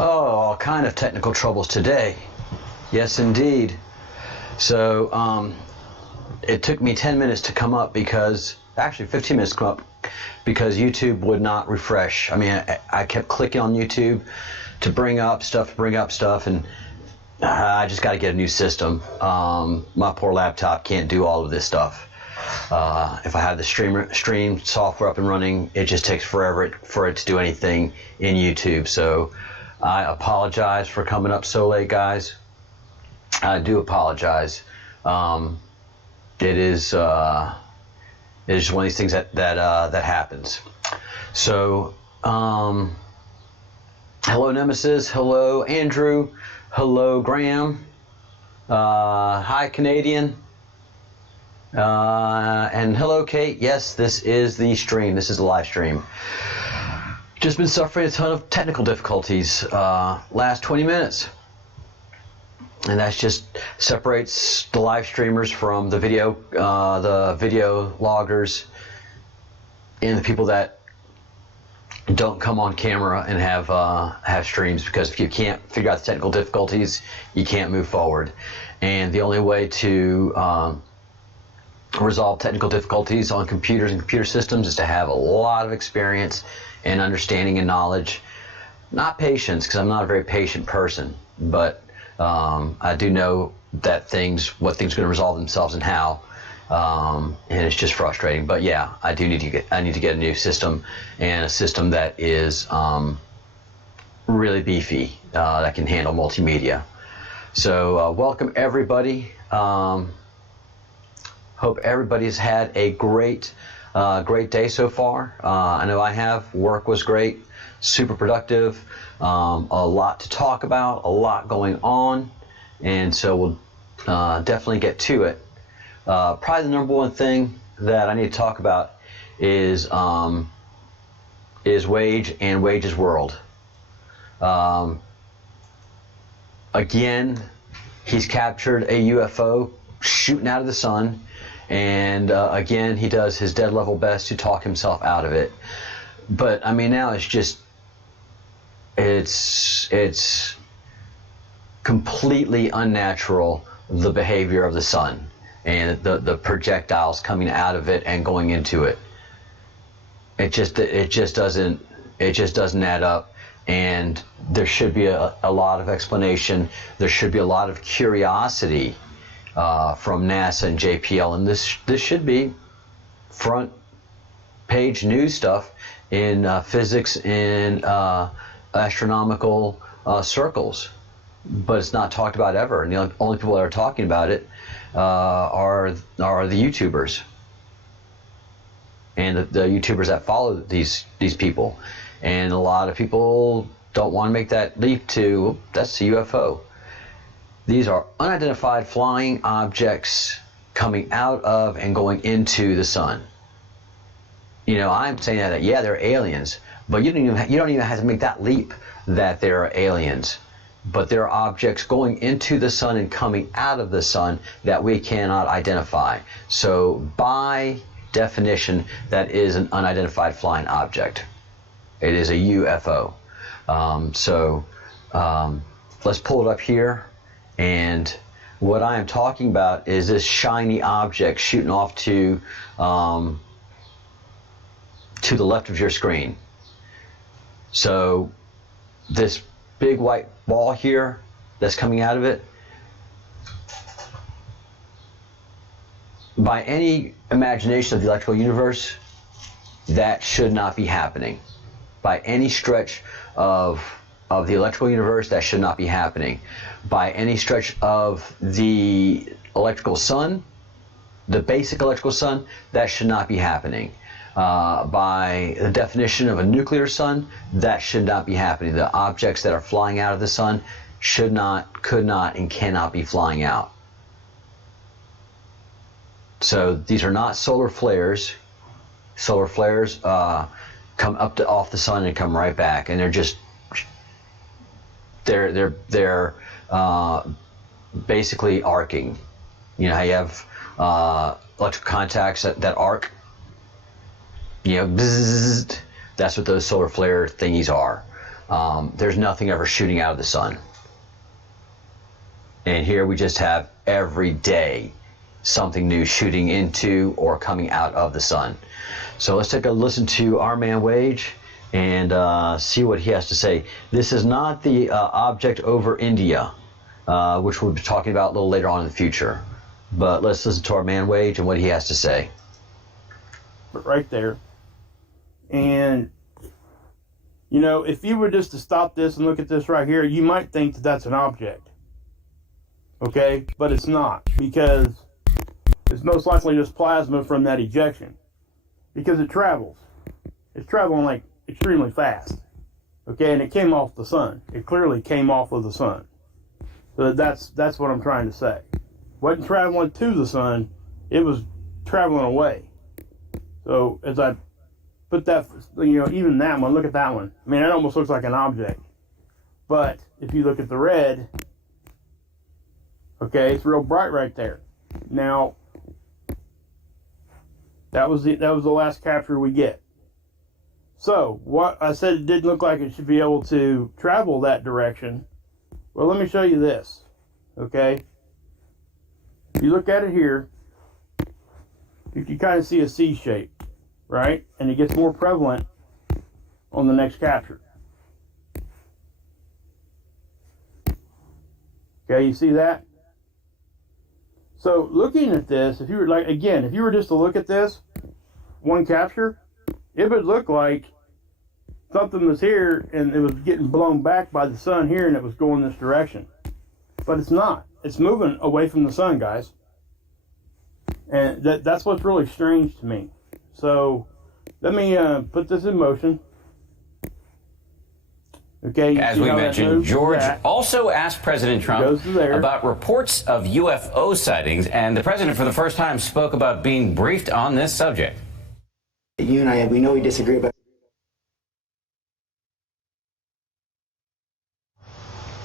Oh, all kind of technical troubles today. Yes, indeed. So it took me 10 minutes to come up because, actually 15 minutes to come up because YouTube would not refresh. I mean, I kept clicking on YouTube to bring up stuff, and I just got to get a new system. My poor laptop can't do all of this stuff. If I have the stream software up and running, it just takes forever for it to do anything in YouTube. So I apologize for coming up so late, guys. I do apologize. It is one of these things that happens. So hello Nemesis, hello Andrew, hello Graham, hi Canadian, and hello Kate. Yes, this is the stream. This is the live stream. Just been suffering a ton of technical difficulties last 20 minutes, and that just separates the live streamers from the video loggers and the people that don't come on camera and have streams, because if you can't figure out the technical difficulties, you can't move forward. And the only way to resolve technical difficulties on computers and computer systems is to have a lot of experience and understanding and knowledge. Not patience, because I'm not a very patient person, but I do know that what things are going to resolve themselves and how, and it's just frustrating. But yeah, I need to get a new system, and a system that is really beefy, that can handle multimedia. So welcome everybody. Hope everybody's had a great day so far. I know I have. Work was great, super productive, a lot to talk about, a lot going on, and so we'll definitely get to it. Probably the number one thing that I need to talk about is Wage and Wage's world. Again, he's captured a UFO shooting out of the sun. And again, he does his dead level best to talk himself out of it. But I mean, now it's completely unnatural, the behavior of the sun and the projectiles coming out of it and going into it. It just doesn't add up. And there should be a lot of explanation. There should be a lot of curiosity from NASA and JPL, and this should be front page news stuff in physics and astronomical circles, but it's not talked about ever. And the only people that are talking about it are the YouTubers and the YouTubers that follow these people. And a lot of people don't want to make that leap to that's a UFO. These are unidentified flying objects coming out of and going into the sun. You know, I'm saying that yeah, they're aliens, but you don't even have to make that leap that there are aliens. But there are objects going into the sun and coming out of the sun that we cannot identify. So by definition, that is an unidentified flying object. It is a UFO. Let's pull it up here. And what I am talking about is this shiny object shooting off to the left of your screen. So this big white ball here that's coming out of it, by any imagination of the electrical universe, that should not be happening. By any stretch of the electrical universe, that should not be happening. By any stretch of the electrical sun, the basic electrical sun, that should not be happening. By the definition of a nuclear sun, that should not be happening. The objects that are flying out of the sun should not, could not, and cannot be flying out. So these are not solar flares. Solar flares come off the sun and come right back, and they're basically arcing. You know how you have electrical contacts that arc? You know, bzzzt, that's what those solar flare thingies are. there's nothing ever shooting out of the sun. And here we just have every day something new shooting into or coming out of the sun. So let's take a listen to our man Wage and see what he has to say. This is not the object over India, which we'll be talking about a little later on in the future. But let's listen to our man Wage and what he has to say. Right there. And, you know, if you were just to stop this and look at this right here, you might think that that's an object. Okay? But it's not, because it's most likely just plasma from that ejection. Because it travels. It's traveling like extremely fast. Okay? And it came off the sun. It clearly came off of the sun. So that's what I'm trying to say. It wasn't traveling to the sun. It was traveling away. So as I put that, you know, even that one, look at that one. I mean, it almost looks like an object. But if you look at the red, okay, it's real bright right there. Now, that was the last capture we get. So, what I said, it didn't look like it should be able to travel that direction. Well, let me show you this, okay? If you look at it here, you can kind of see a C shape, right? And it gets more prevalent on the next capture. Okay, you see that? So looking at this, if you were if you were just to look at this, one capture, it would look like something was here and it was getting blown back by the sun here and it was going this direction. But it's not. It's moving away from the sun, guys. And that's what's really strange to me. So let me put this in motion. Okay. As we mentioned, George also asked President Trump about reports of UFO sightings, and the president for the first time spoke about being briefed on this subject. You and I, we know we disagree about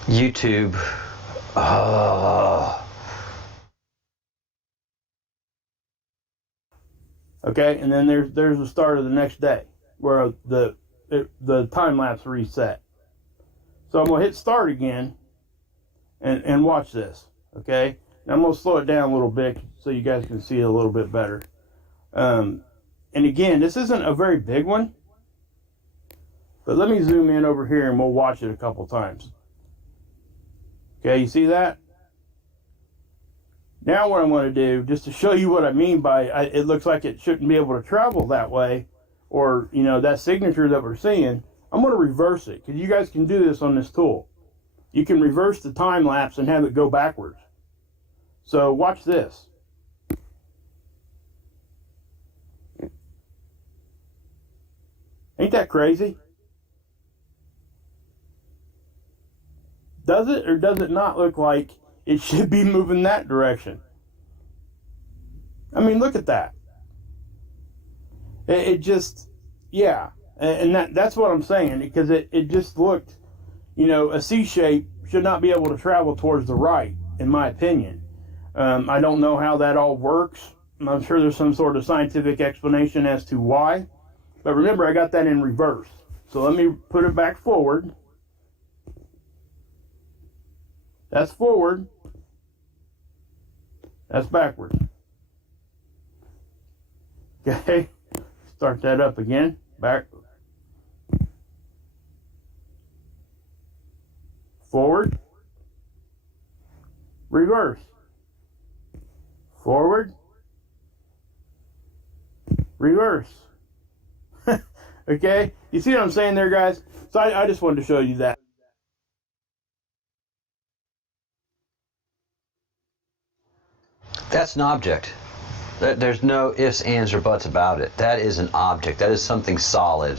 YouTube. Okay, and then there's the start of the next day where the time lapse reset. So I'm gonna hit start again and watch this. Okay, now I'm gonna slow it down a little bit so you guys can see it a little bit better. And again, this isn't a very big one, but let me zoom in over here and we'll watch it a couple times. Okay, you see that? Now what I'm going to do, just to show you what I mean by it looks like it shouldn't be able to travel that way, or, you know, that signature that we're seeing, I'm going to reverse it, because you guys can do this on this tool. You can reverse the time lapse and have it go backwards. So watch this. Ain't that crazy? Does it or does it not look like it should be moving that direction? I mean, look at that. It just, yeah. And that's what I'm saying, because it just looked, you know, a C shape should not be able to travel towards the right, in my opinion. I don't know how that all works. I'm sure there's some sort of scientific explanation as to why. But remember, I got that in reverse. So let me put it back forward. That's forward. That's backward. Okay. Start that up again. Back. Forward. Reverse. Forward. Reverse. Okay? You see what I'm saying there, guys? So I just wanted to show you that. That's an object. There's no ifs, ands, or buts about it. That is an object. That is something solid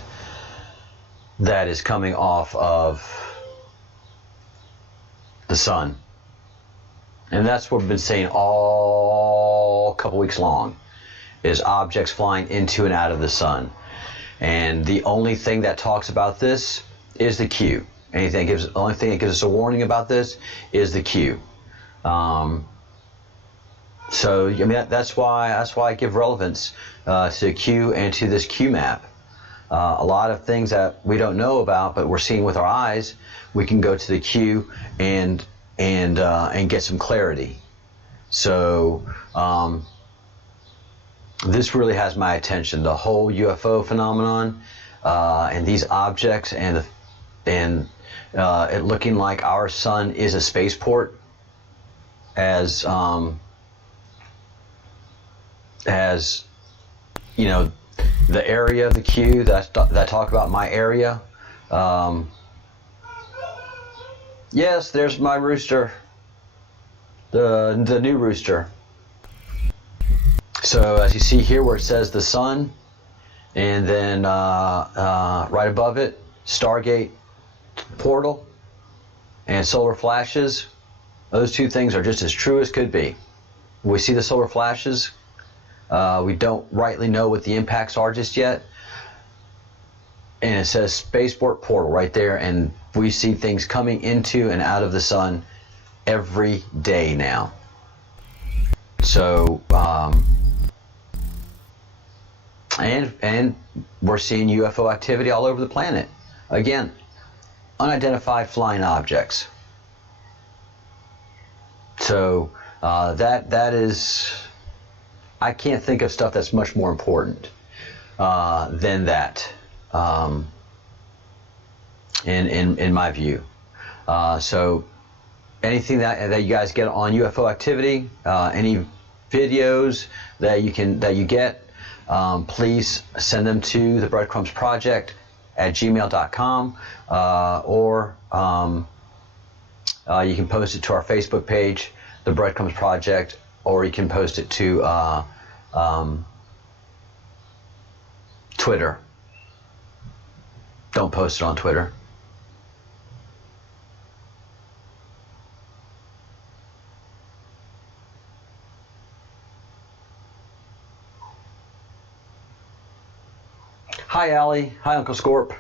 that is coming off of the sun. And that's what we've been saying all couple weeks long, is objects flying into and out of the sun. And the only thing that talks about this is the Q. The only thing that gives us a warning about this is the Q. So I mean that's why I give relevance to Q and to this Q map. A lot of things that we don't know about, but we're seeing with our eyes, we can go to the queue and get some clarity. So this really has my attention. The whole UFO phenomenon and these objects, and it looking like our sun is a spaceport, as you know, the area of the queue that talk about my area. Yes, there's my rooster, the new rooster. So as you see here where it says the sun, and then right above it, Stargate portal and solar flashes, those two things are just as true as could be. We see the solar flashes. We don't rightly know what the impacts are just yet. And it says spaceport portal right there, and we see things coming into and out of the sun every day now. So, and we're seeing UFO activity all over the planet. Again, unidentified flying objects. So that is, I can't think of stuff that's much more important than that, in my view. So anything that you guys get on UFO activity, any videos that you get, please send them to the Breadcrumbs Project at gmail.com, or you can post it to our Facebook page, the Breadcrumbs Project, or you can post it to Twitter. Don't post it on Twitter. Hi, Allie. Hi, Uncle Scorp.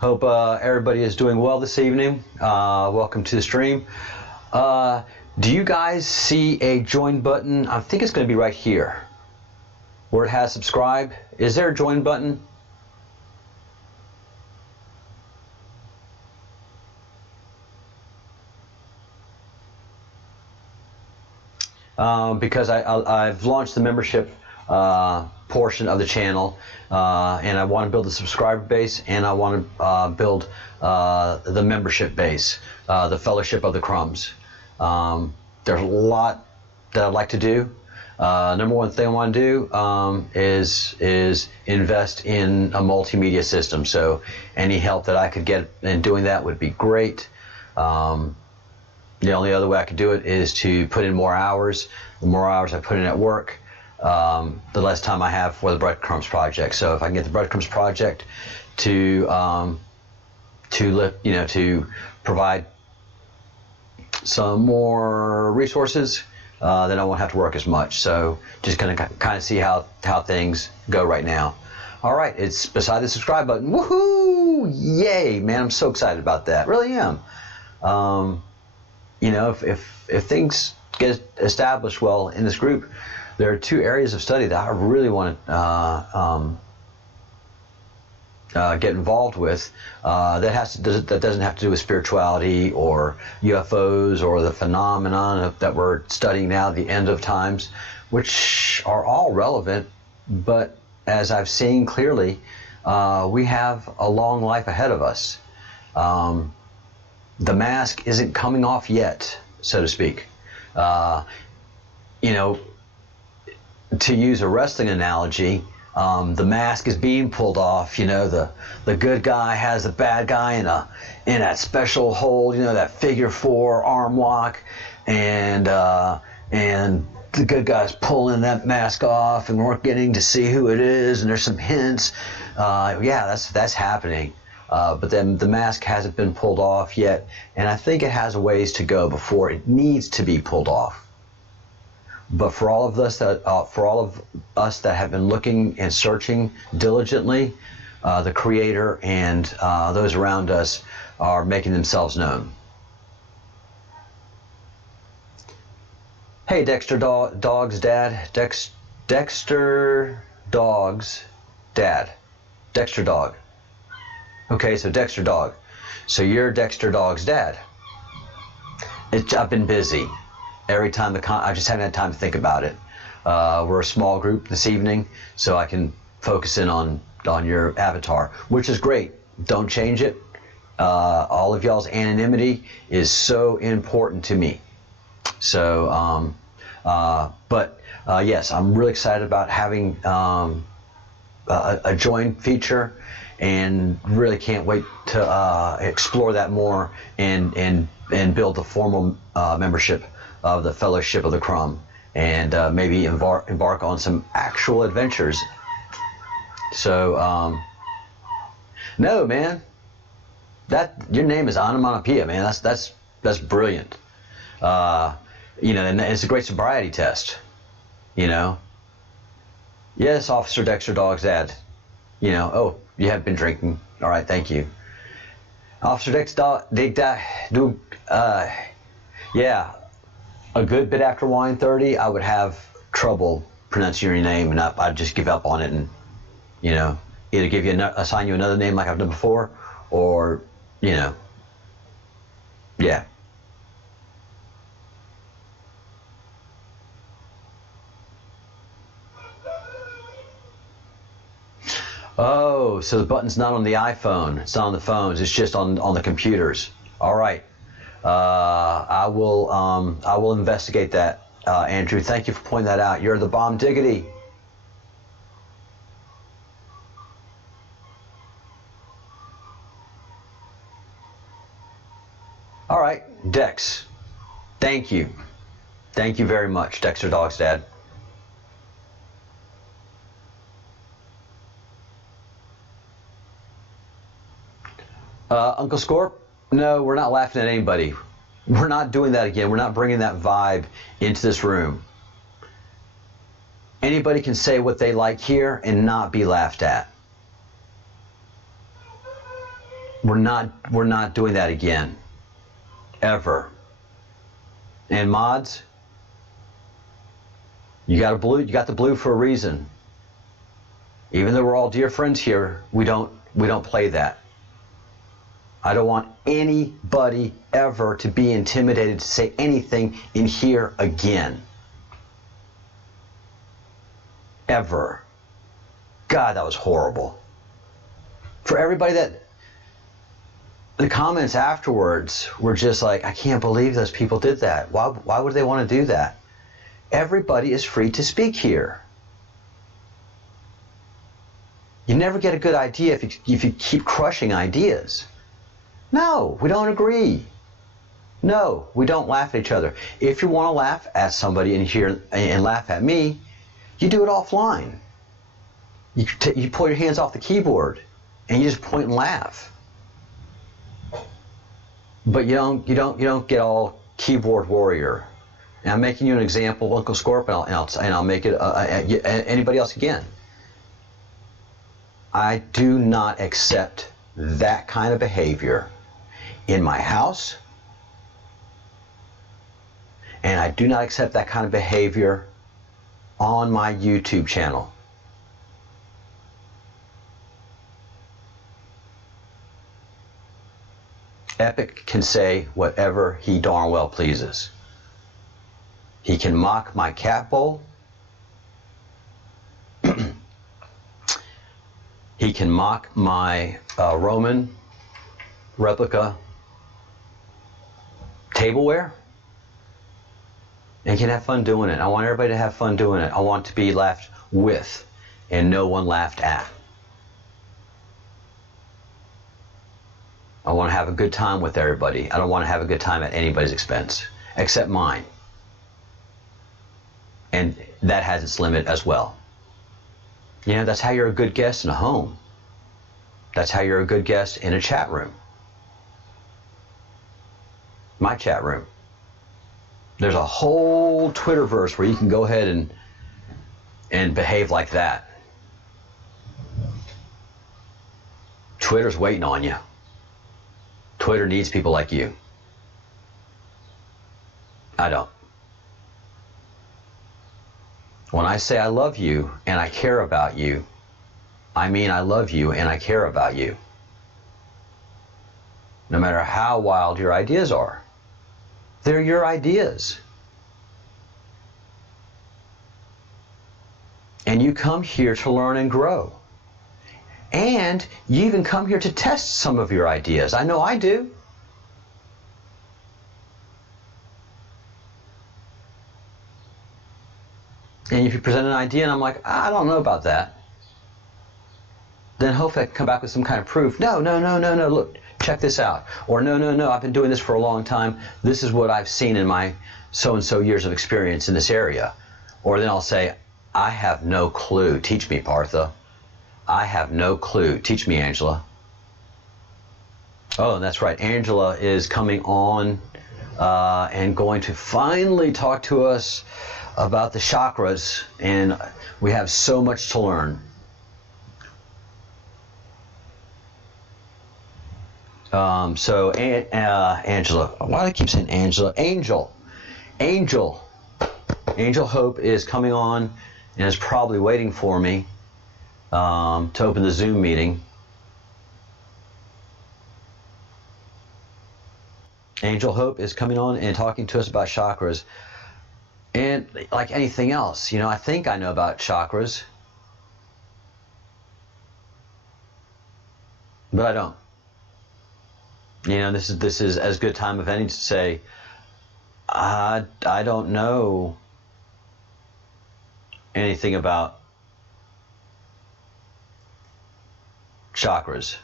Hope everybody is doing well this evening. Welcome to the stream. Do you guys see a join button? I think it's going to be right here where it has subscribe. Is there a join button? Because I've launched the membership portion of the channel, and I want to build the subscriber base, and I want to build the membership base, the Fellowship of the Crumbs. There's a lot that I'd like to do. Number one thing I want to do is invest in a multimedia system. So any help that I could get in doing that would be great. The only other way I could do it is to put in more hours. The more hours I put in at work, the less time I have for the Breadcrumbs Project. So if I can get the Breadcrumbs Project to provide some more resources, then I won't have to work as much. So just kind of see how things go right now. All right, it's beside the subscribe button. Woohoo! Yay, man! I'm so excited about that. Really am. If things get established well in this group, there are two areas of study that I really want to get involved with. That doesn't have to do with spirituality or UFOs or the phenomenon that we're studying now, the end of times, which are all relevant. But as I've seen clearly, we have a long life ahead of us. The mask isn't coming off yet, so to speak. To use a wrestling analogy, the mask is being pulled off. The good guy has the bad guy in that special hold, that figure 4 arm lock, and the good guy's pulling that mask off, and we're getting to see who it is, and there's some hints. That's happening. But then the mask hasn't been pulled off yet, and I think it has a ways to go before it needs to be pulled off. But for all of us that have been looking and searching diligently, the Creator and those around us are making themselves known. Hey, Dexter Dog's dad. Dexter Dog's dad. Dexter Dog. Okay, so Dexter Dog. So you're Dexter Dog's dad. I've been busy. Every time I just haven't had time to think about it. We're a small group this evening, so I can focus in on your avatar, which is great. Don't change it. All of y'all's anonymity is so important to me. So, yes, I'm really excited about having a join feature, and really can't wait to explore that more and build a formal membership of the Fellowship of the Crumb, and maybe embark on some actual adventures. So, no, man, your name is onomatopoeia, man. That's brilliant. And it's a great sobriety test. Yes, Officer Dexter Dog's dad. Oh, you have been drinking. All right, thank you. Officer Dexter Dog, yeah, a good bit after wine 30, I would have trouble pronouncing your name, and I'd just give up on it, and either assign you another name like I've done before, or yeah. Oh, so the button's not on the iPhone. It's not on the phones. It's just on the computers. All right. I will investigate that, Andrew. Thank you for pointing that out. You're the bomb diggity. All right, Dex. Thank you. Thank you very much, Dexter Dog's dad. Uncle Scorp, no, we're not laughing at anybody. We're not doing that again. We're not bringing that vibe into this room. Anybody can say what they like here and not be laughed at. We're not doing that again. Ever. And mods, you got the blue for a reason. Even though we're all dear friends here, we don't play that. I don't want anybody ever to be intimidated to say anything in here again. Ever. God, that was horrible. For everybody the comments afterwards were just like, I can't believe those people did that. Why would they want to do that? Everybody is free to speak here. You never get a good idea if you keep crushing ideas. No, we don't agree. No, we don't laugh at each other. If you want to laugh at somebody in here and laugh at me, you do it offline. You pull your hands off the keyboard and you just point and laugh. But you don't get all keyboard warrior. And I'm making you an example, Uncle Scorp, and I'll make it anybody else again. I do not accept that kind of behavior in my house, and I do not accept that kind of behavior on my YouTube channel. Epic can say whatever he darn well pleases. He can mock my cat bowl. He can mock my Roman replica tableware, and he can have fun doing it. I want everybody to have fun doing it. I want to be laughed with and no one laughed at. I want to have a good time with everybody. I don't want to have a good time at anybody's expense, except mine. And that has its limit as well. That's how you're a good guest in a home. That's how you're a good guest in a chat room. My chat room. There's a whole Twitterverse where you can go ahead and behave like that. Twitter's waiting on you. Twitter needs people like you. I don't. When I say I love you and I care about you, I mean I love you and I care about you. No matter how wild your ideas are. They're your ideas. And you come here to learn and grow. And you even come here to test some of your ideas. I know I do. And if you present an idea and I'm like, I don't know about that, then hopefully I can come back with some kind of proof. No, look, check this out. Or no, I've been doing this for a long time. This is what I've seen in my so-and-so years of experience in this area. Or then I'll say, I have no clue. Teach me, Partha. I have no clue. Teach me, Angela. Oh, that's right. Angela is coming on and going to finally talk to us about the chakras, and we have so much to learn. Angela, why do I keep saying Angela? Angel Hope is coming on and is probably waiting for me to open the Zoom meeting. Angel Hope is coming on and talking to us about chakras. And like anything else, you know, I think I know about chakras, but I don't. You know, this is as good time of any to say, I don't know anything about chakras.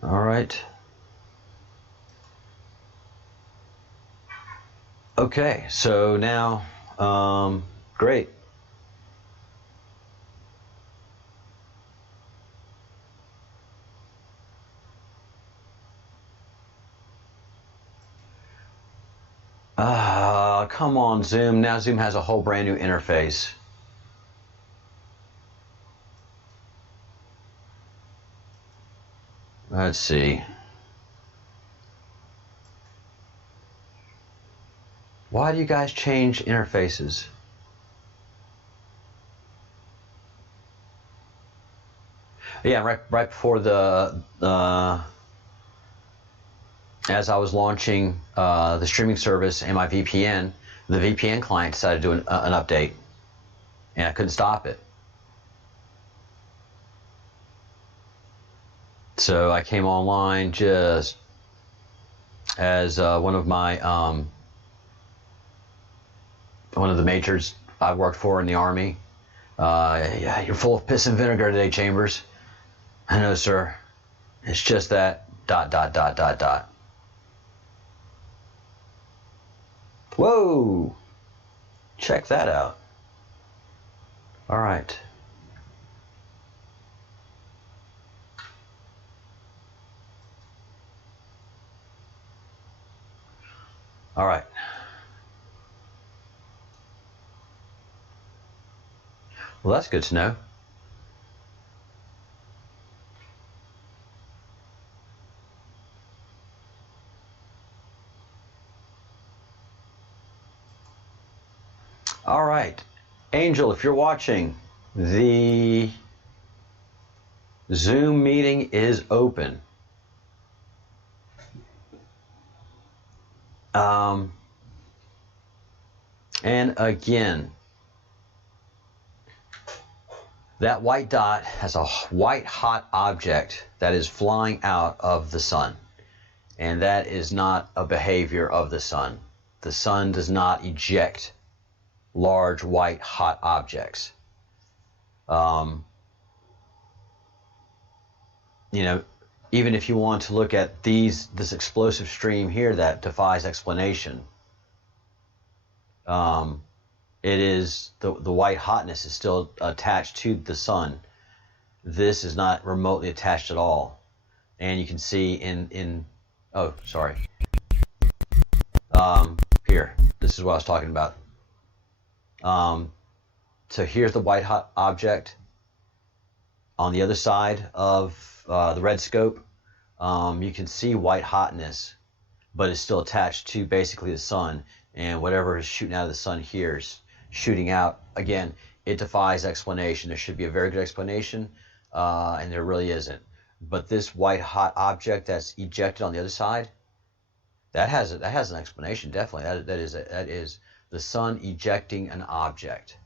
All right. Okay, so now, great. Come on, Zoom. Now Zoom has a whole brand new interface. Let's see. Why do you guys change interfaces? Yeah, right before as I was launching the streaming service and my VPN, the VPN client decided to do an update, and I couldn't stop it. So I came online just as one of the majors I worked for in the Army. Yeah, you're full of piss and vinegar today, Chambers. I know, sir. It's just that ... Whoa! Check that out. All right. All right. Well, that's good to know. All right. Angel, if you're watching, the Zoom meeting is open. And again, that white dot has a white hot object that is flying out of the sun. And that is not a behavior of the sun. The sun does not eject large white hot objects. You know, even if you want to look at this explosive stream here that defies explanation, it is the white hotness is still attached to the sun. This is not remotely attached at all, and you can see here, this is what I was talking about. So here's the white hot object. On the other side of the red scope, you can see white hotness but it's still attached to basically the sun, and whatever is shooting out of the sun here is shooting out. Again, it defies explanation. There should be a very good explanation, and there really isn't. But this white hot object that's ejected on the other side, that has an explanation, definitely. That is the sun ejecting an object,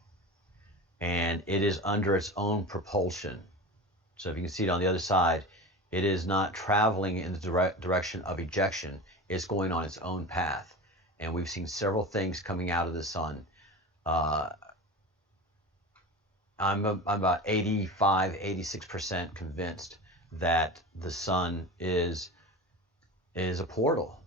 and it is under its own propulsion. So if you can see it on the other side, it is not traveling in the direction of ejection. It's going on its own path. And we've seen several things coming out of the sun. I'm about 85, 86% convinced that the sun is a portal.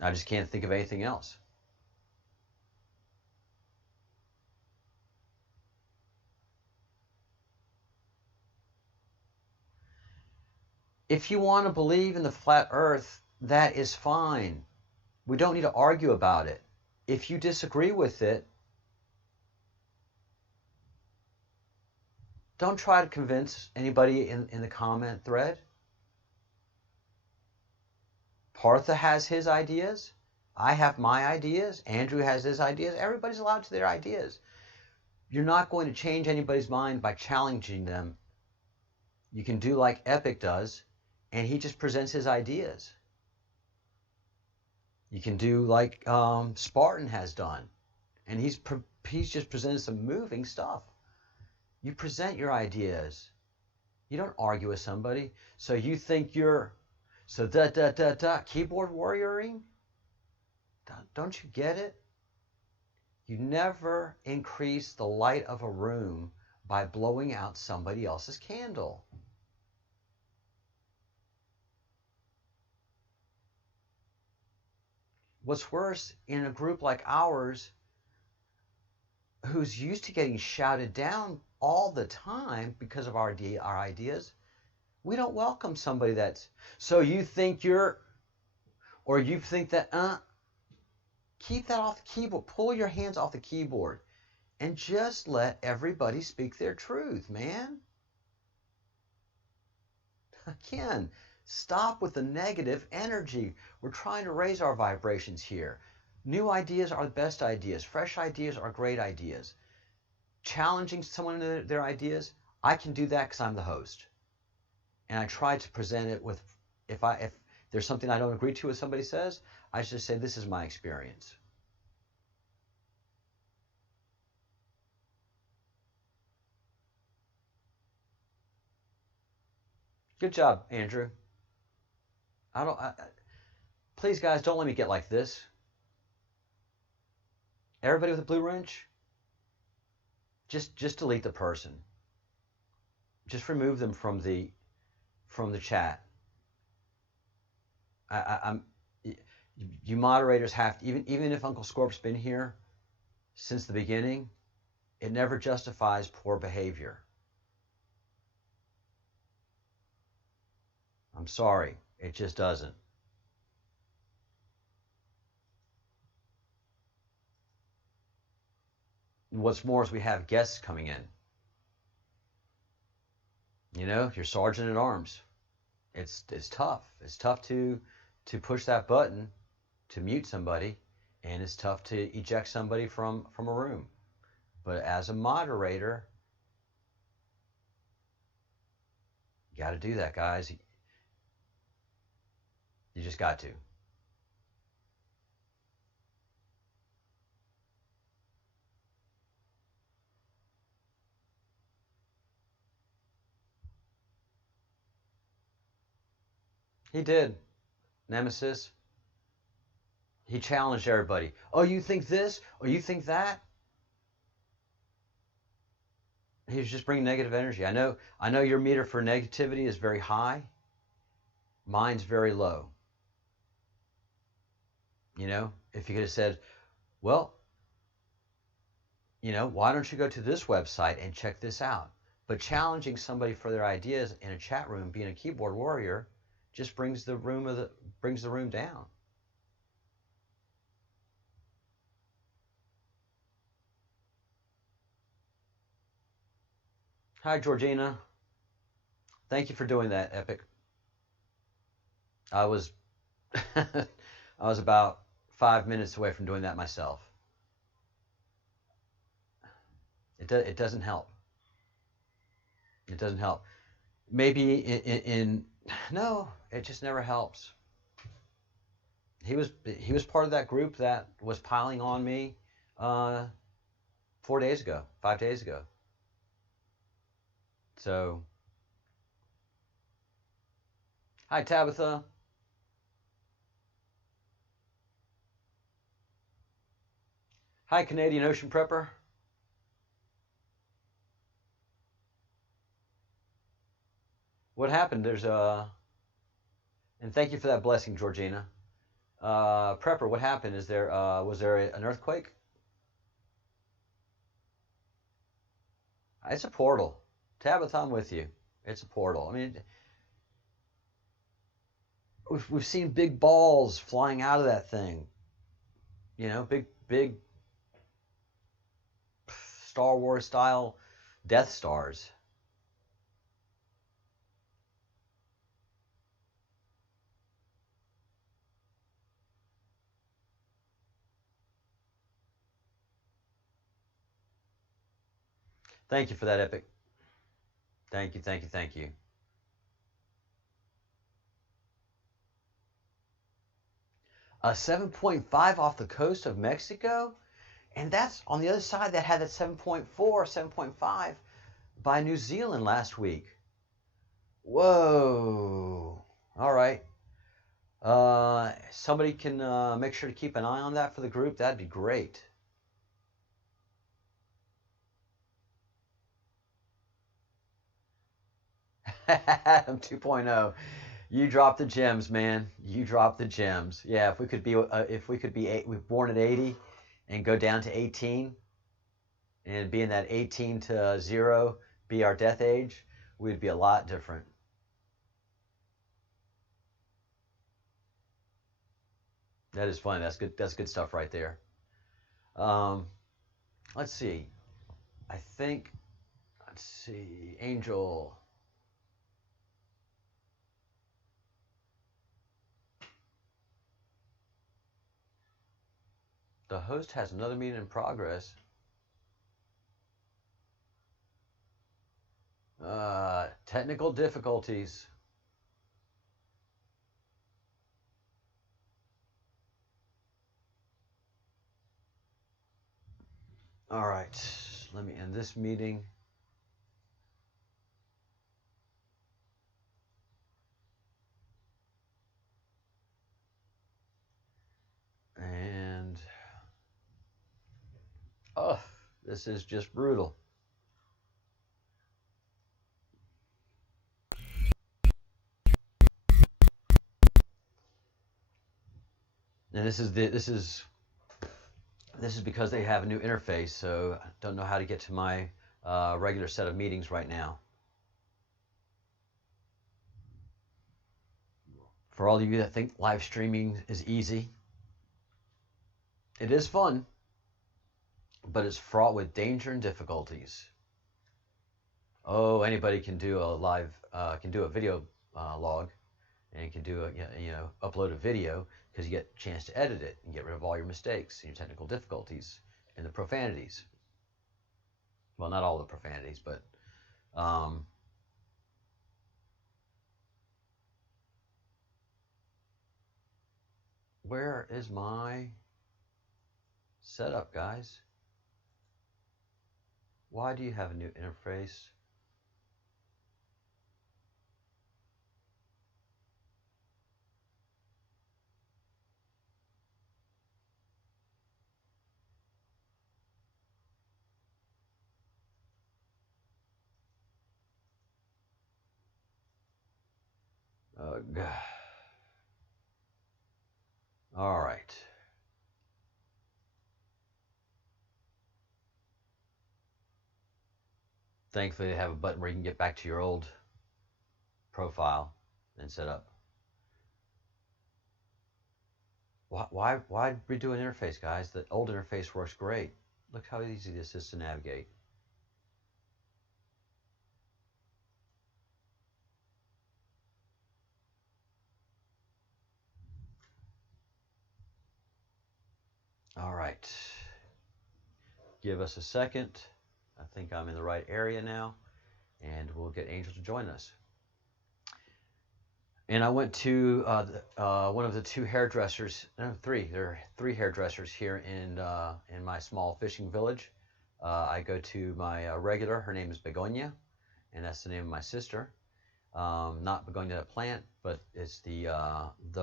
I just can't think of anything else. If you want to believe in the flat earth, that is fine. We don't need to argue about it. If you disagree with it, don't try to convince anybody in the comment thread. Partha has his ideas. I have my ideas. Andrew has his ideas. Everybody's allowed to their ideas. You're not going to change anybody's mind by challenging them. You can do like Epic does, and he just presents his ideas. You can do like Spartan has done, and he's just presented some moving stuff. You present your ideas. You don't argue with somebody. So you think you're keyboard warrioring? Don't you get it? You never increase the light of a room by blowing out somebody else's candle. What's worse, in a group like ours, who's used to getting shouted down all the time because of our ideas, we don't welcome somebody that's, so you think you're, or you think that, keep that off the keyboard. Pull your hands off the keyboard and just let everybody speak their truth, man. Again, stop with the negative energy. We're trying to raise our vibrations here. New ideas are the best ideas. Fresh ideas are great ideas. Challenging someone in their ideas, I can do that because I'm the host. And I try to present it with, if there's something I don't agree to what somebody says, I just say, this is my experience. Good job, Andrew. Please, guys, don't let me get like this. Everybody with a blue wrench, just delete the person. Just remove them from the chat. You moderators have to, even if Uncle Scorp's been here since the beginning, it never justifies poor behavior. I'm sorry, it just doesn't. What's more is we have guests coming in. You know, your sergeant at arms. It's tough. It's tough to push that button to mute somebody, and it's tough to eject somebody from a room. But as a moderator, you got to do that, guys. You just got to. He did. Nemesis. He challenged everybody. Oh, you think this? Oh, you think that? He was just bringing negative energy. I know your meter for negativity is very high. Mine's very low. You know, if you could have said, well, you know, why don't you go to this website and check this out? But challenging somebody for their ideas in a chat room, being a keyboard warrior, just brings the room down. Hi, Georgina. Thank you for doing that, Epic. I was I was about 5 minutes away from doing that myself. It doesn't help. It doesn't help. Maybe no, it just never helps. He was part of that group that was piling on me 4 days ago, 5 days ago. So, hi Tabitha. Hi Canadian Ocean Prepper. What happened? And thank you for that blessing, Georgina. Prepper, what happened? Was there an earthquake? It's a portal. Tabitha, I'm with you. It's a portal. I mean, we've seen big balls flying out of that thing. You know, big Star Wars style Death Stars. Thank you for that, Epic. Thank you, thank you, thank you. A 7.5 off the coast of Mexico? And that's on the other side that had that 7.4, 7.5 by New Zealand last week. Whoa. All right. Somebody can make sure to keep an eye on that for the group. That'd be great. Adam 2.0. You dropped the gems, man. You dropped the gems. Yeah, if we could be we're born at 80 and go down to 18 and be in that 18 to 0 be our death age, we'd be a lot different. That is fun. That's good. That's good stuff right there. Let's see. Let's see. Angel. The host has another meeting in progress. Technical difficulties. All right, let me end this meeting. And, oh, this is just brutal. And this is because they have a new interface, so I don't know how to get to my regular set of meetings right now. For all of you that think live streaming is easy, it is fun, but it's fraught with danger and difficulties. Oh, anybody can do a video log, and can do upload a video, because you get a chance to edit it and get rid of all your mistakes and your technical difficulties and the profanities. Well, not all the profanities, but where is my setup, guys? Why do you have a new interface? All right. Thankfully, they have a button where you can get back to your old profile and set up. Why redo an interface, guys? The old interface works great. Look how easy this is to navigate. All right. Give us a second. I think I'm in the right area now, and we'll get Angel to join us. And I went to one of the two hairdressers, no, three. There are three hairdressers here in my small fishing village. I go to my regular. Her name is Begonia, and that's the name of my sister. Not Begonia the plant, but it's the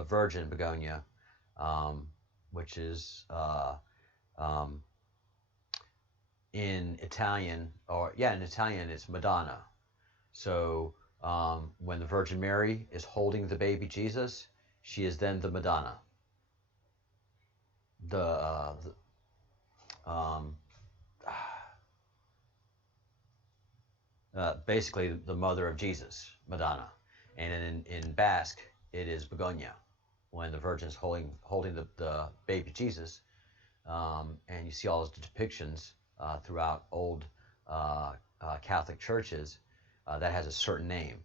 virgin Begonia, which is in Italian, in Italian it's Madonna. So when the Virgin Mary is holding the baby Jesus, she is then the Madonna. Basically the mother of Jesus, Madonna. And in Basque, it is Begonia, when the Virgin is holding the baby Jesus. And you see all those depictions throughout old Catholic churches. That has a certain name,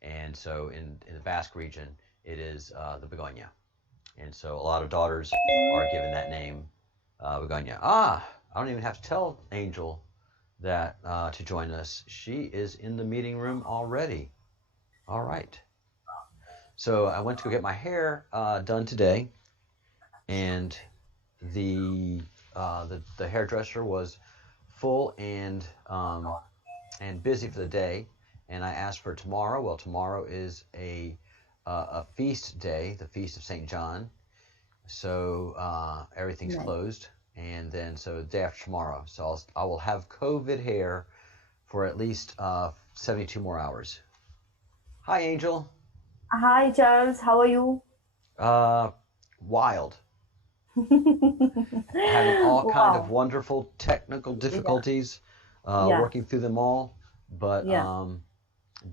and so in the Basque region, it is the Begonia, and so a lot of daughters are given that name, Begonia. I don't even have to tell Angel that to join us. She is in the meeting room already. All right. So I went to go get my hair done today, and the hairdresser was full and busy for the day, and I asked for tomorrow. Well, tomorrow is a feast day, the Feast of St. John, so everything's closed, and then so the day after tomorrow. So I will have COVID hair for at least 72 more hours. Hi, Angel. Hi, Charles. How are you? Wild. Having all kind of wonderful technical difficulties, working through them all, but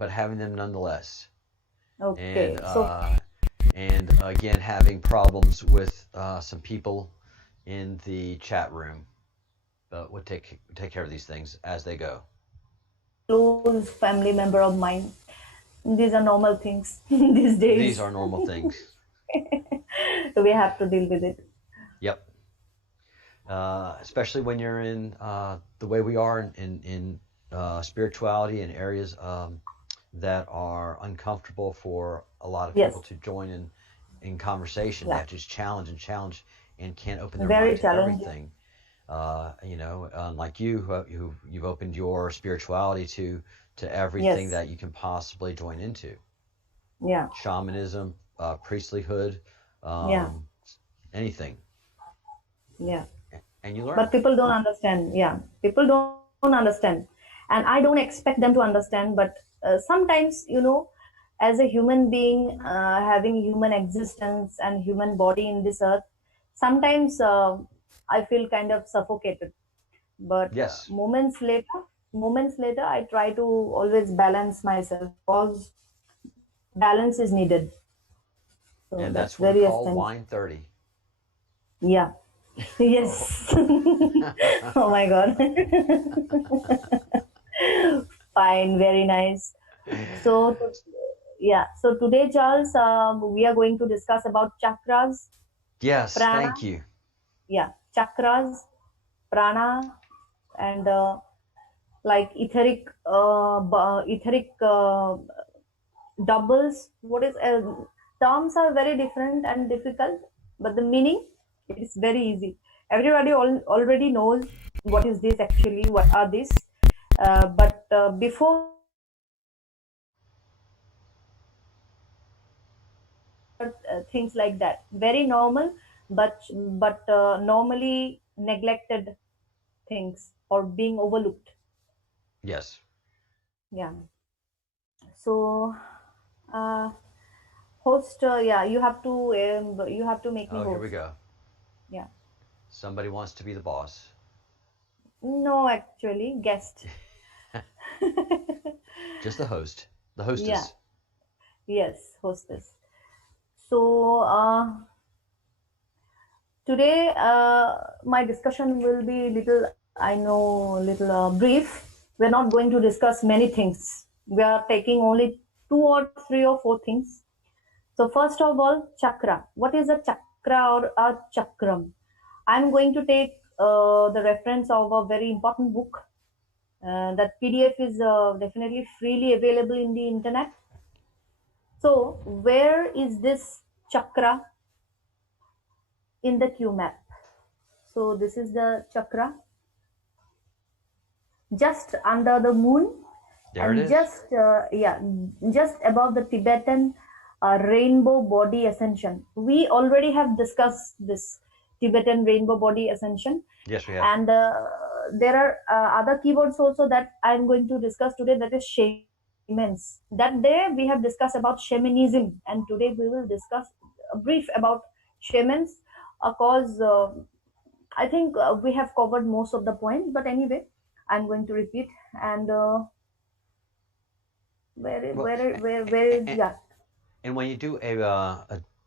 having them nonetheless. Okay. And again, having problems with some people in the chat room, but we'll take care of these things as they go. Close family member of mine. These are normal things these days. These are normal things. We have to deal with it. Yep. Especially when you're in the way we are in spirituality in areas that are uncomfortable for a lot of people to join in conversation. They have to just challenge and can't open their mind to everything. Like you've opened your spirituality to everything that you can possibly join into. Yeah. Shamanism, priestlyhood, anything. Yeah. And you learn. But people don't understand. Yeah. People don't understand. And I don't expect them to understand. But sometimes, as a human being, having human existence and human body in this earth, sometimes I feel kind of suffocated. But moments later, I try to always balance myself, because balance is needed. So and that's what we call Wine 30. Yeah. Yes. Oh my God. Fine. Very nice. So today, Charles, we are going to discuss about chakras. Yes. Prana. Thank you. Yeah. Chakras, prana, and like etheric doubles. What is terms are very different and difficult, but the meaning is very easy. Everybody already knows what is this actually, what are these, but before things like that, very normal, but normally neglected things or being overlooked. Yes. Yeah. So host, you have to make me host. Here we go. Yeah. Somebody wants to be the boss. No, actually, guest. Just the host. The hostess. Yeah. Yes, hostess. So today my discussion will be little brief. We're not going to discuss many things. We are taking only 2 or 3 or 4 things. So first of all, chakra. What is a chakra or a chakram? I'm going to take the reference of a very important book. That PDF is definitely freely available in the internet. So where is this chakra in the Q map? So this is the chakra just under the moon, There and it is. just above the Tibetan rainbow body ascension. We already have discussed this Tibetan rainbow body ascension. Yes, we have. And there are other keywords also that I'm going to discuss today, that is shamans. That day we have discussed about shamanism, and today we will discuss a brief about shamans, because I think we have covered most of the points, but anyway, I'm going to repeat. And yeah. And when you do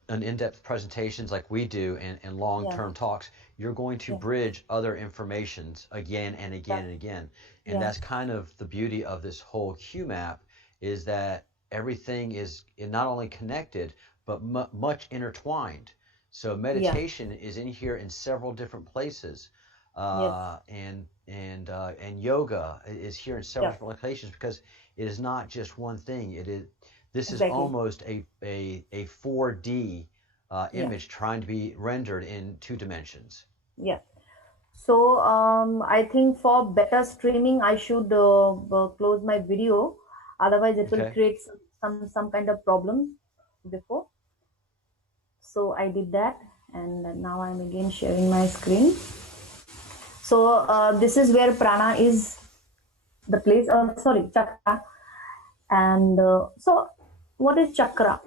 an in-depth presentations like we do and long-term talks, you're going to bridge other informations again and again and again. And that's kind of the beauty of this whole QMAP, is that everything is not only connected, but much intertwined. So meditation is in here in several different places. And yoga is here in several different locations, because it is not just one thing. This is almost a 4D image trying to be rendered in 2 dimensions. Yeah. So I think for better streaming, I should close my video. Otherwise, it will create some kind of problem before. So I did that, and now I'm again sharing my screen. So this is where prana is the place. Chakra. And so what is chakra?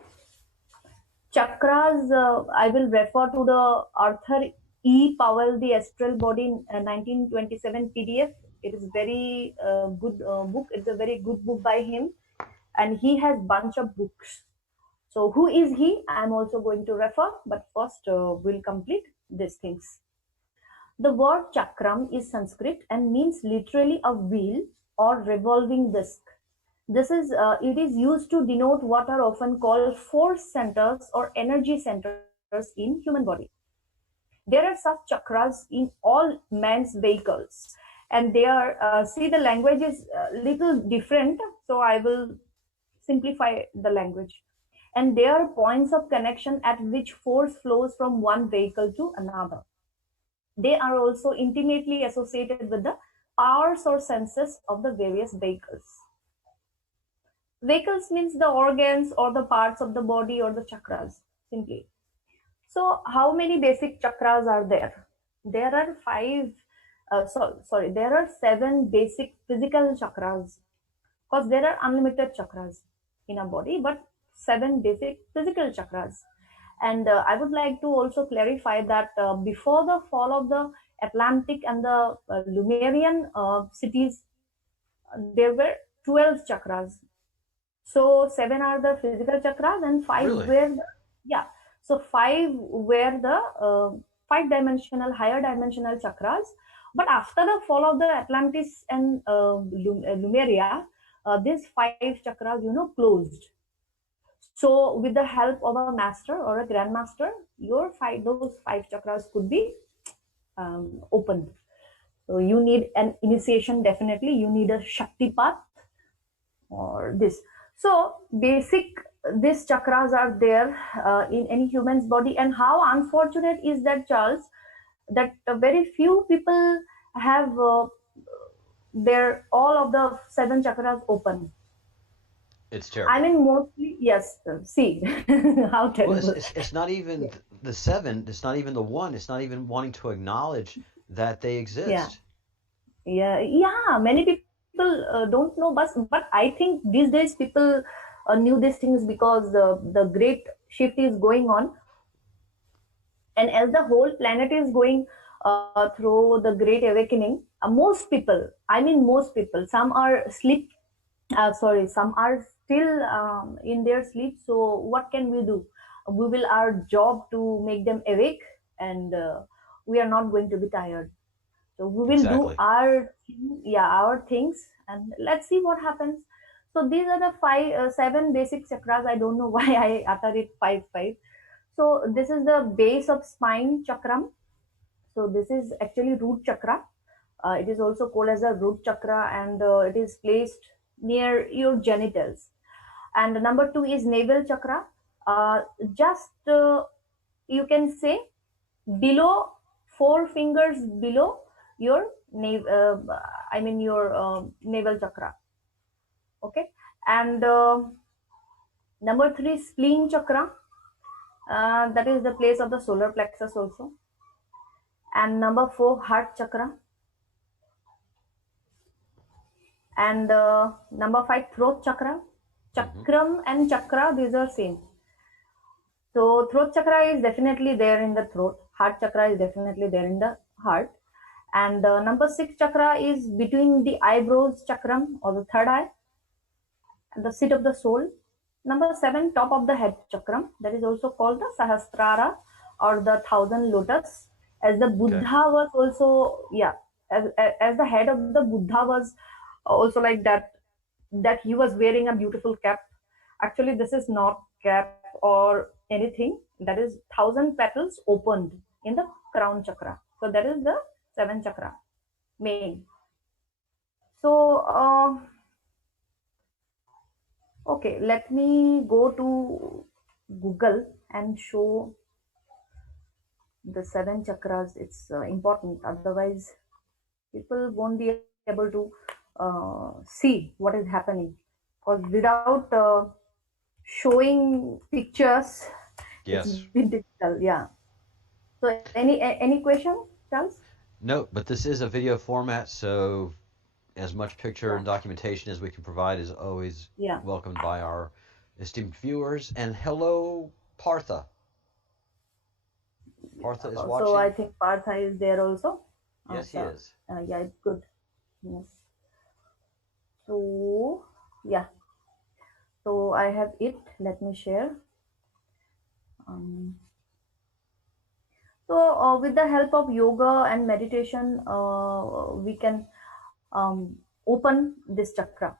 Chakras, I will refer to the Arthur E. Powell, The Astral Body, 1927 PDF. It is very good book. It's a very good book by him, and he has bunch of books. So who is he? I'm also going to refer, but first we'll complete these things. The word chakram is Sanskrit and means literally a wheel or revolving disc. This is it is used to denote what are often called force centers or energy centers in human body. There are such chakras in all man's vehicles, and they are see, the language is a little different, so I will simplify the language. And they are points of connection at which force flows from one vehicle to another. They are also intimately associated with the powers or senses of the various vehicles. Vehicles means the organs or the parts of the body or the chakras, simply. So how many basic chakras are there? There are there are 7 basic physical chakras, because there are unlimited chakras in our body, but 7 basic physical chakras. And I would like to also clarify that before the fall of the Atlantic and the Lemurian cities, there were 12 chakras. So 7 are the physical chakras, and 5 were So 5 were the 5-dimensional, higher dimensional chakras. But after the fall of the Atlantis and Lemuria, these 5 chakras, closed. So with the help of a master or a grandmaster, those 5 chakras could be opened. So you need an initiation, definitely. You need a Shakti path or this. So these chakras are there in any human's body. And how unfortunate is that, Charles, that very few people have all of the 7 chakras open. It's terrible. I mean, mostly, yes. See, how terrible. Well, it's not even the 7. It's not even the 1. It's not even wanting to acknowledge that they exist. Yeah. Many people don't know, but I think these days people knew these things because the great shift is going on, and as the whole planet is going through the great awakening, most people, some are some are still in their sleep. So what can we do? We will our job to make them awake, and we are not going to be tired. So we will do our things, and let's see what happens. So these are the 7 basic chakras. I don't know why I utter it 5. So this is the base of spine chakram. So this is actually root chakra. It is also called as a root chakra, and it is placed near your genitals. And number 2 is navel chakra. Just you can say below 4 fingers below your navel chakra. Okay, and number 3 spleen chakra. That is the place of the solar plexus also. And number 4 heart chakra. And number 5 throat chakra. Chakram and chakra, these are same. So throat chakra is definitely there in the throat. Heart chakra is definitely there in the heart. And number 6 chakra is between the eyebrows chakram, or the third eye, and the seat of the soul. Number 7, top of the head chakram. That is also called the Sahasrara, or the 1000 lotus. As the Buddha was also, as the head of the Buddha was also like that he was wearing a beautiful cap. Actually, this is not cap or anything. That is 1000 petals opened in the crown chakra. So that is the 7th chakra main. So okay, let me go to Google and show the 7 chakras. It's important, otherwise people won't be able to see what is happening, because without showing pictures, it's been difficult. Yeah. So any question, Charles? No, but this is a video format, so as much picture and documentation as we can provide is always welcomed by our esteemed viewers. And hello, Partha. Partha is watching. So I think Partha is there also. Yes, he is. Yeah, it's good. Yes. So yeah. So I have it. Let me share. So with the help of yoga and meditation, we can open this chakra.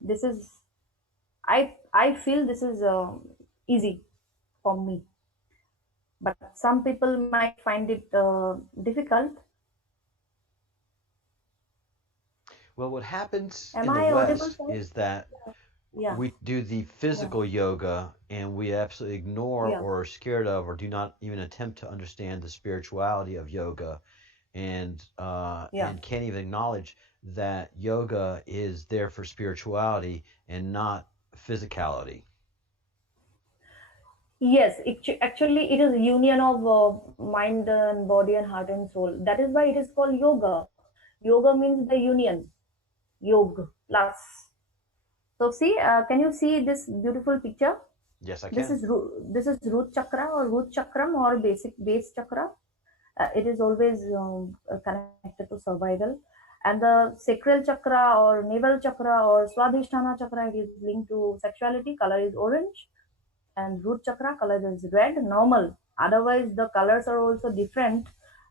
This is, I feel this is easy for me, but some people might find it difficult. Well, what happens in the West is that we do the physical yoga, and we absolutely ignore or are scared of, or do not even attempt to understand the spirituality of yoga, and can't even acknowledge that yoga is there for spirituality and not physicality. Yes, actually it is a union of mind and body and heart and soul. That is why it is called yoga. Yoga means the union. Yoga plus. So see, can you see this beautiful picture? Yes, I can. This is root chakra or root chakram or base chakra. It is always connected to survival. And the sacral chakra or navel chakra or swadhisthana chakra, it is linked to sexuality. Color is orange. And root chakra, color is red, normal. Otherwise, the colors are also different,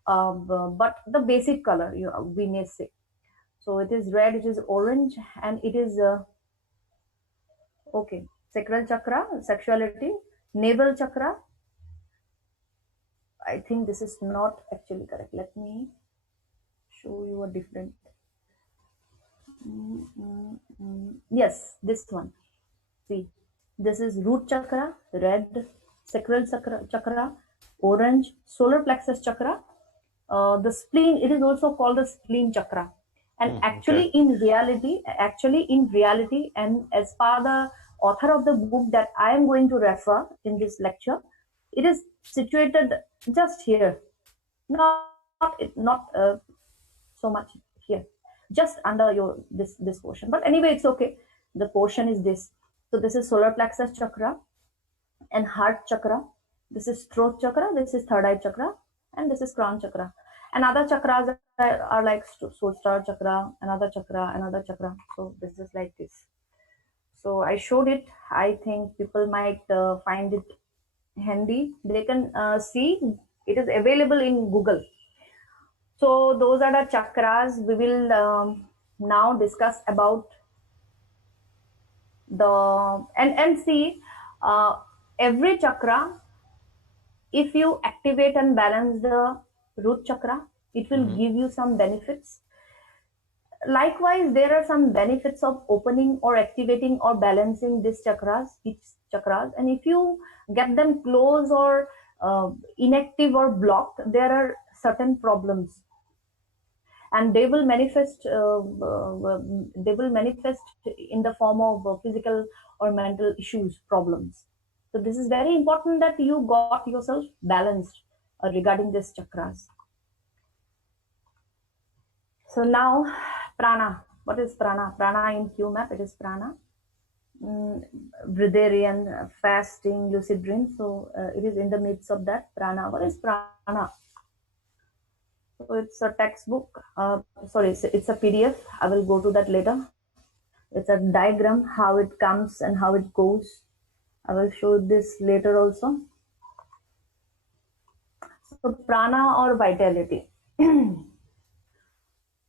but the basic color, we may say. So it is red, it is orange, and it is okay. Sacral chakra, sexuality. Navel chakra, I think this is not actually correct. Let me show you a different. Yes, this one. See, this is root chakra, red. Sacral chakra, orange. Solar plexus chakra. The spleen, it is also called the spleen chakra. And actually in reality, and as per the author of the book that I am going to refer in this lecture, it is situated just here, not so much here, just under your this portion. But anyway, it's okay. The portion is this. So this is solar plexus chakra and heart chakra. This is throat chakra. This is third eye chakra, and this is crown chakra. And other chakras are like soul star chakra, another chakra. So this is like this. So I showed it. I think people might find it handy. They can see it is available in Google. So those are the chakras. We will now discuss about the and see every chakra. If you activate and balance the root chakra. It will give you some benefits. Likewise, there are some benefits of opening or activating or balancing these chakras, each chakras. And if you get them closed or inactive or blocked, there are certain problems, and they will manifest. They will manifest in the form of physical or mental issues, problems. So this is very important that you got yourself balanced regarding these chakras. So now, prana. What is prana? Prana in QMAP, it is prana. Breatharian, fasting, lucid dream. So it is in the midst of that prana. What is prana? So it's a textbook. Sorry, it's a PDF. I will go to that later. It's a diagram, how it comes and how it goes. I will show this later also. So prana or vitality.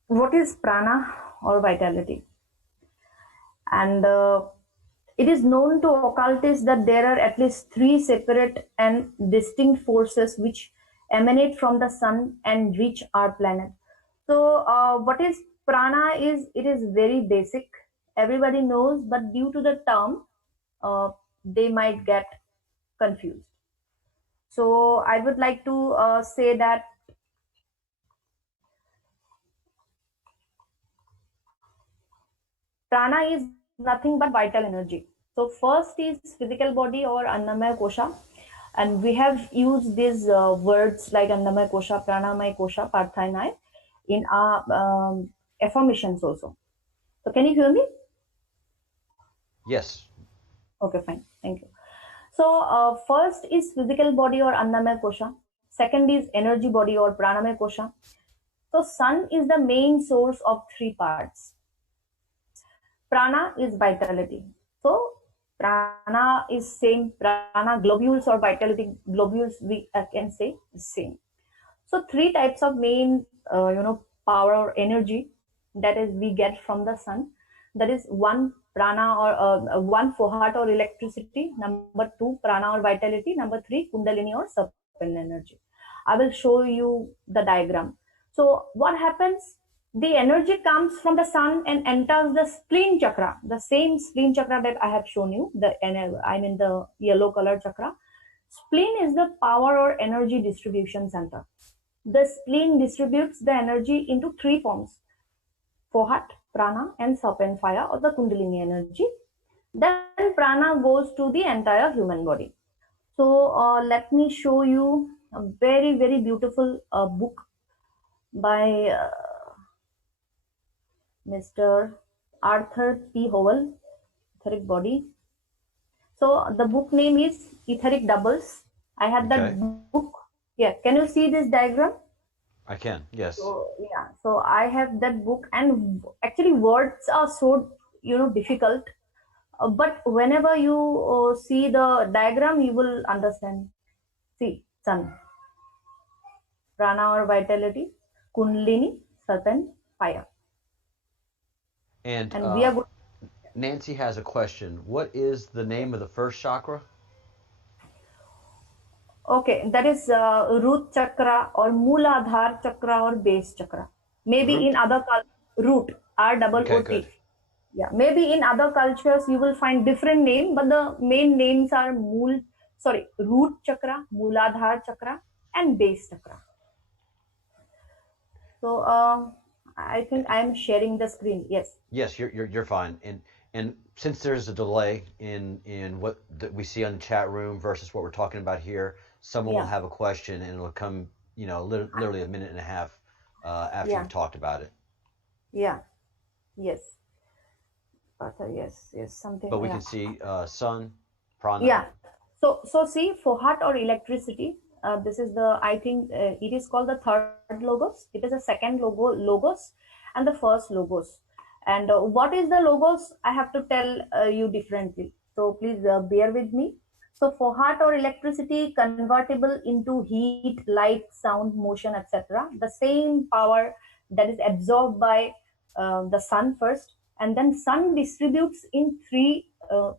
What is prana or vitality? And it is known to occultists that there are at least 3 separate and distinct forces which emanate from the sun and reach our planet. So what is prana is, it is very basic. Everybody knows, but due to the term, they might get confused. So I would like to say that prana is nothing but vital energy. So first is physical body or annamaya kosha, and we have used these words like annamaya kosha, pranamaya kosha, parthanaya in our affirmations also. So can you hear me? Yes. Okay, fine. Thank you. So first is physical body or annamaya kosha. Second is energy body or pranamaya kosha. So sun is the main source of 3 parts. Prana is vitality. So prana is same. Prana globules or vitality globules, we can say same. So 3 types of main power or energy that is we get from the sun. That is 1 prana or 1 fohat or electricity. Number 2 prana or vitality. Number 3 kundalini or serpent energy. I will show you the diagram. So what happens? The energy comes from the sun and enters the spleen chakra, the same spleen chakra that I have shown you. I mean the yellow color chakra. Spleen is the power or energy distribution center. The spleen distributes the energy into 3 forms: fohat, prana, and serpent fire or the kundalini energy. Then prana goes to the entire human body. So let me show you a very, very beautiful book by Mr. Arthur P. Howell, Etheric Body. So the book name is Etheric Doubles. I had that book. Yeah, can you see this diagram? I can, yes. So yeah, so I have that book, and actually words are so difficult, but whenever you see the diagram, you will understand. See, sun, prana or vitality, kundalini, serpent, fire. And we are good. Nancy has a question. What is the name of the first chakra? Okay, that is root chakra or Mooladhar chakra or base chakra. Maybe root. In other root, R-double-O-T. Okay, good. Yeah, maybe in other cultures you will find different name, but the main names are root chakra, Mooladhar chakra, and base chakra. So I think I am sharing the screen. Yes. Yes, you're fine. And since there's a delay in what we see on the chat room versus what we're talking about here, someone will have a question and it'll come, literally a minute and a half after you've talked about it. Yeah. Yes. Yes, something. But we can see sun, prana. Yeah. So see, fohat or electricity. This is I think it is called the third logos. It is the second logos and the first logos. And what is the logos? I have to tell you differently. So please bear with me. So fohat or electricity convertible into heat, light, sound, motion, etc. The same power that is absorbed by the sun first, and then sun distributes in 3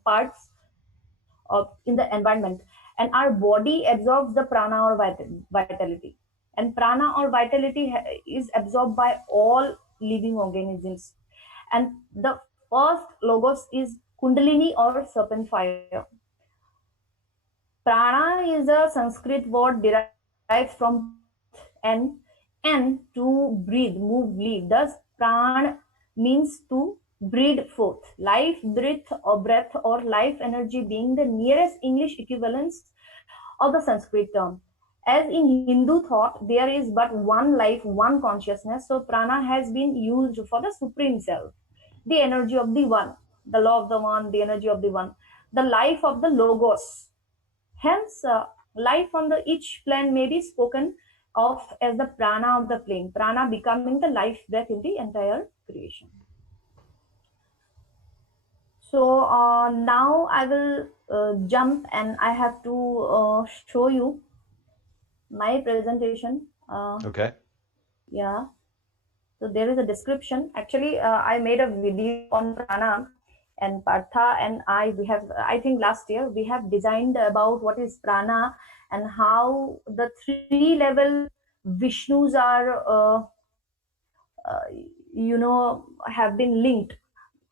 parts in the environment, and our body absorbs the prana or vitality, and prana or vitality is absorbed by all living organisms. And the first logos is kundalini or serpent fire. Prana is a Sanskrit word derived from and to breathe, move, live. Thus, pran means to breathe forth. Life, breath or life energy being the nearest English equivalence of the Sanskrit term. As in Hindu thought, there is but one life, one consciousness. So prana has been used for the supreme self, the energy of the one, the law of the one, the energy of the one, the life of the logos. Hence, life on the each plane may be spoken of as the prana of the plane, prana becoming the life breath in the entire creation. So now I will jump and I have to show you my presentation. Okay. Yeah. So there is a description. Actually, I made a video on prana, and Partha and we have, I think last year, we have designed about what is prana and how the 3-level Vishnus are, have been linked.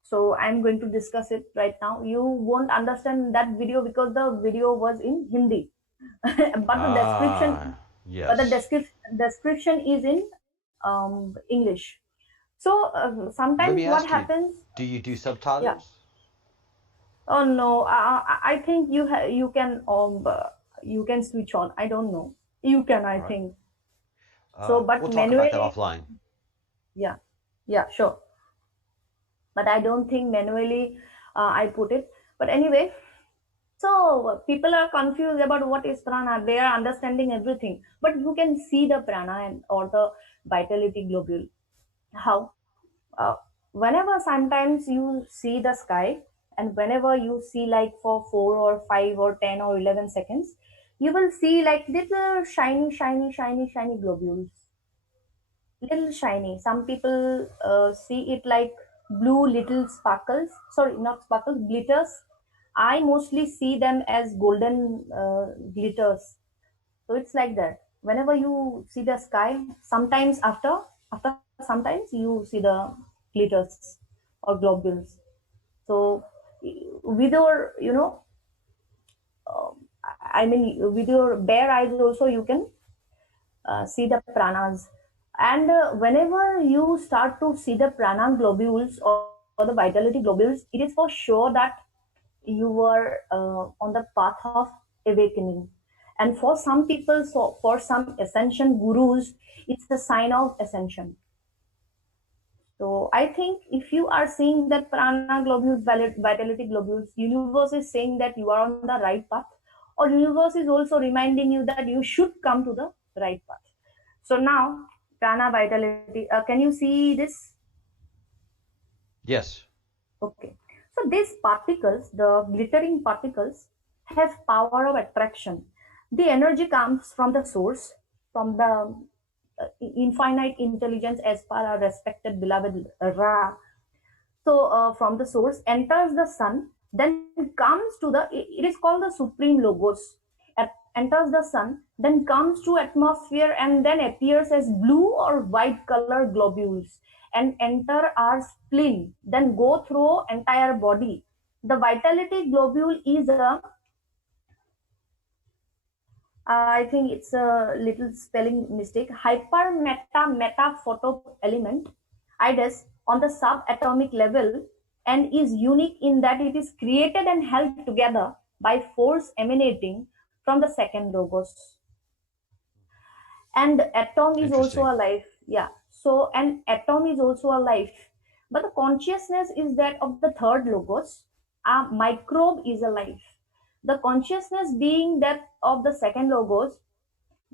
So I'm going to discuss it right now. You won't understand that video because the video was in Hindi, but the description, yes. but the description is in English. So sometimes what happens? Do you do subtitles? Yeah. Oh no, I think you can switch on. I don't know. You can, I think. So, but we'll talk manually, about that offline. Yeah, sure. But I don't think manually I put it. But anyway, so people are confused about what is prana. They are understanding everything, but you can see the prana or the vitality globule. How? Whenever sometimes you see the sky, and whenever you see like for 4 or 5 or 10 or 11 seconds, you will see like little shiny globules. Little shiny. Some people see it like blue little sparkles. Sorry, not sparkles, glitters. I mostly see them as golden glitters. So it's like that. Whenever you see the sky, sometimes after sometimes you see the glitters or globules. So with your, with your bare eyes also you can see the pranas. And whenever you start to see the prana globules or the vitality globules, it is for sure that you are on the path of awakening. And for some people, so for some ascension gurus, it's a sign of ascension. So I think if you are seeing that prana globules, vitality globules, universe is saying that you are on the right path, or universe is also reminding you that you should come to the right path. So now, prana vitality, can you see this? Yes. Okay. So these particles, the glittering particles, have power of attraction. The energy comes from the source, from the infinite intelligence as per our respected beloved Ra. So from the source enters the sun, then comes to the, it is called the supreme logos, enters the sun, then comes to atmosphere and then appears as blue or white color globules and enter our spleen, then go through entire body. The vitality globule is a, I think it's a little spelling mistake, meta photo element, IDES, on the subatomic level, and is unique in that it is created and held together by force emanating from the second logos. And atom is also alive. Yeah. So an atom is also alive. But the consciousness is that of the third logos. A microbe is alive. The consciousness being that of the second logos,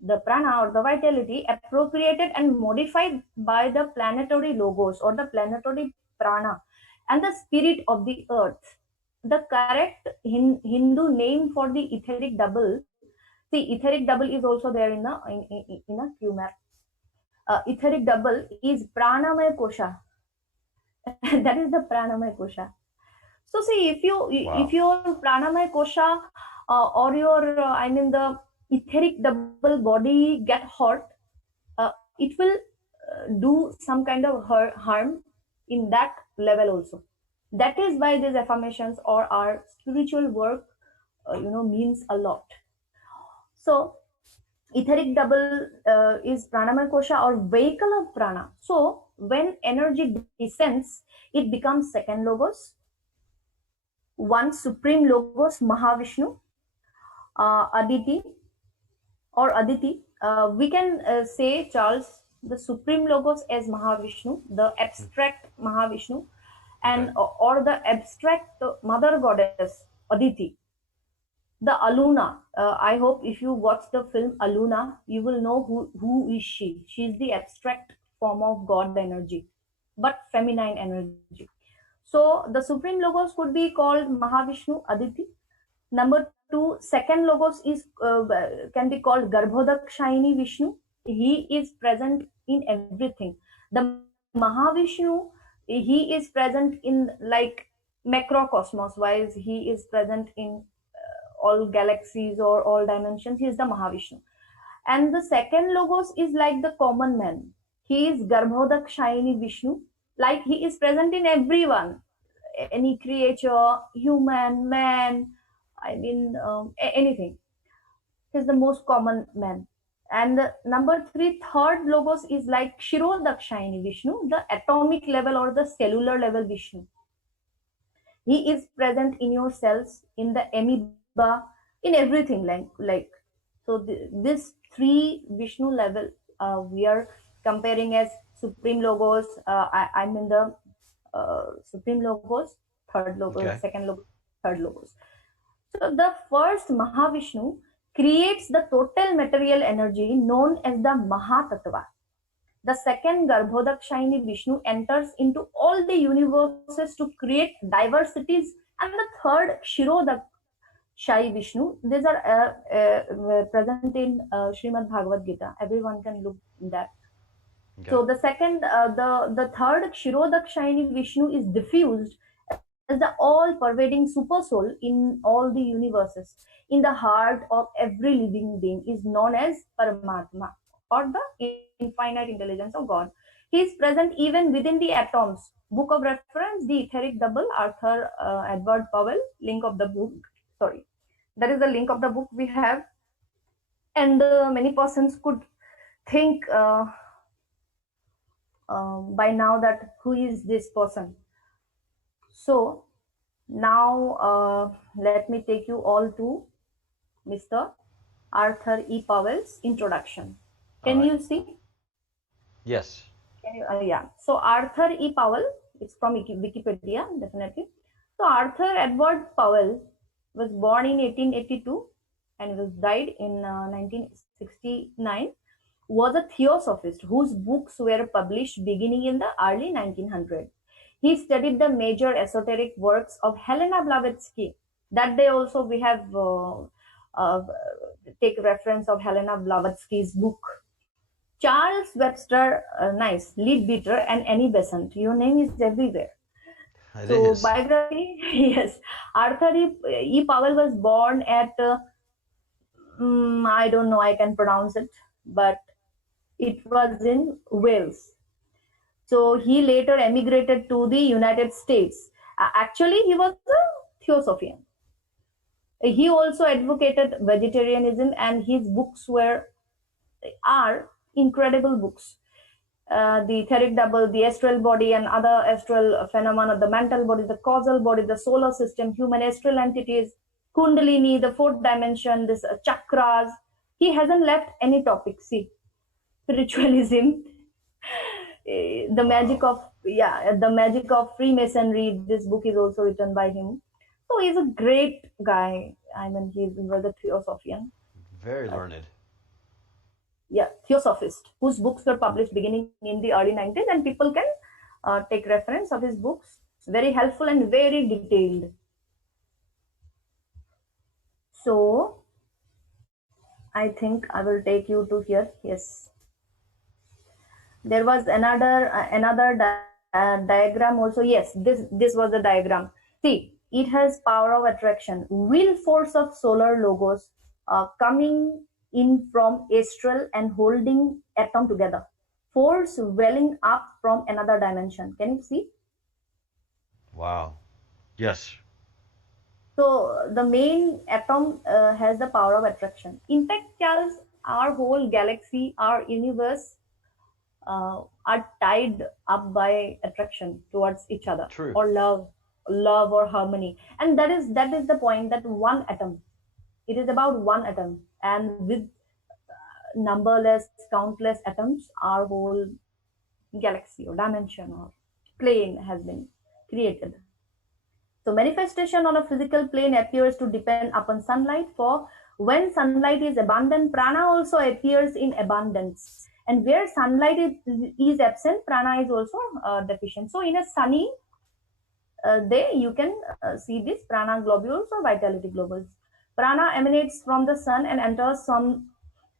the prana or the vitality, appropriated and modified by the planetary logos or the planetary prana and the spirit of the earth. The correct Hindu name for the etheric double, see, etheric double is also there in a QMAP. Etheric double is pranamaya kosha. That is the pranamaya kosha. So see, if your pranamaya kosha or your the etheric double body get hot, it will do some kind of harm in that level also. That is why these affirmations or our spiritual work means a lot. So etheric double is pranamaya kosha or vehicle of prana. So when energy descends, it becomes second logos, one supreme logos, Mahavishnu, Aditi or Aditi. We can say, Charles, the supreme logos as Mahavishnu, the abstract Mahavishnu, and or the abstract mother goddess Aditi. The Aluna, I hope if you watch the film Aluna, you will know who is she. She is the abstract form of God energy, but feminine energy. So the supreme logos could be called Mahavishnu, Aditi. Number 2, second logos is can be called Garbhodakshayini Vishnu. He is present in everything. The Mahavishnu, he is present in like macrocosmos wise. He is present in all galaxies or all dimensions. He is the Mahavishnu. And the second logos is like the common man. He is Garbhodakshayini Vishnu. Like he is present in everyone, any creature, human, man, anything. He's the most common man. And number 3, third logos is like Shirodakshayini Vishnu, the atomic level or the cellular level Vishnu. He is present in your cells, in the amoeba, in everything. Like so, this 3 Vishnu level we are comparing as supreme logos. I'm in the supreme logos, third logos, second logos, third logos. So the first Mahavishnu creates the total material energy known as the Mahatattva. The second Garbhodakshayini Vishnu enters into all the universes to create diversities, and the third Shirodakshayini Vishnu, these are present in Srimad Bhagavad Gita. Everyone can look in that. So the second, the third Shirodakshayini Vishnu is diffused as the all-pervading super soul in all the universes. In the heart of every living being is known as Paramatma, or the infinite intelligence of God. He is present even within the atoms. Book of reference, The Etheric Double, Arthur Edward Powell. Link of the book. Sorry, that is the link of the book we have. And many persons could think by now that who is this person. So now let me take you all to Mr. Arthur E. Powell's introduction. Can you see? Yes. Can you, yeah. So Arthur E. Powell, it's from Wikipedia, definitely. So Arthur Edward Powell was born in 1882 and was died in 1969. Was a theosophist whose books were published beginning in the early 1900s. He studied the major esoteric works of Helena Blavatsky. That day also we have take reference of Helena Blavatsky's book. Charles Webster, nice, Leadbeater, and Annie Besant. Your name is everywhere. So biography, yes. Arthur E. Powell was born at, I don't know, I can pronounce it, but it was in Wales. So he later emigrated to the United States. Actually, he was a Theosophian. He also advocated vegetarianism, and his books are incredible books. The Etheric Double, the Astral Body, and other astral phenomena, the mental body, the causal body, the solar system, human astral entities, Kundalini, the fourth dimension, this chakras. He hasn't left any topic. See, spiritualism, the magic of the magic of Freemasonry. This book is also written by him. So he's a great guy. I mean, he was a Theosophian. Very learned. Yeah, Theosophist, whose books were published beginning in the early 90s, and people can take reference of his books. Very helpful and very detailed. So I think I will take you to here. Yes. There was another diagram also. Yes, this was the diagram. See, it has power of attraction, will force of solar logos coming in from astral and holding atom together. force welling up from another dimension. Can you see? Wow. Yes. So the main atom has the power of attraction. In fact, Charles, our whole galaxy, our universe are tied up by attraction towards each other. True. Or love or harmony. And that is the point, that one atom. It is about one atom, and with numberless, countless atoms, our whole galaxy or dimension or plane has been created. So manifestation on a physical plane appears to depend upon sunlight. For when sunlight is abundant, prana also appears in abundance. And where sunlight is absent, prana is also deficient. So in a sunny day, you can see these prana globules or vitality globules. Prana emanates from the sun and enters some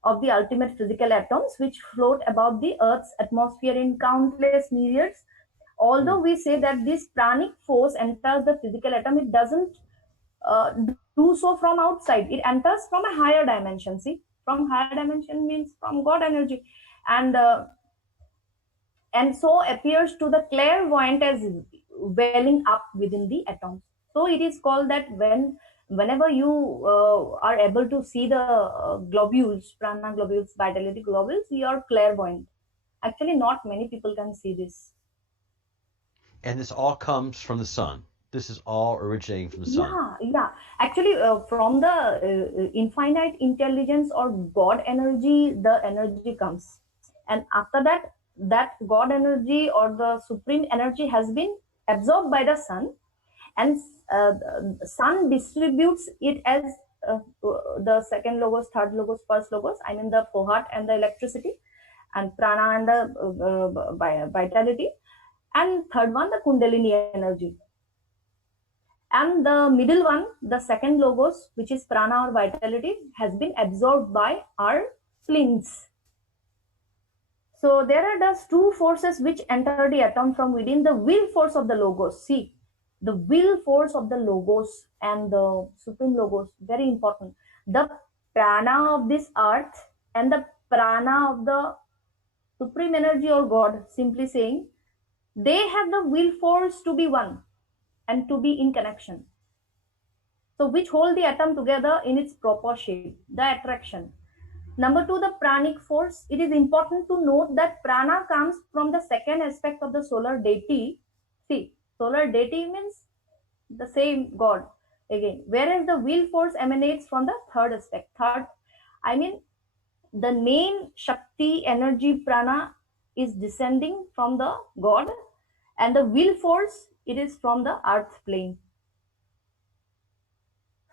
of the ultimate physical atoms which float above the Earth's atmosphere in countless myriads. Although we say that this pranic force enters the physical atom, it doesn't do so from outside. It enters from a higher dimension. See, from higher dimension means from God energy, and so appears to the clairvoyant as welling up within the atoms. So it is called that whenever you are able to see the globules, prana globules, vitality globules, you are clairvoyant. Actually, not many people can see this. And this all comes from the sun. This is all originating from the sun. Yeah. Actually, from the infinite intelligence or God energy, the energy comes. And after that, that God energy or the supreme energy has been absorbed by the sun, and sun distributes it as the second logos, third logos, first logos, I mean the fohat and the electricity, and prana and the vitality, and third one, the kundalini energy. And the middle one, the second logos, which is prana or vitality, has been absorbed by our spleens. So there are those two forces which enter the atom from within. The will force of the logos. See, the will force of the logos and the supreme logos, very important. The prana of this earth and the prana of the supreme energy or God, simply saying, they have the will force to be one and to be in connection. So which hold the atom together in its proper shape, the attraction. Number two, the pranic force. It is important to note that prana comes from the second aspect of the solar deity. See, solar deity means the same God again, whereas the will force emanates from the third aspect. The main Shakti energy prana is descending from the God, and the will force, it is from the earth plane.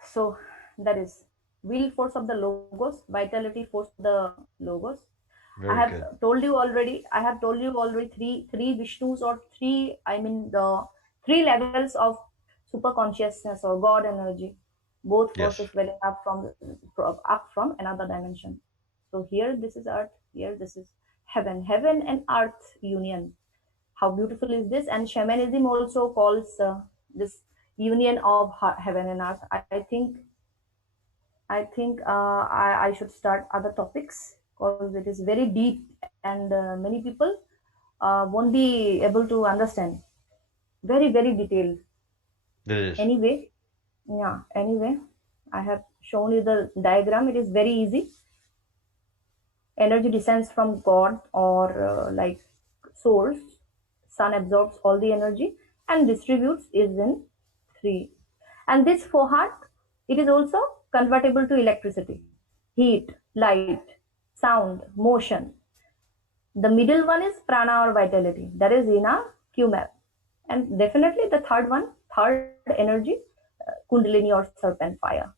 So that is will force of the logos, vitality force of the logos. Very I have good. told you already three Vishnus, or the three levels of super consciousness or God energy. Both forces welling up from another dimension. So here this is earth, here this is heaven and earth union. How beautiful is this? And shamanism also calls this union of heaven and earth. I think I should start other topics because it is very deep, and many people won't be able to understand. Very, very detailed. It is. Anyway, I have shown you the diagram. It is very easy. Energy descends from God or like source. Sun absorbs all the energy and distributes is in three. And this fohat, it is also convertible to electricity, heat, light, sound, motion. The middle one is prana or vitality, that is in a QMAP. And definitely the third energy, kundalini or serpent fire.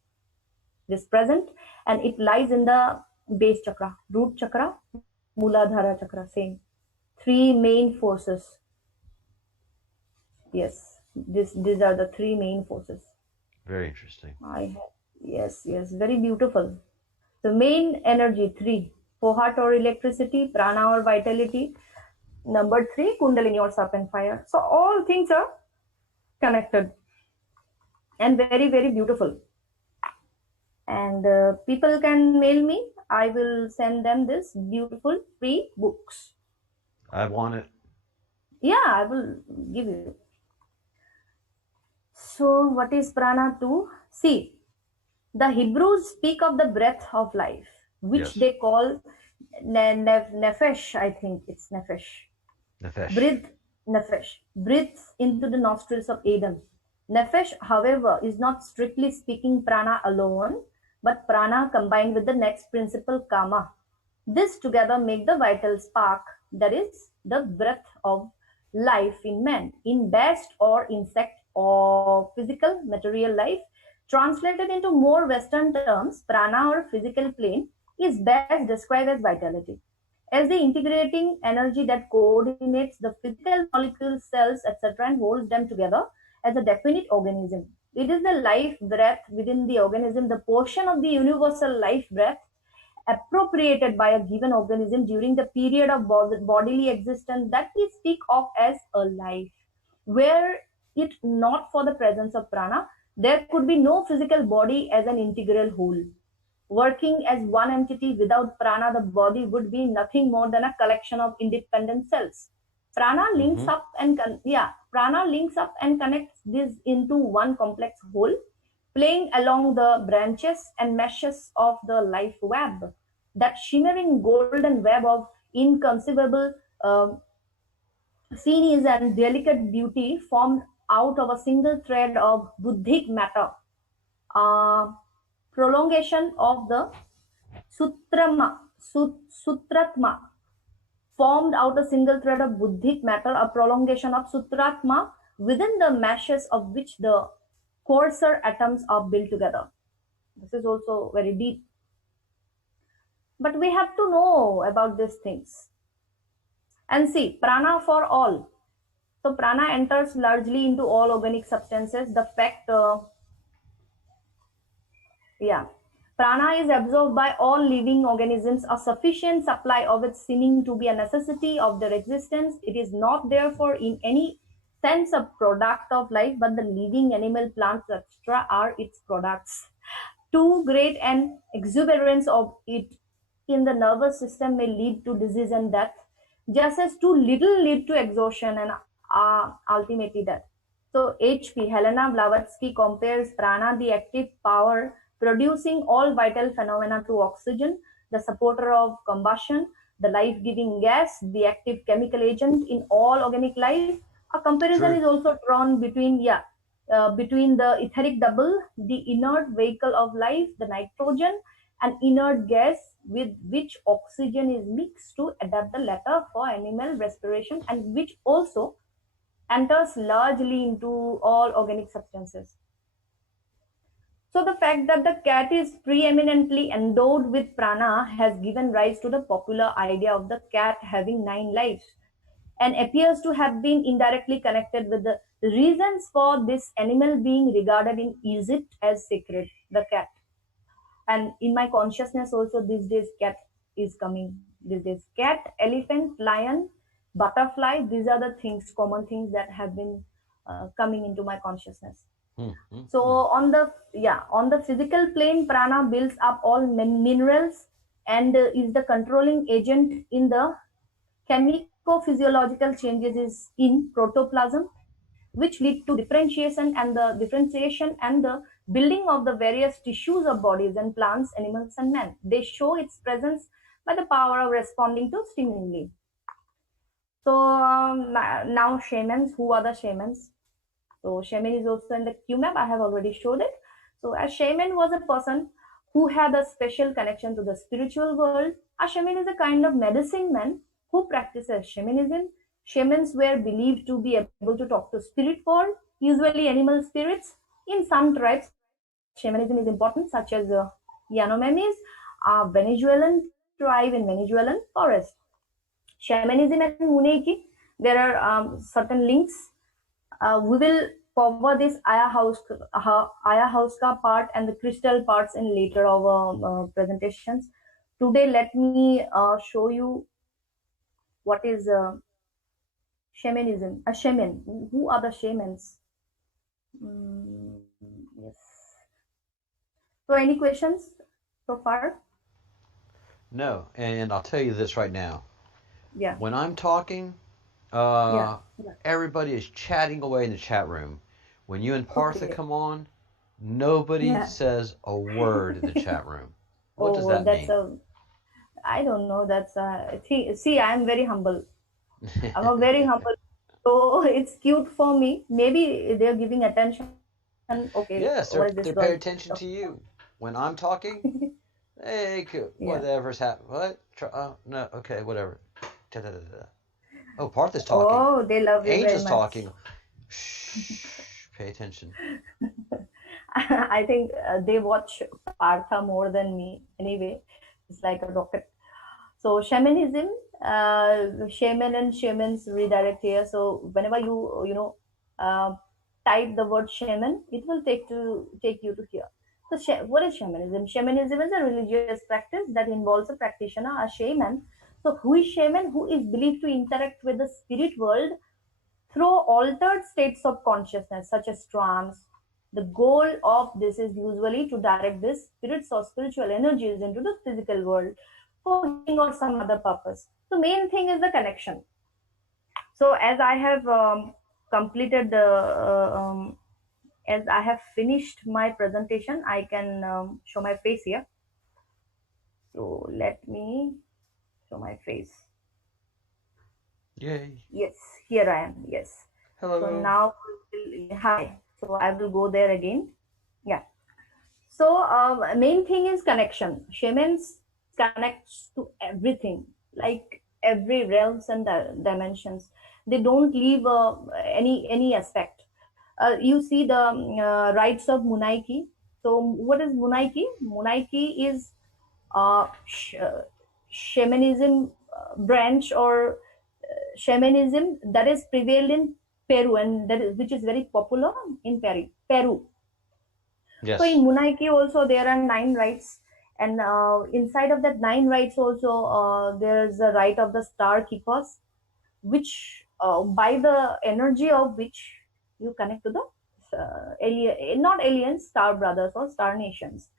It is present and it lies in the base chakra, root chakra, Muladhara chakra, same. Three main forces. Yes, these are the three main forces. Very interesting. Yes, very beautiful. The main energy, three, fohat or electricity, prana or vitality. Number three, kundalini or serpent fire. So all things are connected and very, very beautiful. And people can mail me. I will send them this beautiful free books. I want it. Yeah, I will give you. So, what is prana 2? See, the Hebrews speak of the breath of life, which Yes. they call nefesh. I think it's nefesh. Nefesh. Breathes into the nostrils of Adam. Nefesh, however, is not strictly speaking prana alone, but prana combined with the next principle, kama. This together make the vital spark, that is, the breath of life in man, in best or insect or physical material life. Translated into more Western terms, prana or physical plane is best described as vitality as the integrating energy that coordinates the physical molecules, cells, etc., and holds them together as a definite organism. It is the life breath within the organism, the portion of the universal life breath appropriated by a given organism during the period of bodily existence that we speak of as a life. Were it not for the presence of prana, there could be no physical body as an integral whole. Working as one entity without prana, the body would be nothing more than a collection of independent cells. Prana links up and prana links up and connects this into one complex whole, playing along the branches and meshes of the life web. That shimmering golden web of inconceivable scenes and delicate beauty formed out of a single thread of buddhic matter. Prolongation of the Sutratma, formed out a single thread of Buddhic matter, a prolongation of Sutratma, within the meshes of which the coarser atoms are built together. This is also very deep. But we have to know about these things. And see, prana for all. So prana enters largely into all organic substances. The fact, prana is absorbed by all living organisms. A sufficient supply of it seeming to be a necessity of their existence. It is not therefore in any sense a product of life, but the living animal, plants, etc. are its products. Too great an exuberance of it in the nervous system may lead to disease and death, just as too little lead to exhaustion and ultimately death. So HP, Helena Blavatsky compares prana, the active power producing all vital phenomena, to oxygen, the supporter of combustion, the life-giving gas, the active chemical agent in all organic life. A comparison is also drawn between the etheric double, the inert vehicle of life, the nitrogen, an inert gas with which oxygen is mixed to adapt the latter for animal respiration, and which also enters largely into all organic substances. So the fact that the cat is preeminently endowed with prana has given rise to the popular idea of the cat having 9 lives, and appears to have been indirectly connected with the reasons for this animal being regarded in Egypt as sacred, the cat. And in my consciousness also these days cat is coming. These days cat, elephant, lion, butterfly, these are the things, common things that have been coming into my consciousness. So on the physical plane, prana builds up all minerals and is the controlling agent in the chemico-physiological changes in protoplasm, which lead to differentiation and the building of the various tissues of bodies and plants, animals, and men. They show its presence by the power of responding to stimuli. So now shamans. Who are the shamans? So shaman is also in the QMAP. I have already showed it. So a shaman was a person who had a special connection to the spiritual world. A shaman is a kind of medicine man who practices shamanism. Shamans were believed to be able to talk to spirit world, usually animal spirits. In some tribes, shamanism is important, such as Yanomamis, a Venezuelan tribe in Venezuelan forest. Shamanism and Muneiki, there are certain links. We will cover this ayahuasca part and the crystal parts in later of presentations. Today, let me show you what is shamanism. A shaman. Who are the shamans? Yes. So, any questions so far? No, and I'll tell you this right now. Yeah. When I'm talking, Yeah. Yeah. everybody is chatting away in the chat room. When you and Partha Okay. come on, nobody Yeah. says a word in the chat room. What does Oh, that that's mean? a. I don't know. That's a. See, I'm very humble. I'm a very humble. So it's cute for me. Maybe they're giving attention. Okay, what is Yes, this girl? they're paying attention to you. When I'm talking, hey, Yeah. whatever's happening. What? No, okay, whatever. Da, da, da, da. Oh, Partha's talking. Oh, they love you very Angel's much. talking. Shh, pay attention. I think they watch Partha more than me. Anyway, it's like a rocket. So shamanism, shaman and shamans redirect here. So whenever uh, type the word shaman, it will take you to here. So what is shamanism? Shamanism is a religious practice that involves a practitioner, a shaman. So who is shaman? Who is believed to interact with the spirit world through altered states of consciousness, such as trance. The goal of this is usually to direct these spirits or spiritual energies into the physical world for healing or some other purpose. The main thing is the connection. So, as I have completed as I have finished my presentation, I can show my face here. So, let me show my face. Yay. Yes, here I am. Yes. So Hello. now, hi. So I will go there again. Yeah. So main thing is connection. Shamans connects to everything, like every realms and dimensions. They don't leave any aspect. You see the rites of Munaiki. So what is Munaiki? Munaiki is shamanism branch or shamanism that is prevailed in Peru and which is very popular in Peru. So in Yes. Munaiki also there are 9 rites, and inside of that 9 rites also there is a rite of the star keepers, which by the energy of which you connect to the not aliens, star brothers or star nations.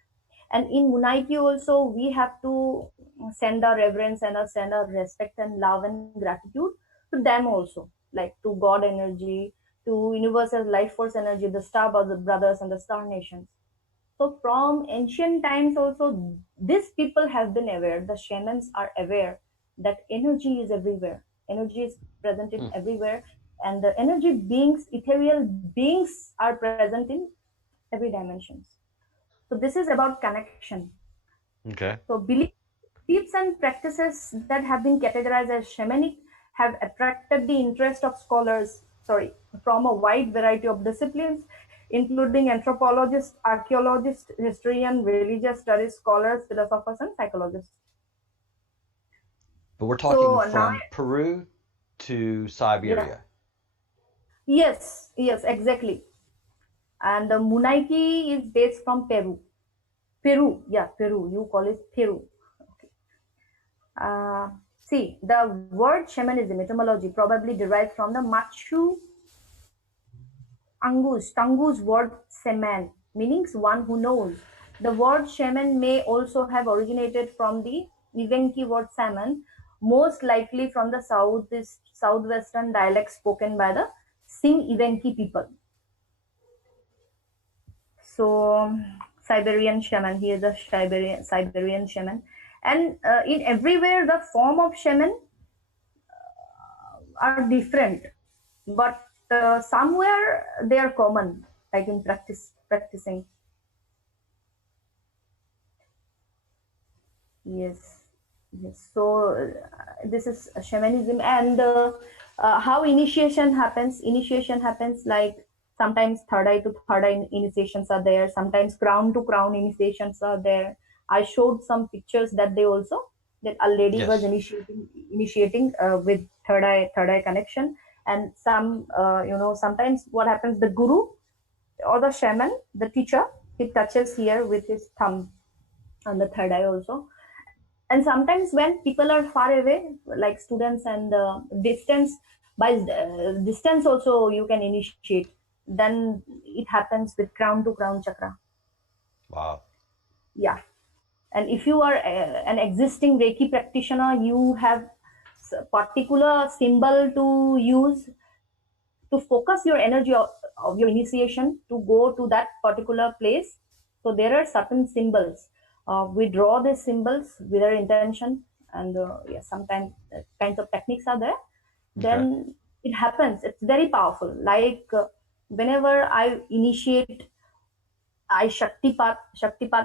And in Munaiki also, we have to send our reverence and send our respect and love and gratitude to them also, like to God energy, to universal life force energy, the star brothers and the star nations. So from ancient times also, these people have been aware, the shamans are aware that energy is everywhere. Energy is present in Hmm. everywhere. And the energy beings, ethereal beings are present in every dimensions. So this is about connection. Okay. So beliefs and practices that have been categorized as shamanic have attracted the interest of scholars, from a wide variety of disciplines, including anthropologists, archaeologists, historians, religious studies scholars, philosophers, and psychologists. But we're talking So now, from Peru to yeah, Siberia. yes, exactly. And the Munaiki is based from Peru. Peru, yeah, Peru. You call it Peru. See, the word shamanism etymology probably derived from the Machu Tangu's word shaman, meaning one who knows. The word shaman may also have originated from the Evenki word salmon, most likely from the southwestern dialect spoken by the Sing Evenki people. So, Siberian shaman, he is a Siberian shaman. And in everywhere, the form of shaman are different, but somewhere they are common, like in practicing. Yes, yes. So this is shamanism, and how initiation happens. Initiation happens like sometimes third eye to third eye initiations are there. Sometimes crown to crown initiations are there. I showed some pictures that they also that a lady was Yes. initiating with third eye connection, and sometimes what happens, the guru or the shaman, the teacher, he touches here with his thumb on the third eye also. And sometimes when people are far away, like students, and distance also you can initiate, then it happens with crown to crown chakra. Wow. Yeah. And if you are an existing Reiki practitioner, you have particular symbol to use to focus your energy of your initiation to go to that particular place. So there are certain symbols. We draw these symbols with our intention, and yeah, sometimes kinds of techniques are there. Then it happens. It's very powerful. Like whenever I initiate, I Shaktipat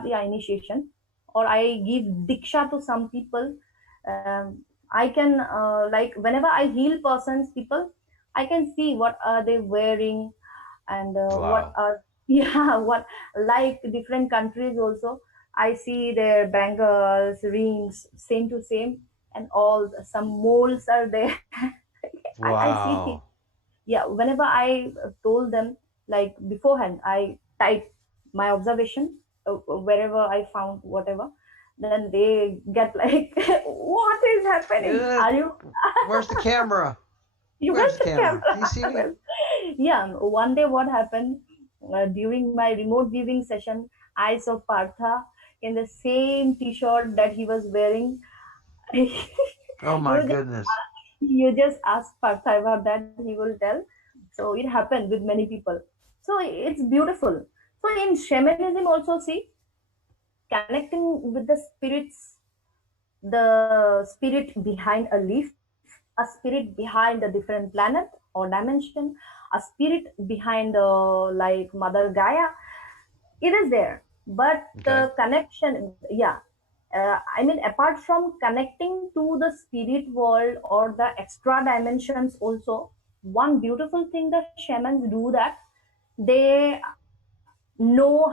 the initiation, or I give Diksha to some people. I can like whenever I heal persons, people, I can see what are they wearing, and what are what like different countries also. I see their bangles, rings, same to same, and all some moles are there. I see. Yeah, whenever I told them like beforehand, I type my observation wherever I found whatever. Then they get like, what is happening? Are you? Where's the camera? Where's the camera? Do you see me? Yeah, one day what happened during my remote viewing session, I saw Partha in the same T-shirt that he was wearing. Oh my goodness. You just ask Partha about that, he will tell. So it happened with many people. So it's beautiful. So in shamanism also, see, connecting with the spirits, the spirit behind a leaf, a spirit behind a different planet or dimension, a spirit behind like Mother Gaia, it is there. But the connection, I mean, apart from connecting to the spirit world or the extra dimensions also, one beautiful thing that shamans do, that they know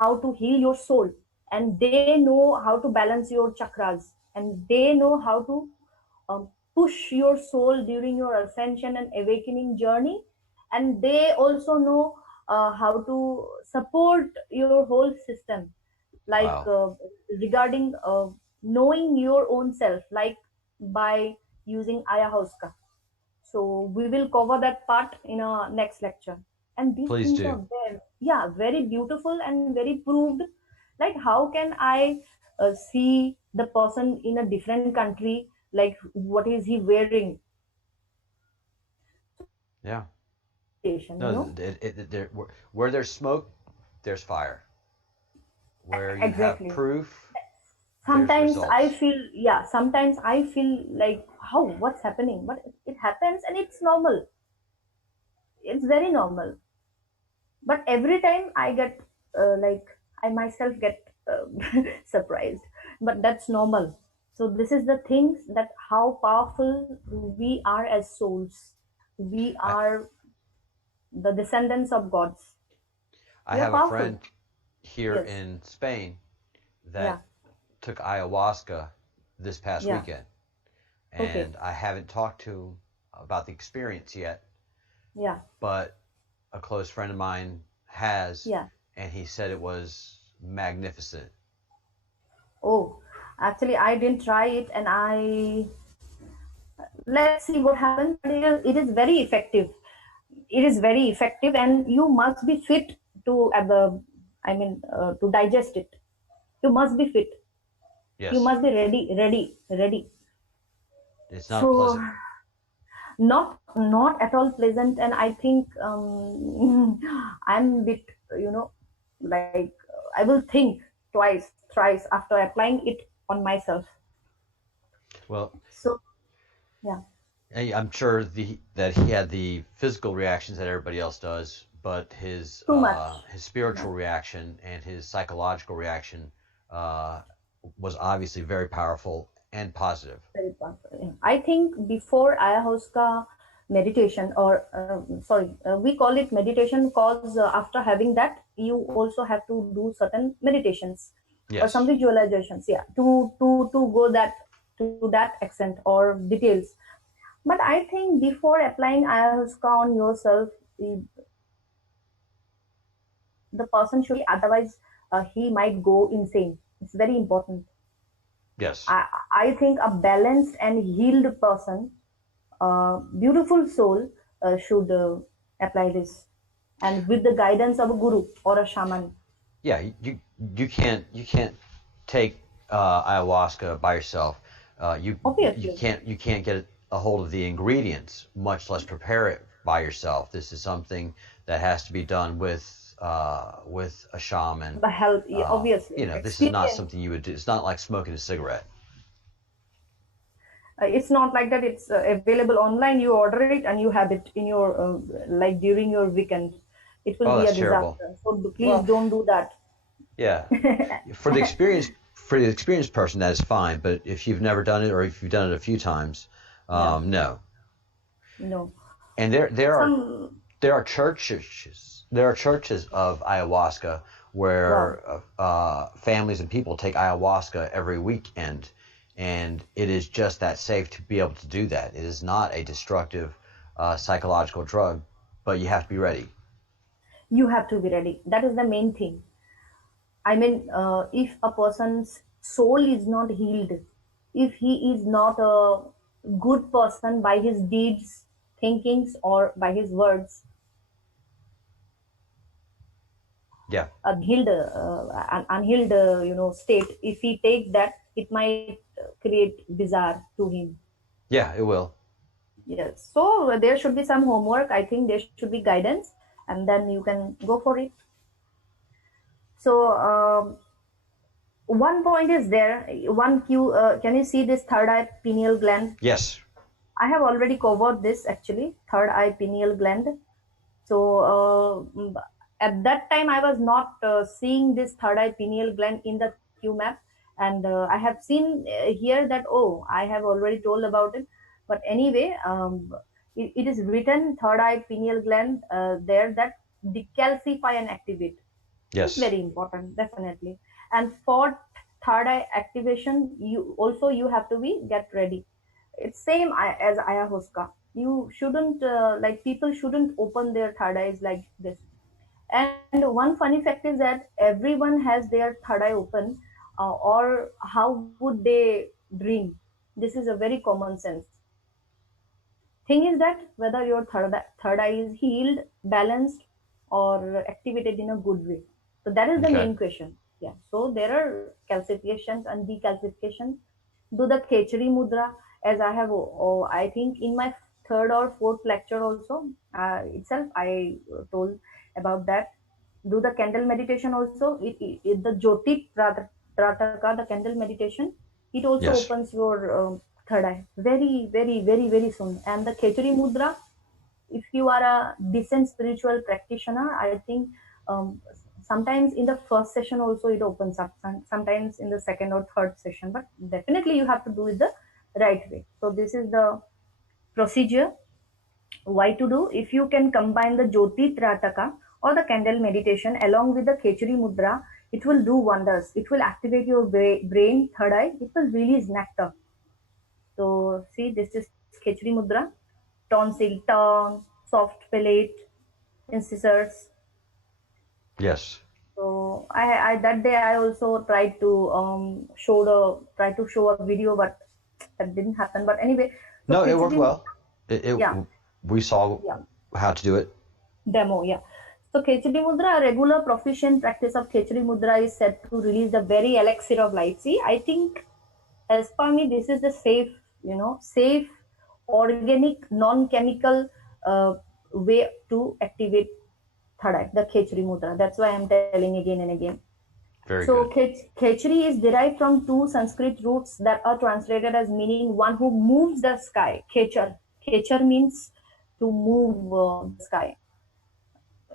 how to heal your soul, and they know how to balance your chakras, and they know how to push your soul during your ascension and awakening journey, and they also know how to support your whole system, like regarding knowing your own self, like by using ayahuasca. So we will cover that part in our next lecture. And these things are very beautiful and very proved. Like how can I see the person in a different country, like what is he wearing? Yeah. No, where there's smoke, there's fire. Where you have proof, sometimes I feel, sometimes I feel like, what's happening? But it happens and it's normal. It's very normal. But every time I get, I myself get surprised. But that's normal. So this is the things that how powerful we are as souls. We are the descendants of gods. I have a friend here in Spain that took ayahuasca this past weekend, and I haven't talked to him about the experience yet. Yeah. But a close friend of mine has, and he said it was magnificent. Oh, actually, I didn't try it, and let's see what happens. It is very effective. It is very effective, and you must be fit to to digest it. You must be fit. Yes. You must be ready. It's not pleasant. Not at all pleasant, and I think I'm a bit, like I will think twice, thrice after applying it on myself. Well. So, yeah. I'm sure that he had the physical reactions that everybody else does, but his spiritual reaction and his psychological reaction was obviously very powerful and positive. Very powerful. I think before ayahuasca meditation, or we call it meditation because after having that, you also have to do certain meditations or some visualizations, to go to that extent or details. But I think before applying ayahuasca on yourself, the person should, otherwise he might go insane. It's very important. Yes. I think a balanced and healed person, beautiful soul, should apply this, and with the guidance of a guru or a shaman. Yeah, you can't take ayahuasca by yourself. You Obviously. can't get a hold of the ingredients, much less prepare it by yourself. This is something that has to be done with a shaman. The help, yeah, obviously. This is not Experience. something you would do. It's not like smoking a cigarette. It's not like that. It's available online. You order it and you have it in your like during your weekend. It will Oh, be a that's terrible. disaster. So please Well, don't do that. yeah. For the experienced person, that is fine. But if you've never done it, or if you've done it a few times, Yeah. no. No. And there Some. are churches of ayahuasca where families and people take ayahuasca every weekend, and it is just that safe to be able to do that. It is not a destructive psychological drug, but you have to be ready. You have to be ready. That is the main thing. I mean, if a person's soul is not healed, if he is not a good person by his deeds, thinkings, or by his words, Yeah. an unhealed, state, if he takes that, it might create bizarre to him. Yeah, it will. Yes. So there should be some homework. I think there should be guidance, and then you can go for it. So one point is there. One cue. Can you see this third eye pineal gland? Yes. I have already covered this actually. Third eye pineal gland. So at that time, I was not seeing this third eye pineal gland in the Q map, and I have seen here that I have already told about it. But anyway, it is written third eye pineal gland there that decalcify and activate. It's Yes. very important, definitely. And for third eye activation, you have to be get ready. It's same as ayahuasca. You shouldn't like people shouldn't open their third eyes like this. And one funny fact is that everyone has their third eye open, or how would they dream? This is a very common sense. Thing is that whether your third eye is healed, balanced, or activated in a good way. So that is the Okay. main question. Yeah. So there are calcifications and decalcifications. Do the Khechari mudra, as I have, I think in my third or fourth lecture also itself, I told about that. Do the candle meditation also. The Jyoti Prataka, the candle meditation, it also Yes. opens your third eye very, very, very, very soon. And the Khechari mudra, if you are a decent spiritual practitioner, I think sometimes in the first session also it opens up, sometimes in the second or third session, but definitely you have to do it the right way. So this is the procedure. Why to do? If you can combine the Jyoti Trataka or the candle meditation along with the Khechari mudra, it will do wonders. It will activate your brain, third eye. It will release nectar. So see, this is Khechari mudra, tonsil, tongue, soft palate, incisors. Yes. So I that day I also tried to show a video, but that didn't happen. But anyway, so No, it worked Khechari, well. yeah, We saw yeah, how to do it. demo, yeah. So Khechari mudra, a regular proficient practice of Khechari mudra is said to release the very elixir of life. See, I think as per me, this is the safe, organic, non-chemical way to activate third eye, the Khechari mudra. That's why I'm telling again and again. Very So good. Khechari is derived from two Sanskrit roots that are translated as meaning one who moves the sky. Khechar. Khechar means to move the sky,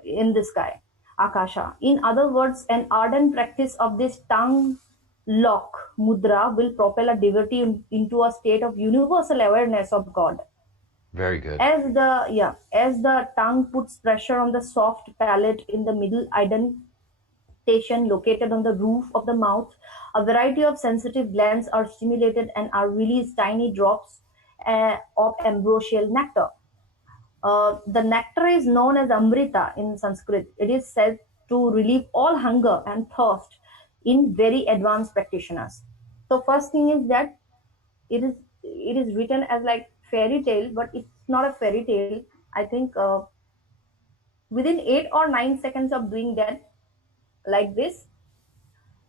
in the sky, akasha. In other words, an ardent practice of this tongue lock mudra will propel a devotee into a state of universal awareness of God. Very good. As the tongue puts pressure on the soft palate in the middle indentation located on the roof of the mouth, a variety of sensitive glands are stimulated and are released tiny drops of ambrosial nectar. The nectar is known as Amrita in Sanskrit. It is said to relieve all hunger and thirst in very advanced practitioners. So first thing is that it is written as like fairy tale, but it's not a fairy tale. I think within 8 or 9 seconds of doing that like this,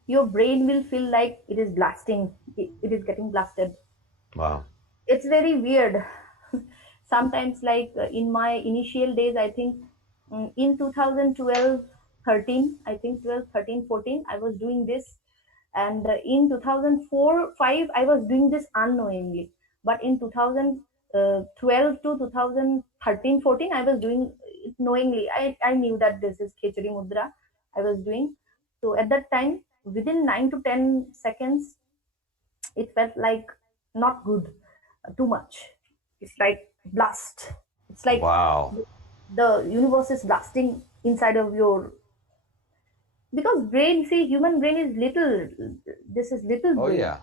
your brain will feel like it is blasting. It is getting blasted. Wow. It's very weird. Sometimes, like in my initial days, I think in 2012, 13, I think 12, 13, 14, I was doing this. And in 2004, 5, I was doing this unknowingly. But in 2012 to 2013, 14, I was doing it knowingly. I knew that this is Khechari Mudra I was doing. So at that time, within 9 to 10 seconds, it felt like not good, too much. It's like blast. It's like Wow. the universe is blasting inside of your, because brain, see, human brain is little. This is little Oh brain. yeah.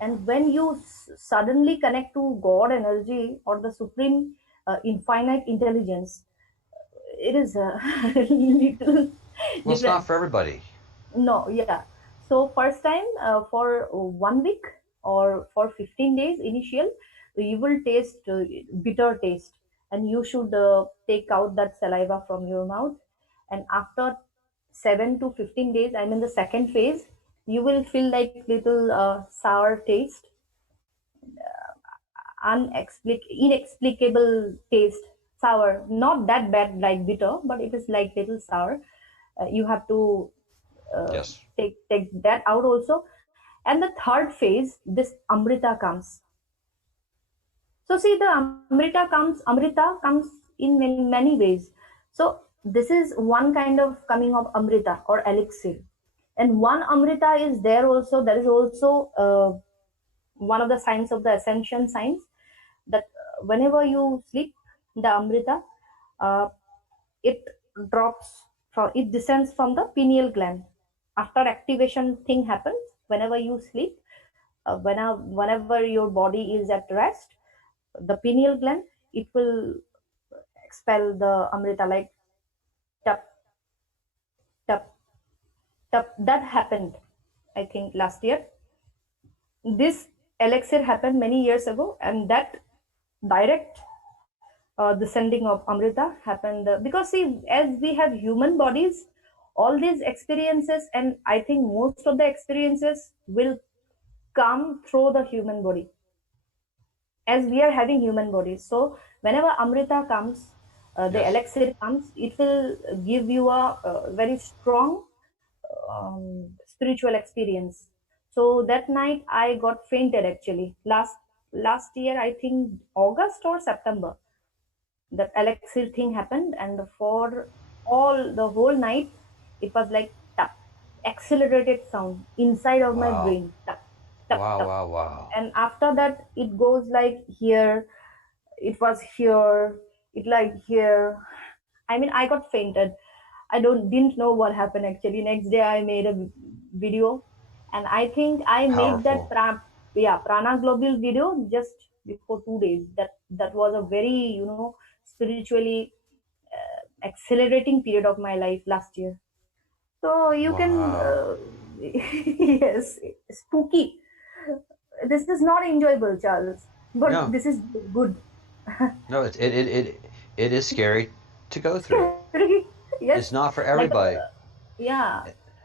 And when you suddenly connect to God energy or the supreme infinite intelligence, it is a little Well, it's not different. for everybody. No, yeah. So first time for 1 week or for 15 days initial, you will taste bitter taste, and you should take out that saliva from your mouth. And after 7 to 15 days, I'm in the second phase, you will feel like little sour taste, inexplicable taste, sour, not that bad like bitter, but it is like little sour. You have to Yes. take that out also. And the third phase, this amrita comes. So see, the amrita comes in many ways. So this is one kind of coming of amrita or elixir. And one amrita is there also. There is also one of the signs of the ascension signs, that whenever you sleep, the amrita, uh, it drops from, it descends from the pineal gland. After activation thing happens, whenever you sleep, whenever your body is at rest, the pineal gland, it will expel the amrita, like tap tap tap. That happened, I think, last year. This elixir happened many years ago, and that direct descending of amrita happened because, see, as we have human bodies, all these experiences, and I think most of the experiences will come through the human body, as we are having human bodies. So whenever amrita comes, the Yes. elixir comes, it will give you a very strong spiritual experience. So that night I got fainted actually. Last year, I think August or September, that elixir thing happened, and for all the whole night, it was like tap, accelerated sound inside of my Wow. brain, tap tap Wow. tap. Wow. Wow. And after that, it goes like here, it was here, it like here. I mean, I got fainted. I don't didn't know what happened actually. Next day, I made a video, and I think I made that Powerful. prana global video just before 2 days. That was a very, spiritually accelerating period of my life last year. So you can Wow. yes, spooky. This is not enjoyable, Charles, but No. this is good. No. It is scary to go through. Scary, It's yes, not for like everybody. yeah,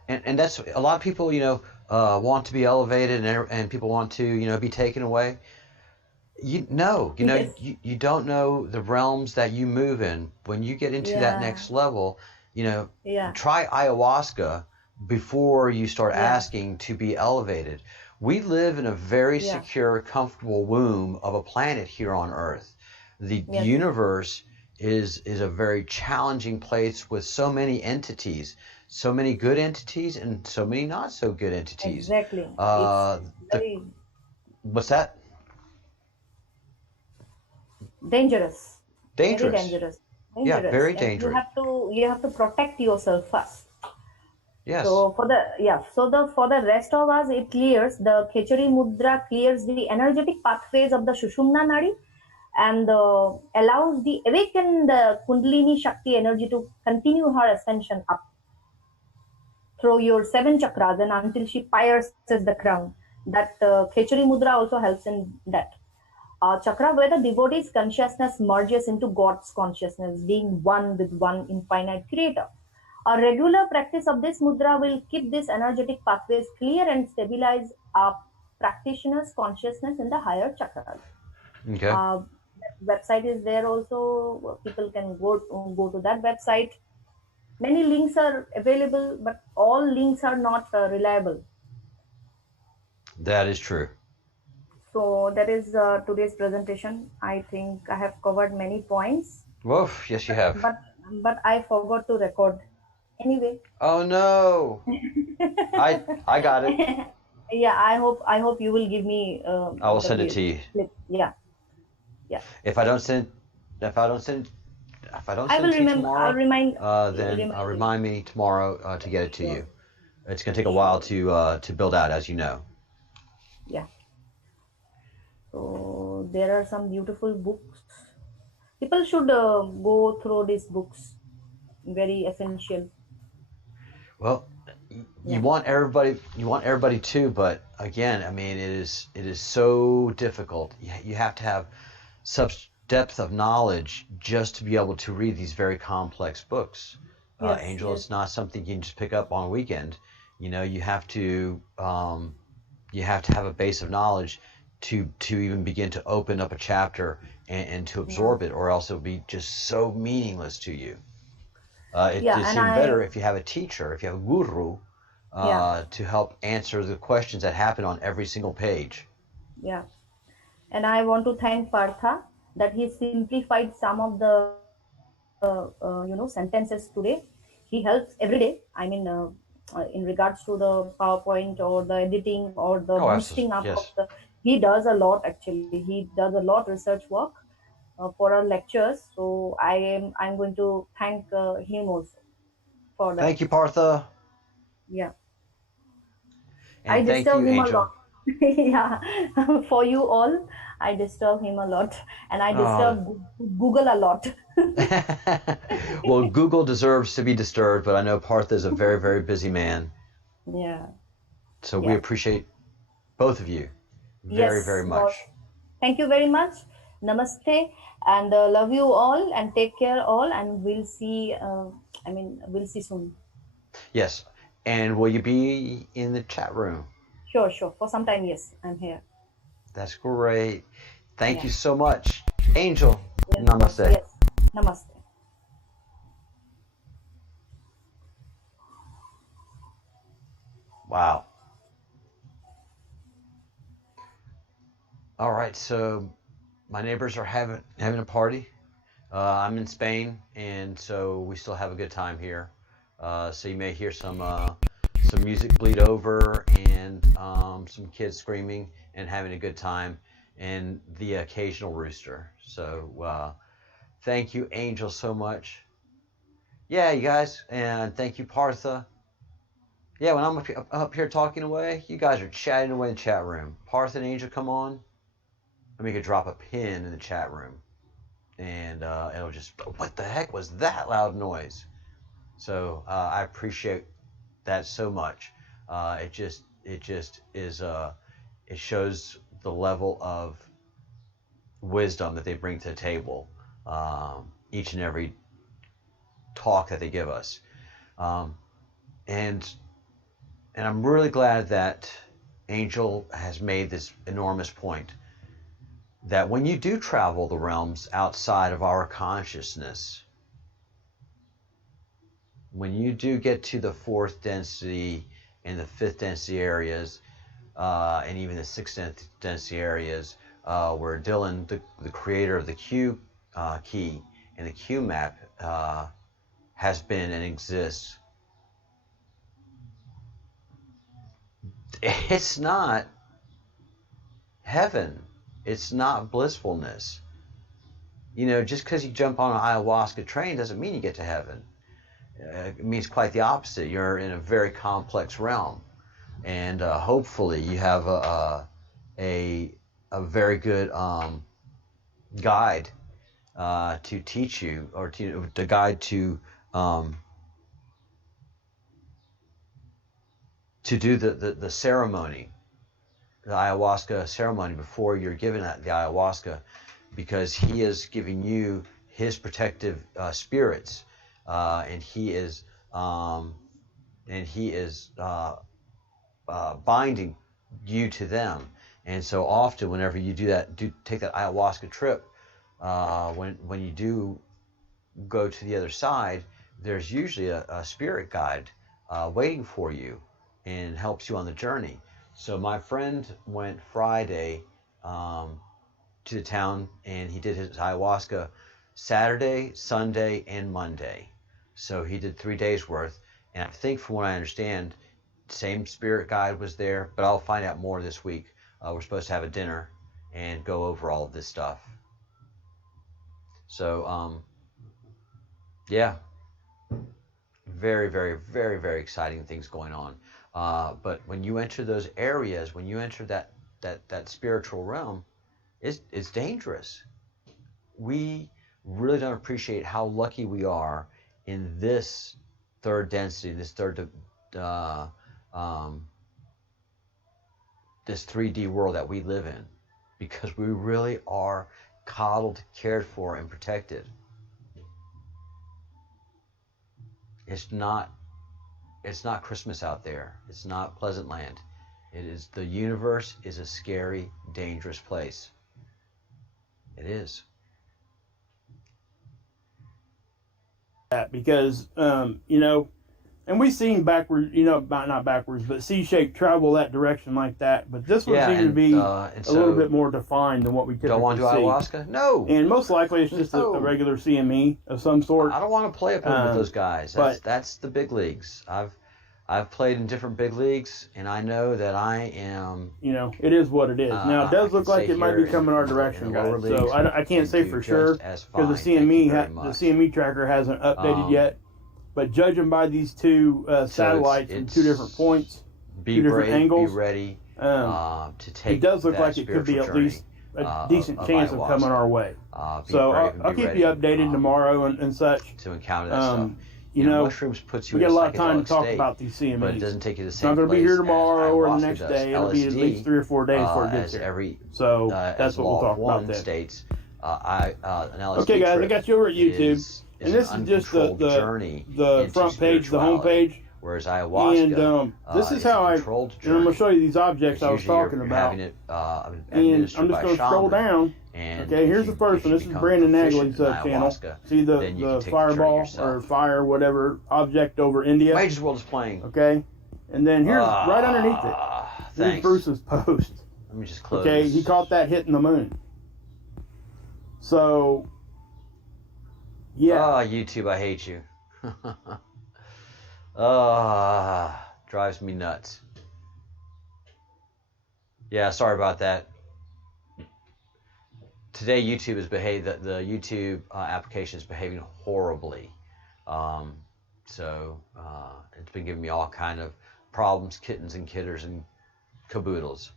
And that's a lot of people, want to be elevated, and people want to, be taken away. yes, You don't know the realms that you move in. When you get into that yeah, next level, you know, yeah, try ayahuasca before you start yeah, asking to be elevated. We live in a very yeah, secure, comfortable womb of a planet here on Earth. The yes, universe is a very challenging place with so many entities, so many good entities and so many not so good entities. exactly. It's Uh, the very what's that? dangerous, very Dangerous. dangerous, Yeah, dangerous, very and dangerous. you have to protect yourself first. Yes. So for the rest of us, it clears, the Khechari Mudra clears the energetic pathways of the Shushumna Nadi, and allows the awakened Kundalini Shakti energy to continue her ascension up through your 7 chakras and until she pierces the crown. That Khechari Mudra also helps in that. Chakra, where the devotee's consciousness merges into God's consciousness, being one with one infinite creator. A regular practice of this mudra will keep these energetic pathways clear and stabilize up practitioners' consciousness in the higher chakras. Okay. Website is there also. People can go to that website. Many links are available, but all links are not reliable. That is true. So that is today's presentation. I think I have covered many points. Woof, yes you have. But I forgot to record. Anyway. Oh no. I got it. Yeah, I hope you will give me. I will send it to you. Clip. Yeah. If I don't send it to you tomorrow, I'll remind. then remind me tomorrow to get it to you. It's going to take a while to build out, as you know. Yeah. So there are some beautiful books. People should go through these books. Very essential. Well, you want everybody to, but again, I mean, it is so difficult. You have to have such depth of knowledge just to be able to read these very complex books. Angel, it's not something you can just pick up on a weekend. You have to have a base of knowledge to even begin to open up a chapter and to absorb it, or else it'll be just so meaningless to you. It's even better if you have a teacher, if you have a guru, to help answer the questions that happen on every single page. Yeah. And I want to thank Partha that he simplified some of the sentences today. He helps every day. I mean, in regards to the PowerPoint or the editing or the boosting up of the, he does a lot actually. He does a lot research work for our lectures. So I'm going to thank him also for that. Thank you, Partha. Yeah. And I disturb him Angel. a lot. Yeah, for you all, I disturb him a lot, and I disturb Google a lot. Well, Google deserves to be disturbed, but I know Partha is a very, very busy man. Yeah. So we appreciate both of you very, very much. Boss. Thank you very much. Namaste, and love you all, and take care all, and we'll see. We'll see soon. Yes, and will you be in the chat room? Sure. For some time, yes, I'm here. That's great. Thank you so much. Angel, namaste. Yes, namaste. Wow. All right, so my neighbors are having a party. I'm in Spain, and so we still have a good time here. So you may hear some music bleed over and some kids screaming and having a good time, and the occasional rooster. So thank you, Angel, so much. Yeah, you guys, and thank you, Partha. Yeah, when I'm up here talking away, you guys are chatting away in the chat room. Partha and Angel, come on. Let me drop a pin in the chat room, and it'll just, what the heck was that loud noise? So I appreciate that so much. It just is it shows the level of wisdom that they bring to the table each and every talk that they give us, and I'm really glad that Angel has made this enormous point that when you do travel the realms outside of our consciousness, when you do get to the fourth density and the fifth density areas, and even the sixth density areas, where Dylan, the creator of the Q key and the Q map, has been and exists, it's not heaven. It's not blissfulness. Just because you jump on an ayahuasca train doesn't mean you get to heaven. It means quite the opposite. You're in a very complex realm, and hopefully you have a very good guide to teach you, or to guide to do the ceremony, the ayahuasca ceremony, before you're given the ayahuasca, because he is giving you his protective spirits. And he is binding you to them. And so often, whenever you take that ayahuasca trip, when you do go to the other side, there's usually a spirit guide waiting for you and helps you on the journey. So my friend went Friday to the town, and he did his ayahuasca Saturday, Sunday, and Monday. So he did 3 days worth. And I think, from what I understand, same spirit guide was there, but I'll find out more this week. We're supposed to have a dinner and go over all of this stuff. So, yeah, very, very, very, very exciting things going on. But when you enter those areas, when you enter that spiritual realm, it's dangerous. We really don't appreciate how lucky we are in this third density, this this 3D world that we live in, because we really are coddled, cared for, and protected. It's not Christmas out there. It's not Pleasant Land. The universe is a scary, dangerous place. It is. Because and we've seen backwards, not backwards, but C-shaped travel that direction like that. But this one seems to be a little bit more defined than what we typically see. Don't want to do ayahuasca? No. And most likely it's just a regular CME of some sort. I don't want to play up with those guys. That's the big leagues. I've played in different big leagues, and I know that I am. It is what it is. Now it does look like it might be coming our direction, guys. So I can't say for sure because the CME tracker hasn't updated yet. But judging by these two satellites from two different points, two different angles, be ready to take. It does look like it could be at least a decent chance of coming our way. So I'll keep you updated tomorrow and such. To encounter that stuff. Mushrooms puts you we in got a a lot of time to talk state, about these CMEs. but it doesn't take you to the It's same not going to be here tomorrow or the next does. day. It'll be at least 3 or 4 days before it gets here. So that's what we'll talk about then. States, an LSD okay, guys, I got you over at YouTube. And this is just the front page, the home page. Whereas ayahuasca, and this is how and I'm going to show you these objects I was talking about. And I'm just going to scroll down. Okay, here's the first one. This is Brandon Nagley's channel. See the fireball or fire, whatever, object over India. Wages World is playing. Okay, and then here's right underneath it. Here's Bruce's post. Let me just close. Okay, he caught that hitting the moon. So, yeah. Oh, YouTube, I hate you. Drives me nuts. Yeah, sorry about that. Today, YouTube has behaved. The YouTube application is behaving horribly. So it's been giving me all kind of problems, kittens and kitters and caboodles.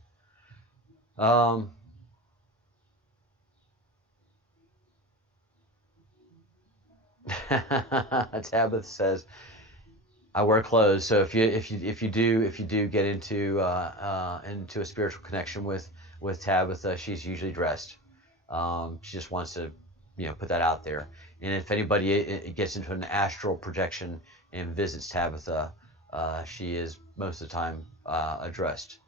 Tabitha says, "I wear clothes." So if you do get into a spiritual connection with Tabitha, she's usually dressed. She just wants to, put that out there. And if anybody gets into an astral projection and visits Tabitha, she is most of the time dressed.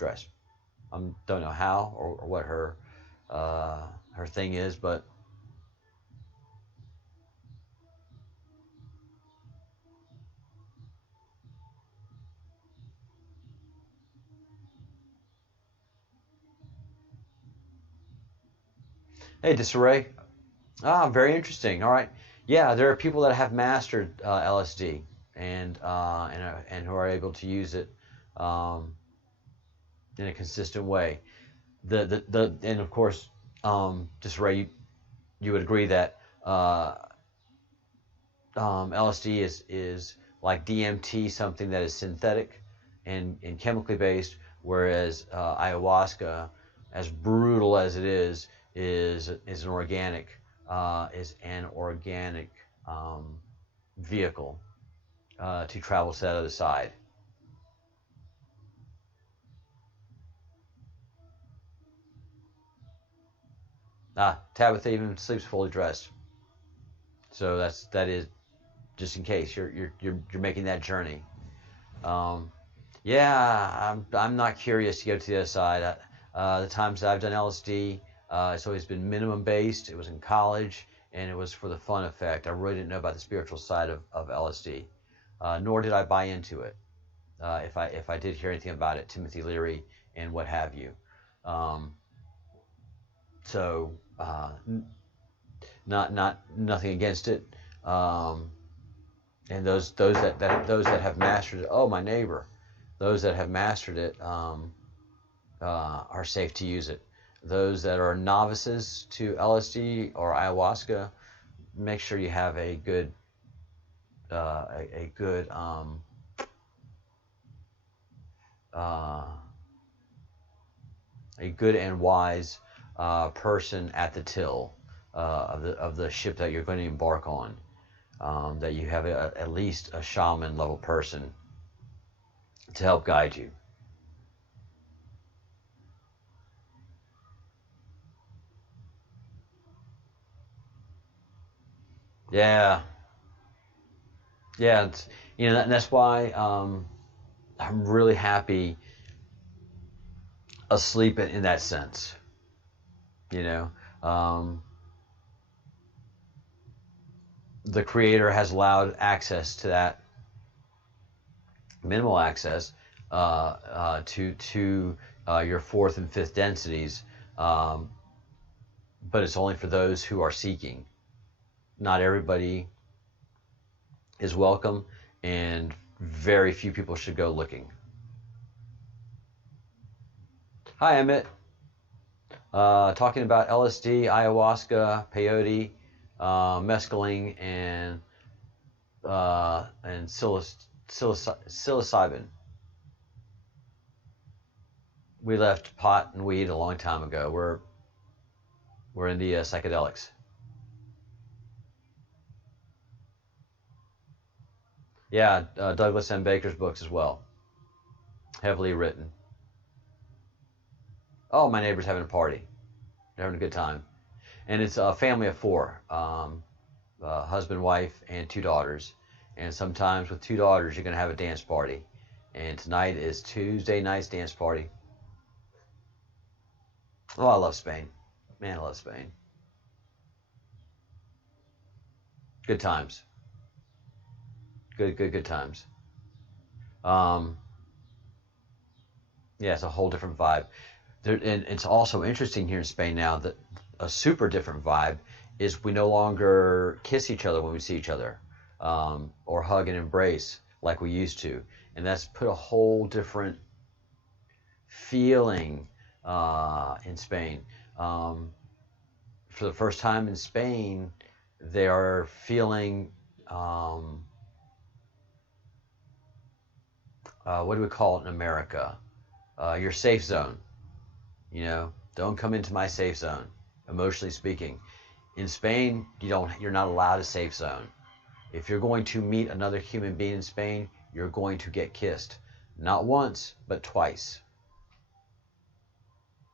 I don't know how or what her thing is, but. Hey, Disarray. Very interesting. All right. Yeah, there are people that have mastered LSD and who are able to use it in a consistent way. And of course, Disarray, you would agree that LSD is like DMT, something that is synthetic and chemically based, whereas ayahuasca, as brutal as it is an organic vehicle to travel to that other side. Tabitha even sleeps fully dressed. So that is just in case you're making that journey. Yeah, I'm not curious to go to the other side. The times that I've done LSD, it's always been minimum based. It was in college, and it was for the fun effect. I really didn't know about the spiritual side of LSD, nor did I buy into it. If I did hear anything about it, Timothy Leary and what have you. So nothing against it. And those that have mastered it. Oh, my neighbor. Those that have mastered it are safe to use it. Those that are novices to LSD or ayahuasca, make sure you have a good and wise person at the till of the ship that you're going to embark on. That you have at least a shaman level person to help guide you. Yeah, it's, and that's why I'm really happy asleep in that sense. The Creator has allowed access to that, minimal access to your fourth and fifth densities, but it's only for those who are seeking. Not everybody is welcome, and very few people should go looking. Hi, Emmett. Talking about LSD, ayahuasca, peyote, mescaline, and psilocybin. We left pot and weed a long time ago. We're in the psychedelics. Yeah, Douglas M. Baker's books as well. Heavily written. Oh, my neighbor's having a party. They're having a good time. And it's a family of four. Husband, wife, and 2 daughters. And sometimes with 2 daughters, you're going to have a dance party. And tonight is Tuesday night's dance party. Oh, I love Spain. Man, I love Spain. Good times. Good times. Yeah, it's a whole different vibe. And it's also interesting here in Spain now that a super different vibe is we no longer kiss each other when we see each other, or hug and embrace like we used to. And that's put a whole different feeling in Spain. For the first time in Spain, they are feeling what do we call it in America? Your safe zone. Don't come into my safe zone, emotionally speaking. In Spain, you're not allowed a safe zone. If you're going to meet another human being in Spain, you're going to get kissed. Not once, but twice.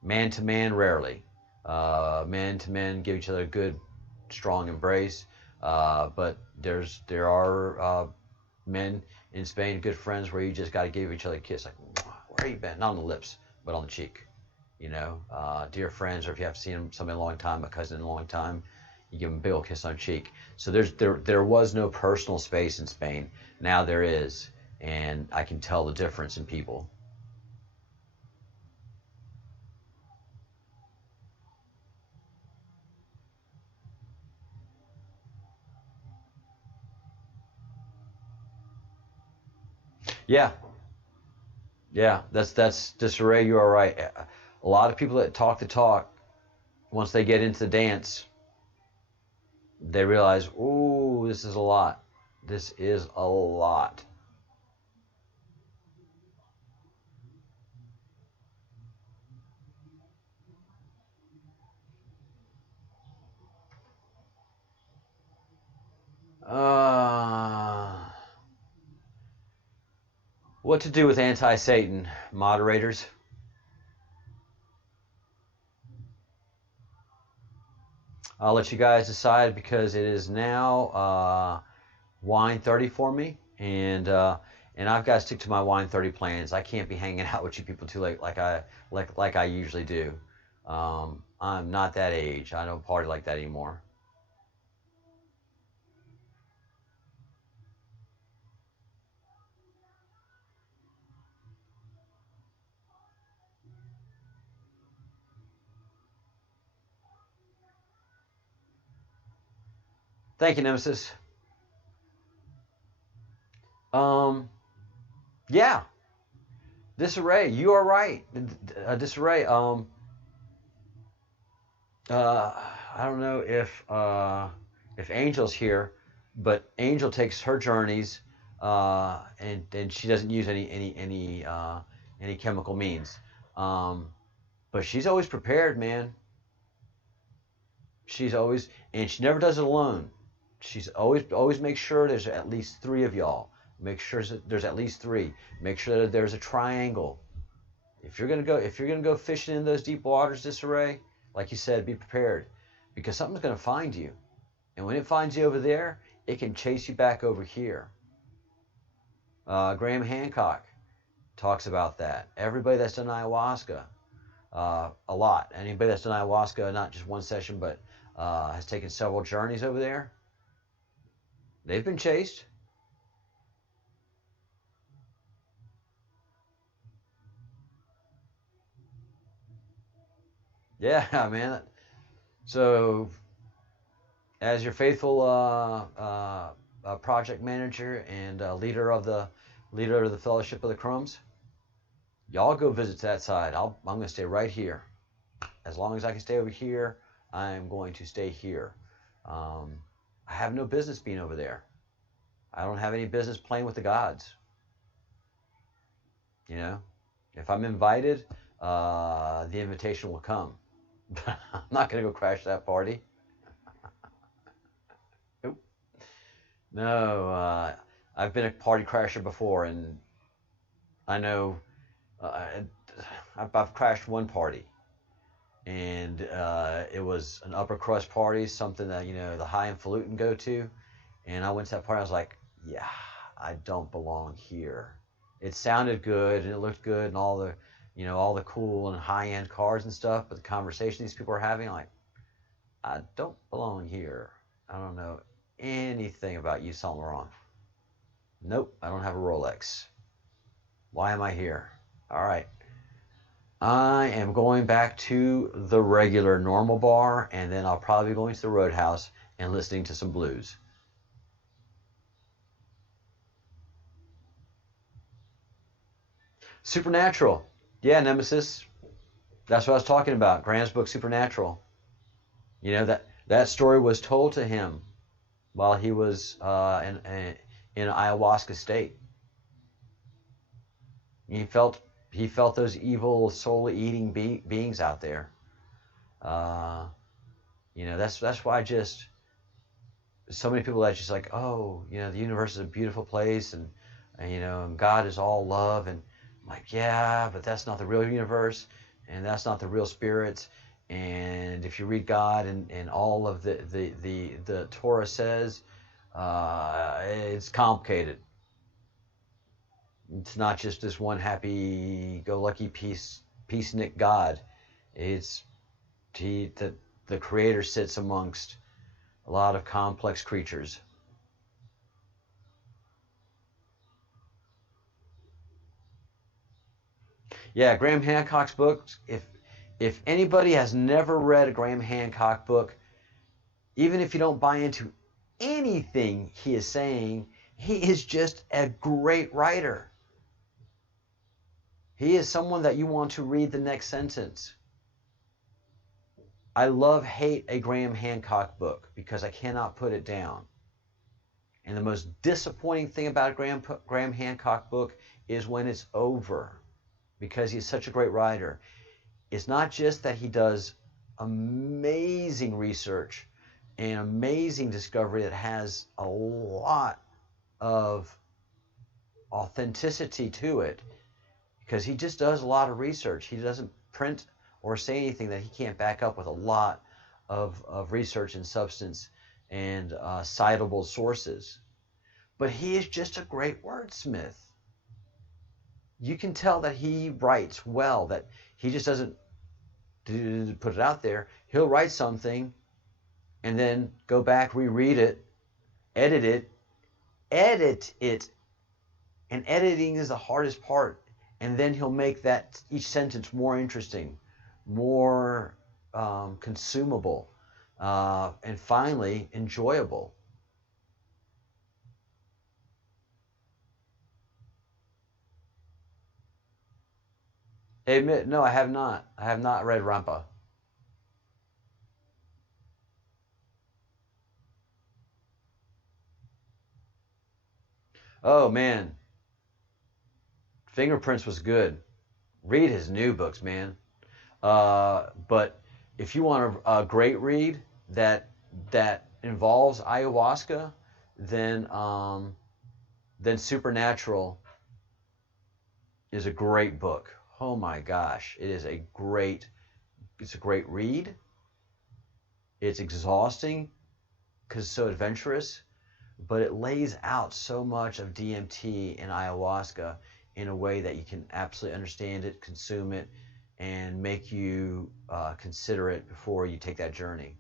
Man to man, rarely. Men to men give each other a good, strong embrace. But there are men in Spain, good friends, where you just got to give each other a kiss, like, where you been? Not on the lips, but on the cheek. Dear friends, or if you have seen somebody in a long time, a cousin in a long time, you give them a big old kiss on the cheek. So there was no personal space in Spain. Now there is, and I can tell the difference in people. Yeah, that's disarray. You are right. A lot of people that talk the talk, once they get into the dance, they realize, ooh, this is a lot. This is a lot. What to do with anti-Satan, moderators? I'll let you guys decide, because it is now wine 30 for me, and And I've got to stick to my wine 30 plans. I can't be hanging out with you people too late like I usually do. I'm not that age. I don't party like that anymore. Thank you, Nemesis. Yeah. Disarray, you are right. Disarray. I don't know if Angel's here, but Angel takes her journeys, and she doesn't use any chemical means. But she's always prepared, man. She's always, and she never does it alone. She's always makes sure there's at least 3 of y'all. Make sure there's at least 3. Make sure that there's a triangle. If you're gonna go fishing in those deep waters, Disarray, like you said, be prepared, because something's gonna find you, and when it finds you over there, it can chase you back over here. Graham Hancock talks about that. Everybody that's done ayahuasca, a lot. Anybody that's done ayahuasca, not just one session, but has taken several journeys over there, they've been chased. Yeah, man. So, as your faithful project manager and leader of the Fellowship of the Crumbs, y'all go visit that side. I'm going to stay right here. As long as I can stay over here, I'm going to stay here. I have no business being over there. I don't have any business playing with the gods. You know, if I'm invited, the invitation will come. I'm not going to go crash that party. Nope. No, I've been a party crasher before, and I know I've crashed one party, and it was an upper crust party, something that, you know, the highfalutin go to, and I went to that party. I was like, yeah, I don't belong here. It sounded good and it looked good and all the, you know, all the cool and high-end cars and stuff, but the conversation these people are having, I'm like, I don't belong here. I don't know anything about Yves Saint Laurent. Nope, I don't have a Rolex. Why am I here? All right. I am going back to the regular normal bar, and then I'll probably be going to the Roadhouse and listening to some blues. Supernatural. Yeah, Nemesis. That's what I was talking about. Graham's book, Supernatural. You know, that story was told to him while he was in ayahuasca state. He felt those evil soul-eating beings out there. You know, that's why just so many people that just like, oh, you know, the universe is a beautiful place, and you know, and God is all love, and I'm like, yeah, but that's not the real universe, and that's not the real spirits. And if you read God and all of the Torah says, it's complicated. It's not just this one happy-go-lucky peacenik God. It's the Creator sits amongst a lot of complex creatures. Yeah, Graham Hancock's books. If anybody has never read a Graham Hancock book, even if you don't buy into anything he is saying, he is just a great writer. He is someone that you want to read the next sentence. I hate a Graham Hancock book because I cannot put it down. And the most disappointing thing about a Graham Hancock book is when it's over, because he's such a great writer. It's not just that he does amazing research and amazing discovery that has a lot of authenticity to it, because he just does a lot of research. He doesn't print or say anything that he can't back up with a lot of research and substance and citable sources. But he is just a great wordsmith. you can tell that he writes well, that he just doesn't put it out there. He'll write something and then go back, reread it, edit it, and editing is the hardest part. And then he'll make that each sentence more interesting, more consumable, and finally enjoyable. Admit, no, I have not. I have not read Rampa. Oh man, Fingerprints was good. Read his new books, man. But if you want a great read that involves ayahuasca, then Supernatural is a great book. Oh my gosh, it's a great read. It's exhausting because it's so adventurous, but it lays out so much of DMT and ayahuasca in a way that you can absolutely understand it, consume it, and make you consider it before you take that journey.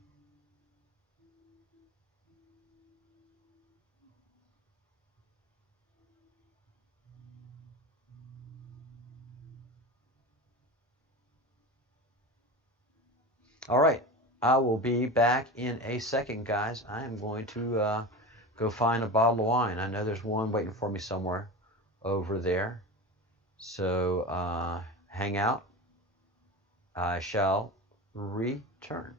All right, I will be back in a second, guys. I am going to go find a bottle of wine. I know there's one waiting for me somewhere over there. So hang out. I shall return.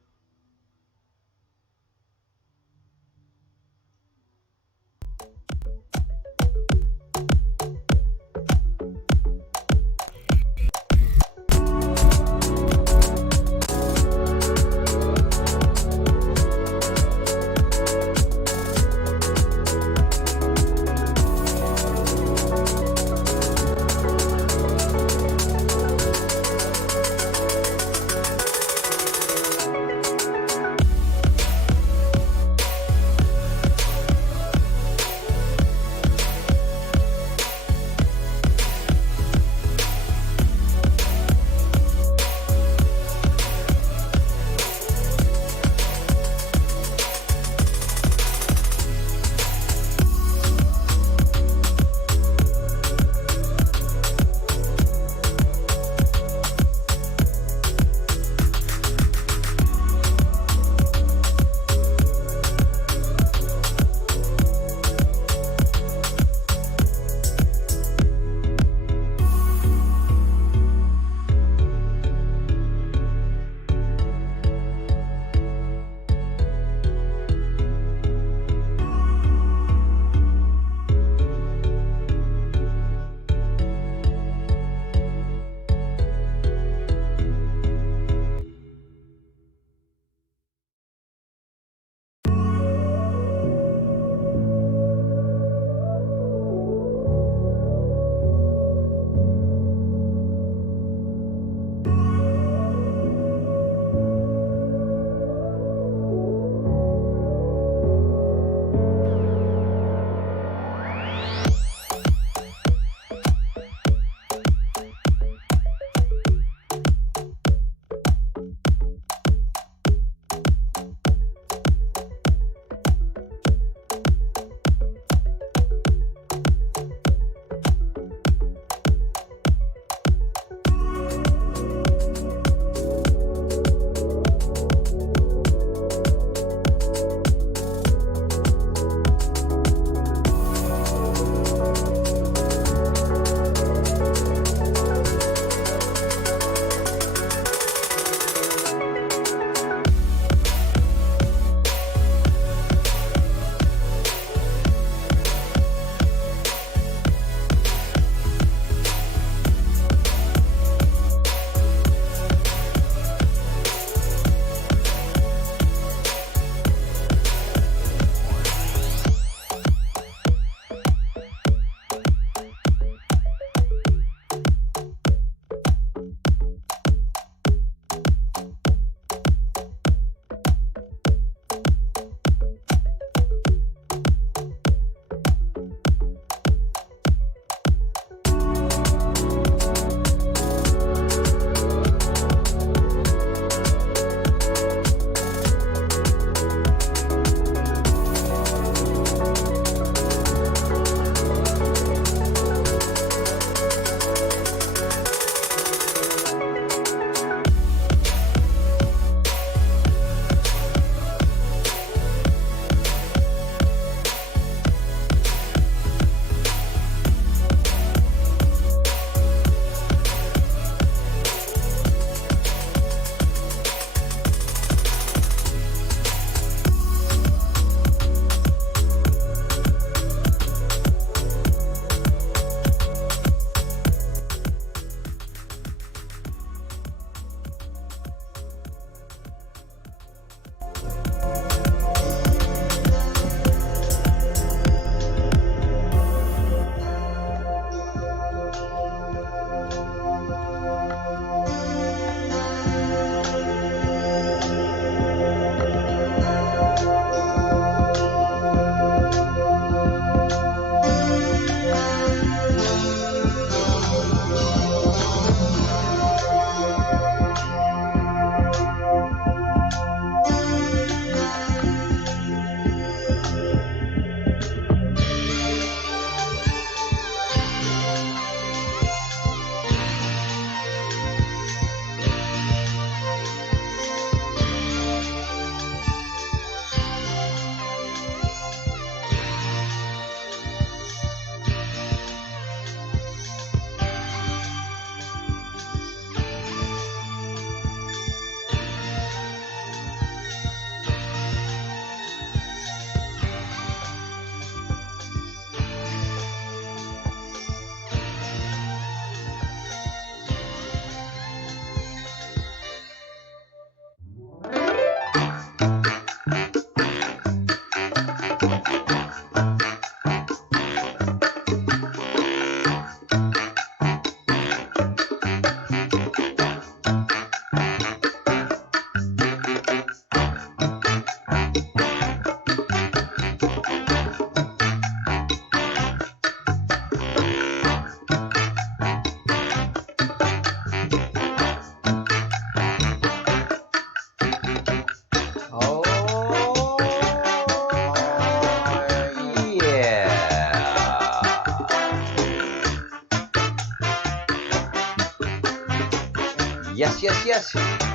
yes, yes, yes.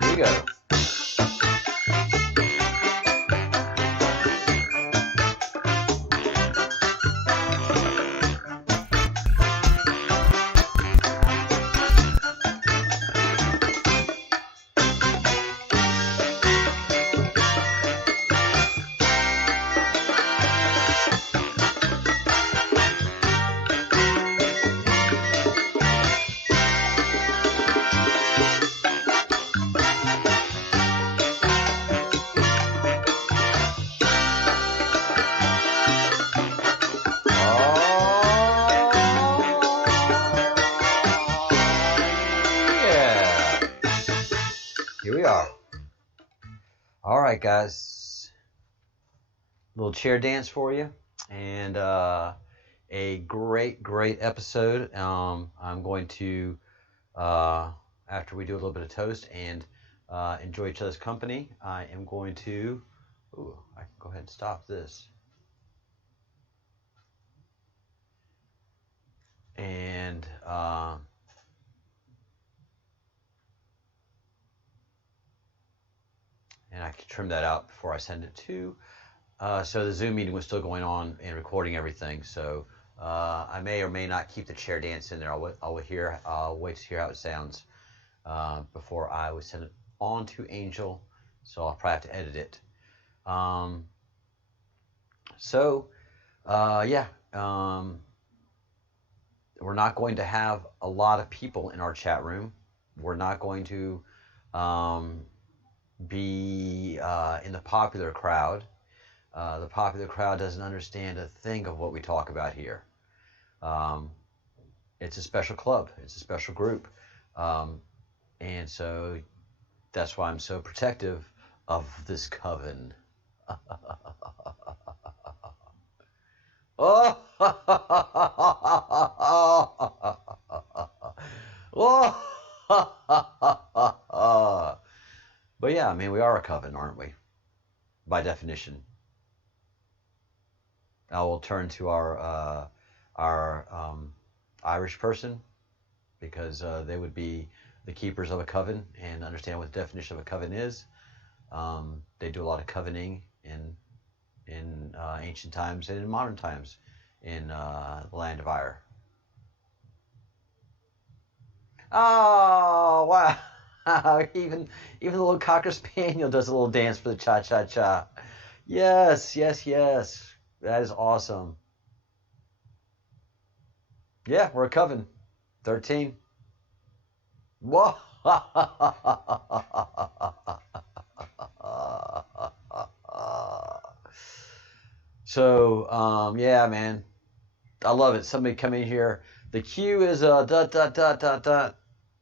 Here we go. Here we are. All right, guys. Little chair dance for you, and a great episode. I'm going to, after we do a little bit of toast and enjoy each other's company, I am going to. Ooh, I can go ahead and stop this. And I can trim that out before I send it to. So the Zoom meeting was still going on and recording everything. So I may or may not keep the chair dance in there. I'll wait to hear how it sounds before I would send it on to Angel. So I'll probably have to edit it. We're not going to have a lot of people in our chat room. We're not going to be in the popular crowd. The popular crowd doesn't understand a thing of what we talk about here. It's a special club. It's a special group. And so that's why I'm so protective of this coven. Oh, but yeah, I mean, we are a coven, aren't we? By definition. I will turn to our Irish person, because they would be the keepers of a coven and understand what the definition of a coven is. They do a lot of covening in ancient times and in modern times in the land of Ire. Oh, wow. Even the little Cocker Spaniel does a little dance for the cha-cha-cha. Yes. That is awesome. Yeah, we're a coven. 13. Whoa. So, yeah, man. I love it. Somebody come in here. The Q is ...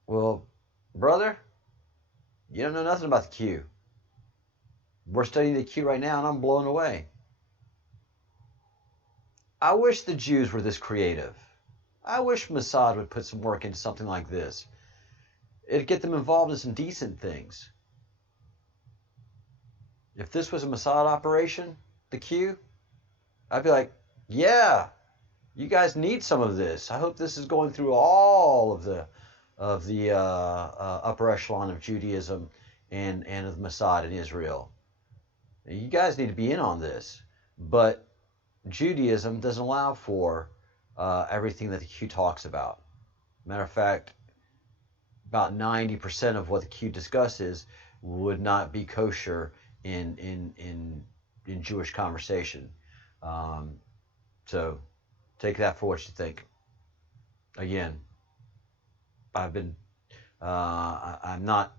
Well, brother, you don't know nothing about the Q. We're studying the Q right now, and I'm blown away. I wish the Jews were this creative. I wish Mossad would put some work into something like this. It'd get them involved in some decent things. If this was a Mossad operation, the Q, I'd be like, yeah, you guys need some of this. I hope this is going through all of the upper echelon of Judaism and of Mossad in Israel. You guys need to be in on this. But Judaism doesn't allow for everything that the Q talks about. Matter of fact, about 90% of what the Q discusses would not be kosher in Jewish conversation. So take that for what you think. Again, I'm not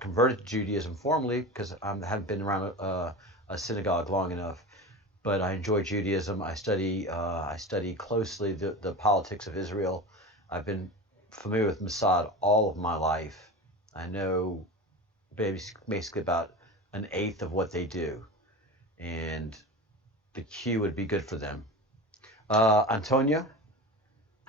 converted to Judaism formally because I haven't been around a synagogue long enough. But I enjoy Judaism. I study closely the politics of Israel. I've been familiar with Mossad all of my life. I know basically about an eighth of what they do, and the Q would be good for them. Antonia,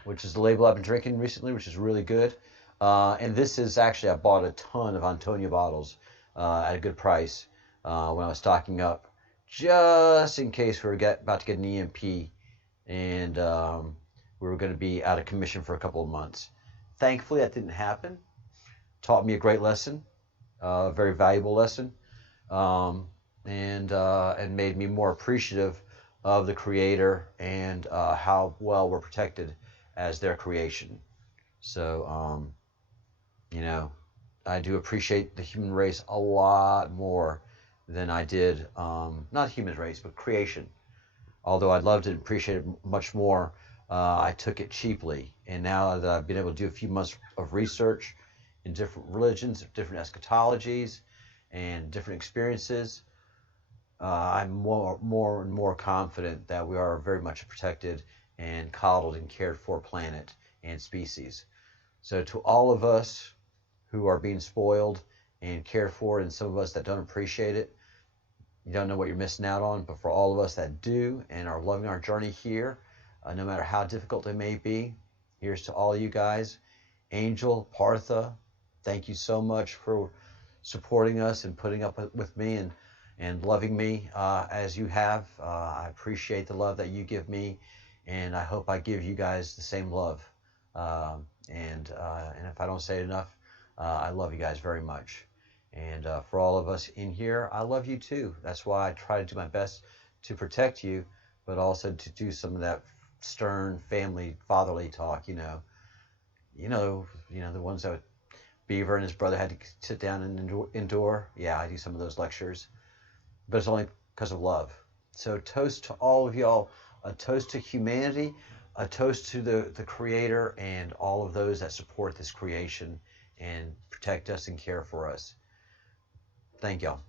which is the label I've been drinking recently, which is really good. And this is actually, I bought a ton of Antonia bottles at a good price when I was stocking up, just in case we were about to get an EMP and we were going to be out of commission for a couple of months. Thankfully, that didn't happen. Taught me a great lesson, a very valuable lesson, and made me more appreciative of the Creator and how well we're protected as their creation. So, you know, I do appreciate the human race a lot more than I did, not human race, but creation. Although I'd love to appreciate it much more, I took it cheaply. And now that I've been able to do a few months of research in different religions, different eschatologies, and different experiences, I'm more and more confident that we are very much protected and coddled and cared for planet and species. So to all of us who are being spoiled and cared for, and some of us that don't appreciate it, you don't know what you're missing out on. But for all of us that do and are loving our journey here, no matter how difficult it may be, here's to all you guys. Angel, Partha, thank you so much for supporting us and putting up with me and loving me as you have. I appreciate the love that you give me, and I hope I give you guys the same love. And if I don't say it enough, I love you guys very much. And for all of us in here, I love you too. That's why I try to do my best to protect you, but also to do some of that stern family, fatherly talk. You know, the ones that Beaver and his brother had to sit down and endure. Yeah, I do some of those lectures, but it's only because of love. So toast to all of y'all. A toast to humanity. A toast to the Creator and all of those that support this creation and protect us and care for us. Thank y'all.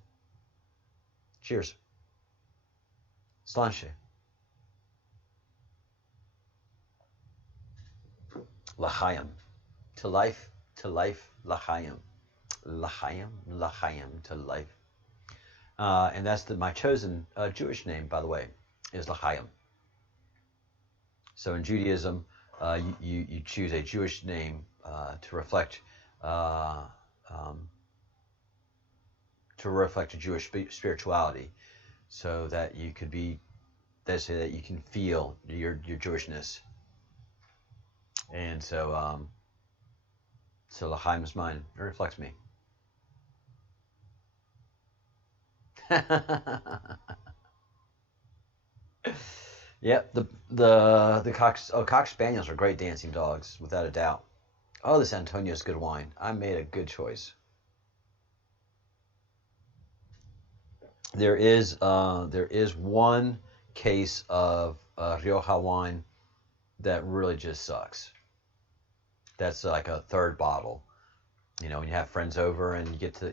Cheers. Sláinte. L'chaim. To life, l'chaim. L'chaim, to life. And that's my chosen Jewish name, by the way, is l'chaim. So in Judaism, you choose a Jewish name to reflect a Jewish spirituality, so that you could be, they say that you can feel your Jewishness. And so l'chaim is mine. It reflects me. Yep, the Cock Spaniels are great dancing dogs, without a doubt. Oh, this Antonio's good wine. I made a good choice. There is one case of Rioja wine that really just sucks. That's like a third bottle. You know, when you have friends over and you get to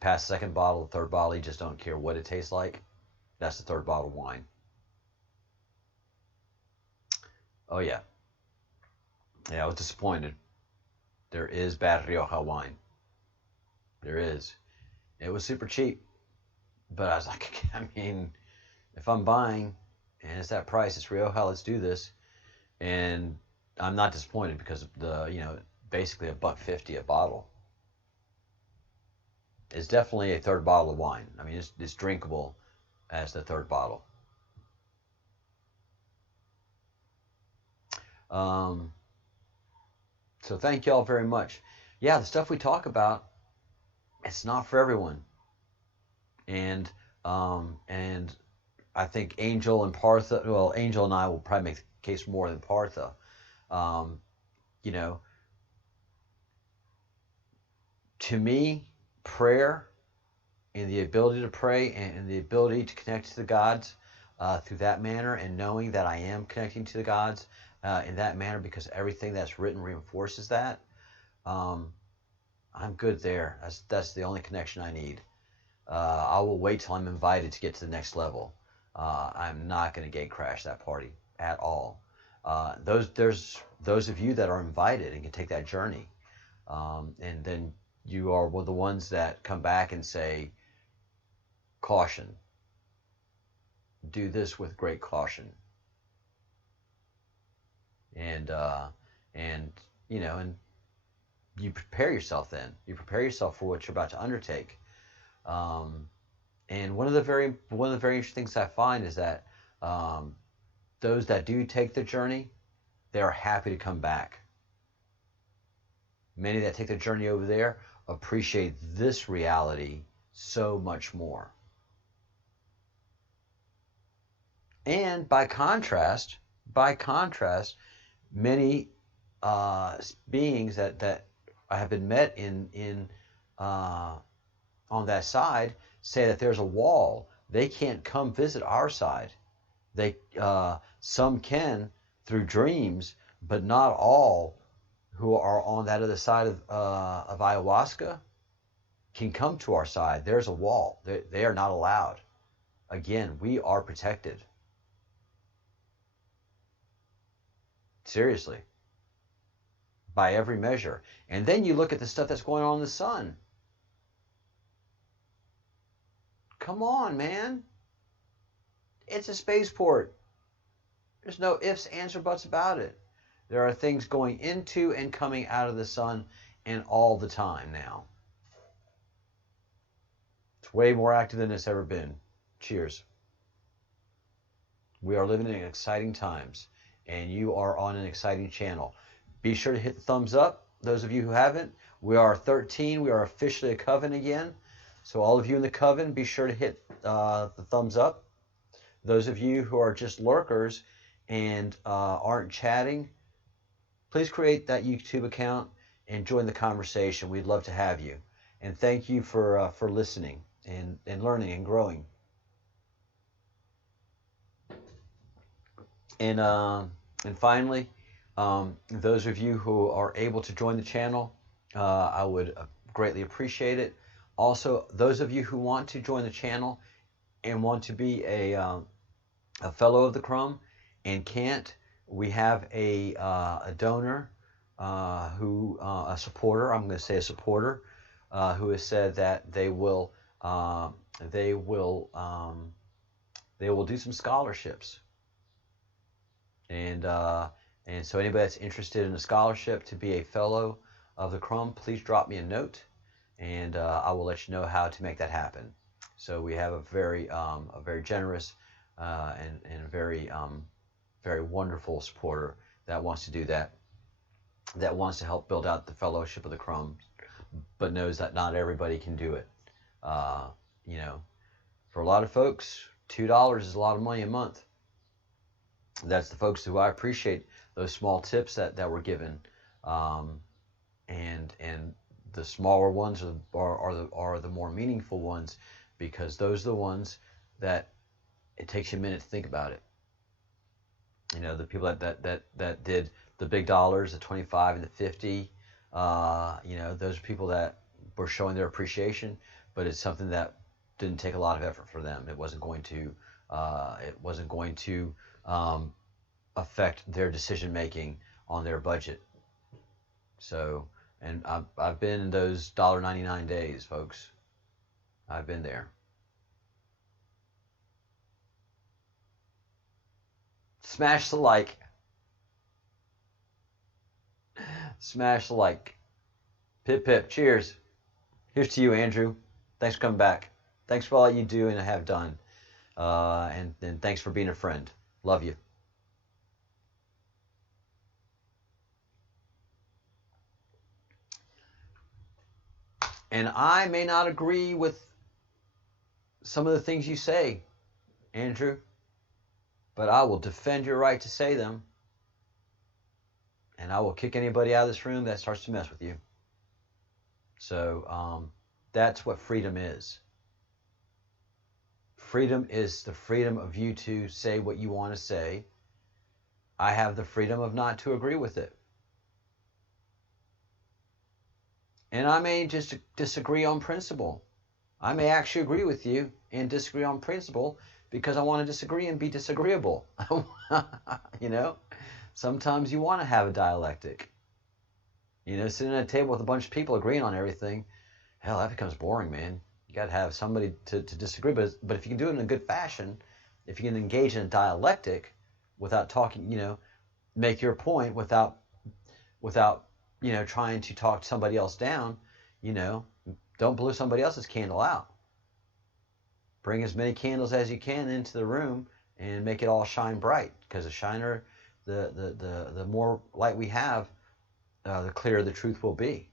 past the second bottle, the third bottle, you just don't care what it tastes like. That's the third bottle of wine. Oh yeah. Yeah, I was disappointed. There is bad Rioja wine. There is. It was super cheap. But I was like, I mean, if I'm buying and it's that price, it's Rioja, let's do this. And I'm not disappointed because of basically $1.50 a bottle. It's definitely a third bottle of wine. I mean, it's drinkable as the third bottle. So thank y'all very much. Yeah, the stuff we talk about, it's not for everyone. And I think Angel and Partha, well, Angel and I will probably make the case more than Partha. To me, prayer and the ability to pray and the ability to connect to the gods through that manner, and knowing that I am connecting to the gods in that manner because everything that's written reinforces that, I'm good there. That's the only connection I need. I will wait till I'm invited to get to the next level. I'm not going to gate crash that party at all. There's those of you that are invited and can take that journey, and then you are one of the ones that come back and say, caution. Do this with great caution. And you prepare yourself then. You prepare yourself for what you're about to undertake. And one of the very interesting things I find is that those that do take the journey, they are happy to come back. Many that take the journey over there appreciate this reality so much more. And by contrast, many beings that I have been met on that side say that there's a wall. They can't come visit our side. They some can through dreams, but not all who are on that other side of ayahuasca can come to our side. There's a wall. They are not allowed. Again, we are protected. Seriously. By every measure. And then you look at the stuff that's going on in the sun. Come on, man. It's a spaceport. There's no ifs, ands, or buts about it. There are things going into and coming out of the sun and all the time now. It's way more active than it's ever been. Cheers. We are living in exciting times, and you are on an exciting channel. Be sure to hit the thumbs up. Those of you who haven't, we are 13. We are officially a coven again. So all of you in the coven, be sure to hit the thumbs up. Those of you who are just lurkers and aren't chatting, please create that YouTube account and join the conversation. We'd love to have you. And thank you for listening and learning and growing. And finally, those of you who are able to join the channel, I would greatly appreciate it. Also, those of you who want to join the channel and want to be a fellow of the Crumb and can't, we have a donor a supporter. I'm going to say a supporter who has said that they will do some scholarships. And so anybody that's interested in a scholarship to be a fellow of the Crumb, please drop me a note, and I will let you know how to make that happen. So we have a very generous and very wonderful supporter that wants to do that. That wants to help build out the Fellowship of the Crumb, but knows that not everybody can do it. You know, for a lot of folks, $2 is a lot of money a month. That's the folks who I appreciate those small tips that were given, and the smaller ones are the more meaningful ones, because those are the ones that it takes you a minute to think about it. You know, the people that did the big dollars, the 25 and the 50, you know, those are people that were showing their appreciation, but it's something that didn't take a lot of effort for them. It wasn't going to affect their decision making on their budget. So, and I've been in those $1.99 days, folks. I've been there. Smash the like. Smash the like. Pip pip. Cheers. Here's to you, Andrew. Thanks for coming back. Thanks for all you do and have done. And thanks for being a friend. Love you. And I may not agree with some of the things you say, Andrew, but I will defend your right to say them. And I will kick anybody out of this room that starts to mess with you. So that's what freedom is. Freedom is the freedom of you to say what you want to say. I have the freedom of not to agree with it. And I may just disagree on principle. I may actually agree with you and disagree on principle because I want to disagree and be disagreeable. You know, sometimes you want to have a dialectic. You know, sitting at a table with a bunch of people agreeing on everything, hell, that becomes boring, man. You got to have somebody to disagree. But if you can do it in a good fashion, if you can engage in a dialectic without talking, you know, make your point without you know, trying to talk somebody else down, you know, don't blow somebody else's candle out. Bring as many candles as you can into the room and make it all shine bright, because the shiner, the more light we have, the clearer the truth will be.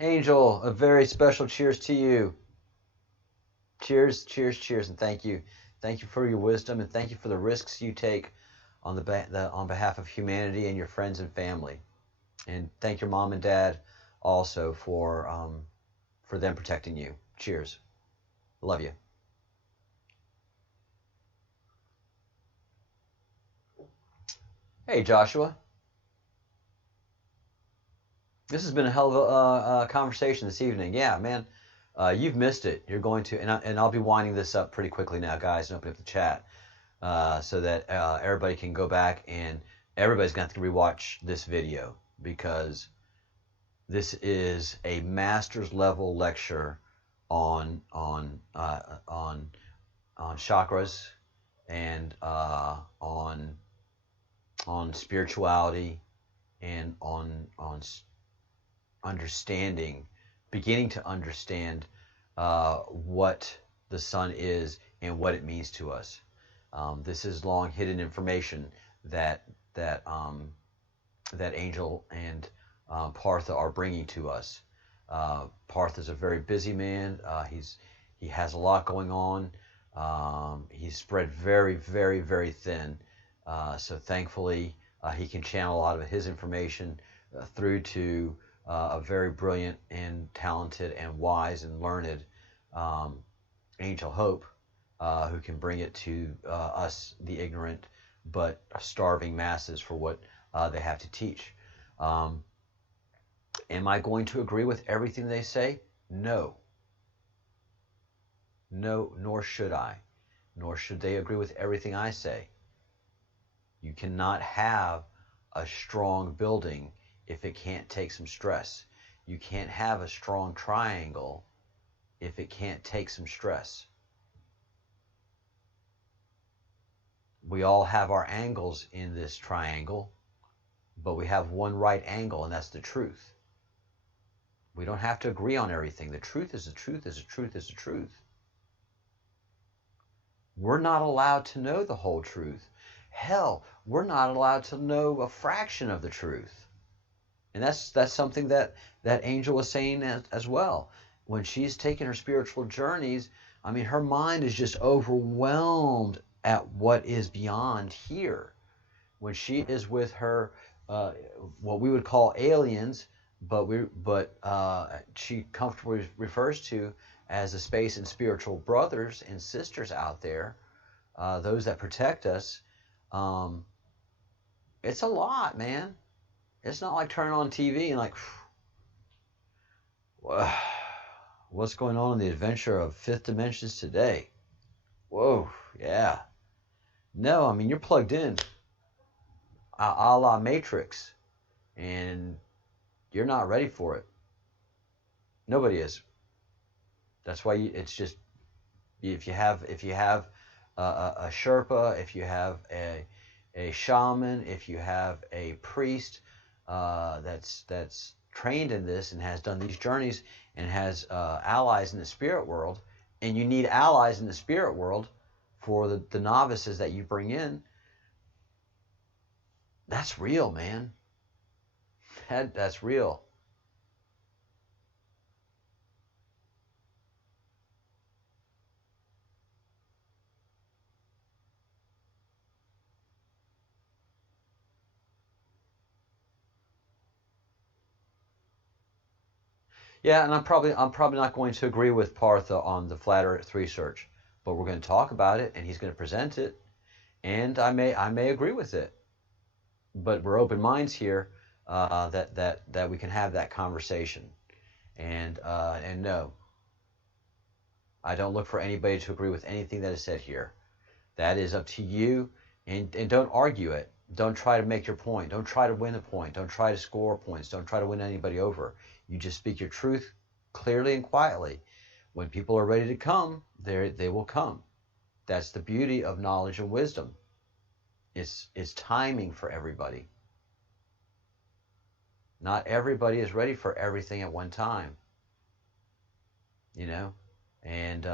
Angel, a very special cheers to you. Cheers, cheers, cheers, and thank you. Thank you for your wisdom, and thank you for the risks you take on on behalf of humanity and your friends and family. And thank your mom and dad also for them protecting you. Cheers. Love you. Hey, Joshua. This has been a hell of a conversation this evening. Yeah, man, you've missed it. You're going to, and I'll be winding this up pretty quickly now, guys, and open up the chat so that everybody can go back, and everybody's going to have to rewatch this video, because this is a master's level lecture on chakras and on spirituality and on understanding, beginning to understand what the sun is and what it means to us. This is long hidden information that Angel and Partha are bringing to us. Partha is a very busy man. He has a lot going on. He's spread very, very, very thin. So thankfully, he can channel a lot of his information through to a very brilliant and talented and wise and learned Angel Hope, who can bring it to us, the ignorant but starving masses, for what they have to teach. Am I going to agree with everything they say? No. No, nor should I. Nor should they agree with everything I say. You cannot have a strong building if it can't take some stress. You can't have a strong triangle if it can't take some stress. We all have our angles in this triangle, but we have one right angle, and that's the truth. We don't have to agree on everything. The truth is the truth is the truth is the truth. We're not allowed to know the whole truth. Hell, we're not allowed to know a fraction of the truth. And that's something that Angel was saying as well. When she's taking her spiritual journeys, I mean, her mind is just overwhelmed at what is beyond here. When she is with her, what we would call aliens, but she comfortably refers to as the space and spiritual brothers and sisters out there, those that protect us. It's a lot, man. It's not like turning on TV and like, what's going on in the adventure of fifth dimensions today? Whoa, yeah. No, I mean, you're plugged in, a la Matrix, and you're not ready for it. Nobody is. That's why it's just, if you have a Sherpa, if you have a shaman, if you have a priest that's trained in this and has done these journeys and has allies in the spirit world, and you need allies in the spirit world for the novices that you bring in, that's real, man. That's real. Yeah, and I'm probably not going to agree with Partha on the flat Earth research, but we're going to talk about it, and he's going to present it, and I may agree with it, but we're open minds here, that we can have that conversation, and no, I don't look for anybody to agree with anything that is said here. That is up to you, and don't argue it. Don't try to make your point. Don't try to win a point. Don't try to score points. Don't try to win anybody over. You just speak your truth clearly and quietly. When people are ready to come, they will come. That's the beauty of knowledge and wisdom. It's timing for everybody. Not everybody is ready for everything at one time. You know? And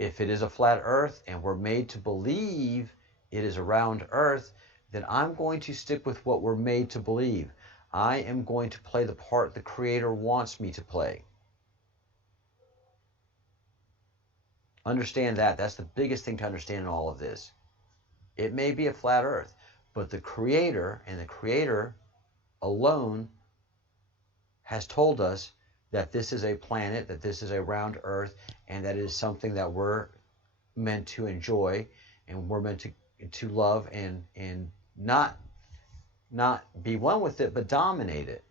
if it is a flat earth and we're made to believe it is a round earth, then I'm going to stick with what we're made to believe. I am going to play the part the Creator wants me to play. Understand that. That's the biggest thing to understand in all of this. It may be a flat earth, but the Creator and the Creator alone has told us that this is a planet, that this is a round earth, and that it is something that we're meant to enjoy and we're meant to love and not be one with it, but dominate it.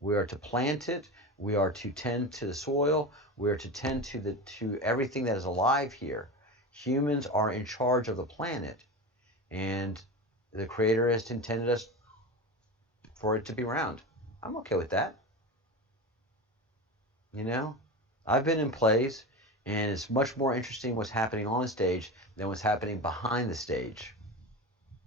We are to plant it. We are to tend to the soil. We are to tend to everything that is alive here. Humans are in charge of the planet, and the Creator has intended us for it to be round. I'm okay with that. You know, I've been in plays, and it's much more interesting what's happening on the stage than what's happening behind the stage.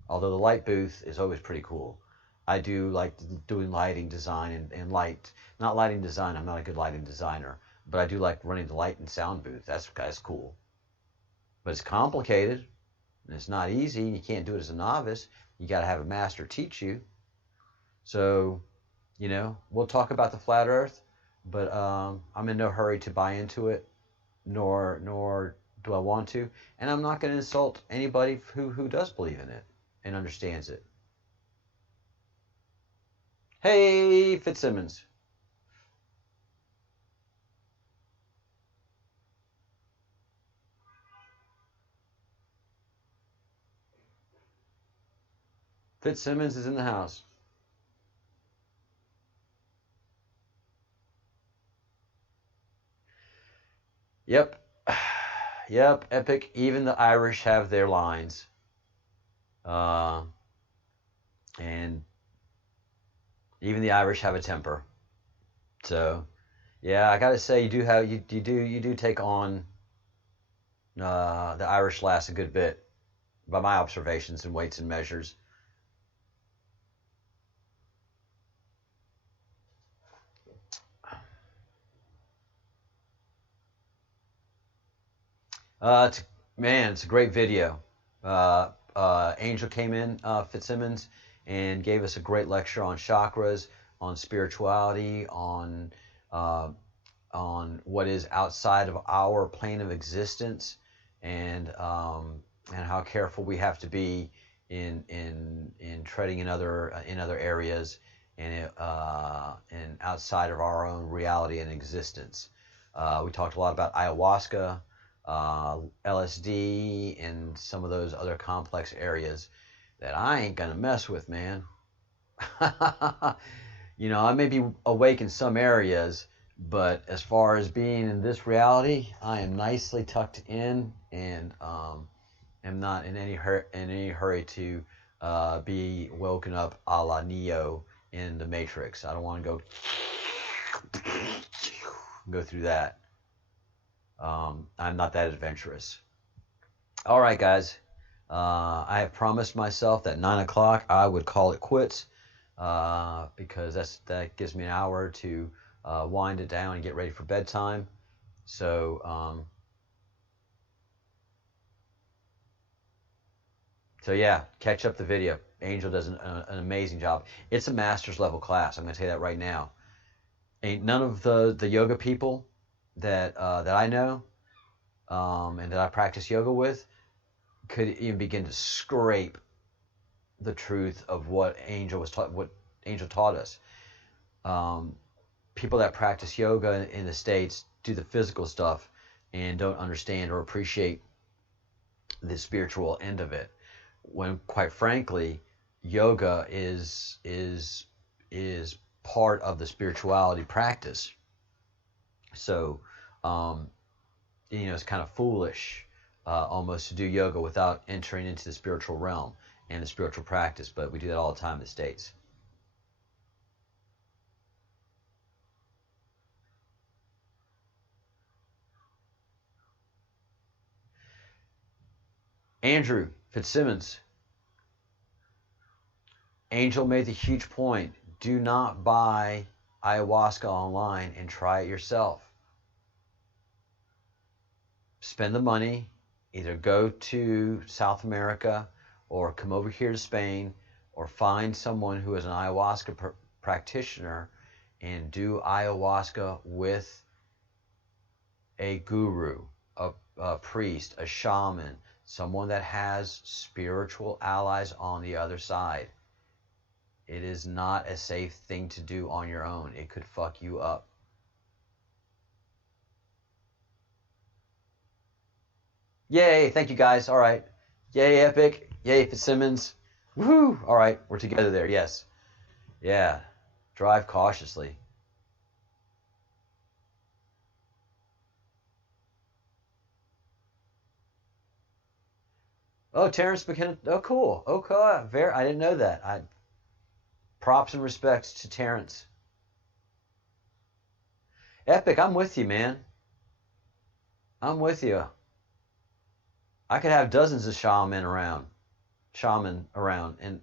Although the light booth is always pretty cool. I do like doing lighting design and light. Not lighting design, I'm not a good lighting designer, but I do like running the light and sound booth. That's cool. But it's complicated, and it's not easy, and you can't do it as a novice. You got to have a master teach you. So, you know, we'll talk about the flat earth, but I'm in no hurry to buy into it, nor do I want to. And I'm not going to insult anybody who does believe in it and understands it. Hey, Fitzsimmons. Fitzsimmons is in the house. Yep. Yep, epic. Even the Irish have their lines. And even the Irish have a temper. So, yeah, I gotta say, you do take on the Irish lass a good bit, by my observations and weights and measures. It's a great video. Angel came in, Fitzsimmons, and gave us a great lecture on chakras, on spirituality, on what is outside of our plane of existence, and how careful we have to be in treading in other areas and outside of our own reality and existence. We talked a lot about ayahuasca, LSD, and some of those other complex areas that I ain't gonna mess with, man. You know, I may be awake in some areas, but as far as being in this reality, I am nicely tucked in and am not in any hurry to be woken up a la Neo in the Matrix. I don't want to go through that. I'm not that adventurous. All right, guys. I have promised myself that 9 o'clock I would call it quits because that gives me an hour to wind it down and get ready for bedtime. So yeah, catch up the video. Angel does an amazing job. It's a master's level class. I'm going to tell you that right now. Ain't none of the yoga people that I know and that I practice yoga with could even begin to scrape the truth of what Angel taught us. People that practice yoga in the States do the physical stuff and don't understand or appreciate the spiritual end of it. When, quite frankly, yoga is part of the spirituality practice. So, it's kind of foolish almost to do yoga without entering into the spiritual realm and the spiritual practice, but we do that all the time in the States. Andrew Fitzsimmons. Angel made the huge point. Do not buy ayahuasca online and try it yourself. spend the money, either go to South America or come over here to Spain, or find someone who is an ayahuasca practitioner and do ayahuasca with a guru, a priest, a shaman, someone that has spiritual allies on the other side. It is not a safe thing to do on your own. It could fuck you up. Yay, thank you guys. All right. Yay, Epic. Yay, Fitzsimmons. Woohoo. All right, we're together there. Yes. Yeah. Drive cautiously. Oh, Terrence McKenna. Oh, cool. Oh, cool. I didn't know that. Props and respects to Terrence. Epic, I'm with you, man. I'm with you. I could have dozens of shaman around, and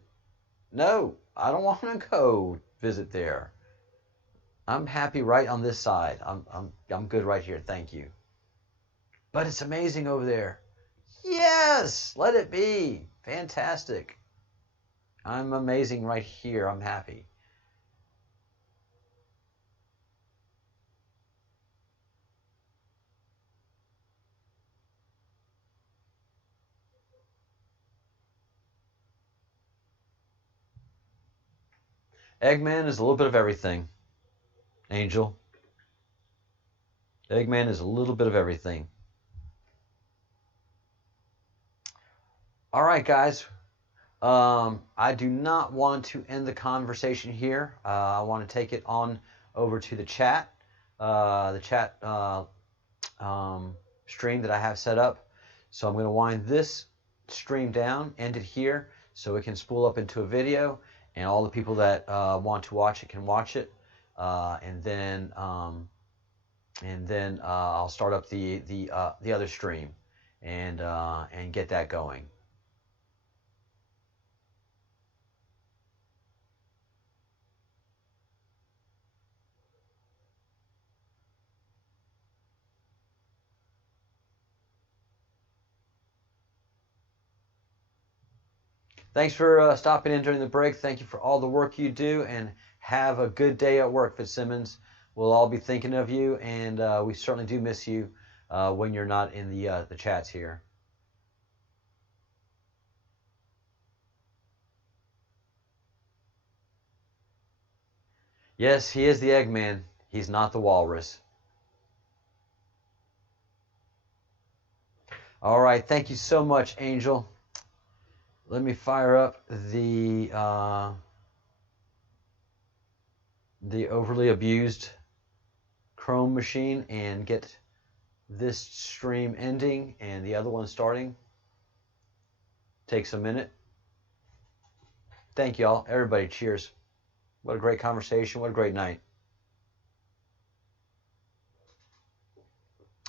no, I don't want to go visit there. I'm happy right on this side. I'm good right here. Thank you. But it's amazing over there. Yes, let it be. Fantastic. I'm amazing right here. I'm happy. Eggman is a little bit of everything. Angel. Eggman is a little bit of everything. All right, guys. I do not want to end the conversation here. I want to take it on over to the chat. Stream that I have set up. So I'm going to wind this stream down, end it here, so it can spool up into a video, and all the people that want to watch it can watch it. And then I'll start up the other stream and get that going. Thanks for stopping in during the break. Thank you for all the work you do, and have a good day at work, Fitzsimmons. We'll all be thinking of you, and we certainly do miss you when you're not in the chats here. Yes, he is the Eggman. He's not the Walrus. All right, thank you so much, Angel. Let me fire up the overly abused Chrome machine and get this stream ending and the other one starting. Takes a minute. Thank y'all. Everybody, cheers. What a great conversation. What a great night.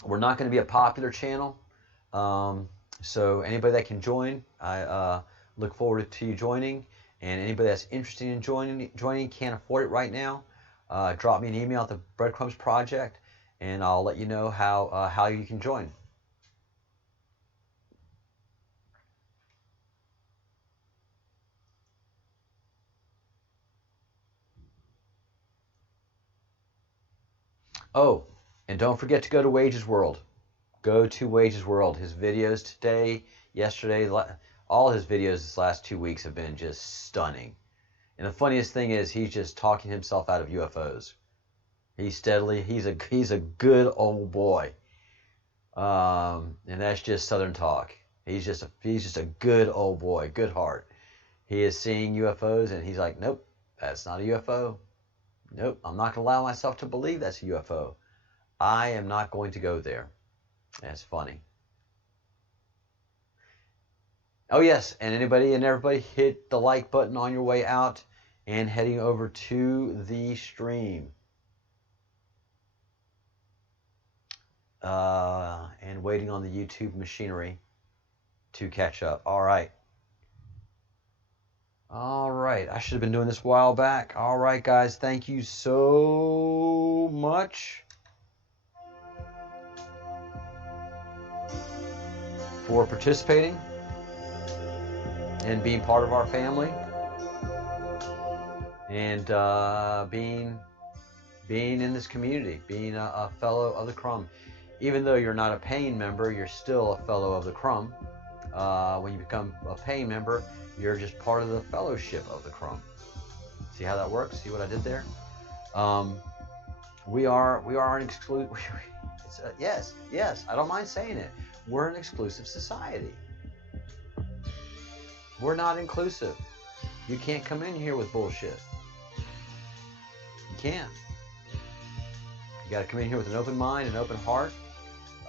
We're not going to be a popular channel. So anybody that can join, I look forward to you joining. And anybody that's interested in joining can't afford it right now, drop me an email at the Breadcrumbs Project, and I'll let you know how you can join. Oh, and don't forget to go to Wages World. Go to Wages World. His videos today, yesterday, all his videos this last 2 weeks have been just stunning. And the funniest thing is he's just talking himself out of UFOs. He's a good old boy. And that's just Southern talk. He's just a good old boy, good heart. He is seeing UFOs and he's like, nope, that's not a UFO. Nope, I'm not going to allow myself to believe that's a UFO. I am not going to go there. That's funny. Oh yes, and everybody hit the like button on your way out and heading over to the stream. And waiting on the YouTube machinery to catch up. All right. I should have been doing this a while back. All right, guys. Thank you so much. for participating and being part of our family, and being in this community, being a fellow of the Crumb. Even though you're not a paying member, you're still a fellow of the Crumb. When you become a paying member, you're just part of the fellowship of the Crumb. See how that works? See what I did there? We are an exclusive. Yes, I don't mind saying it. We're an exclusive society. We're not inclusive. You can't come in here with bullshit. You can't. You got to come in here with an open mind, an open heart,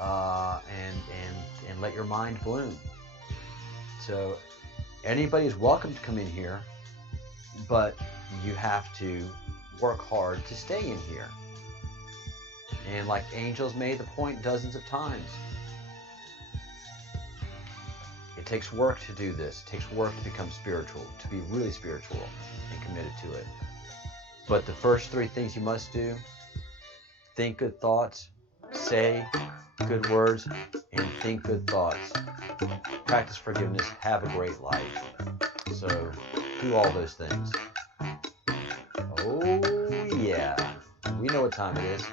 and let your mind bloom. So anybody is welcome to come in here, but you have to work hard to stay in here. And like Angel's made the point dozens of times, it takes work to do this. It takes work to become spiritual, to be really spiritual and committed to it. But the first 3 things you must do: think good thoughts, say good words, and think good thoughts. Practice forgiveness, have a great life. So do all those things. Oh yeah, we know what time it is.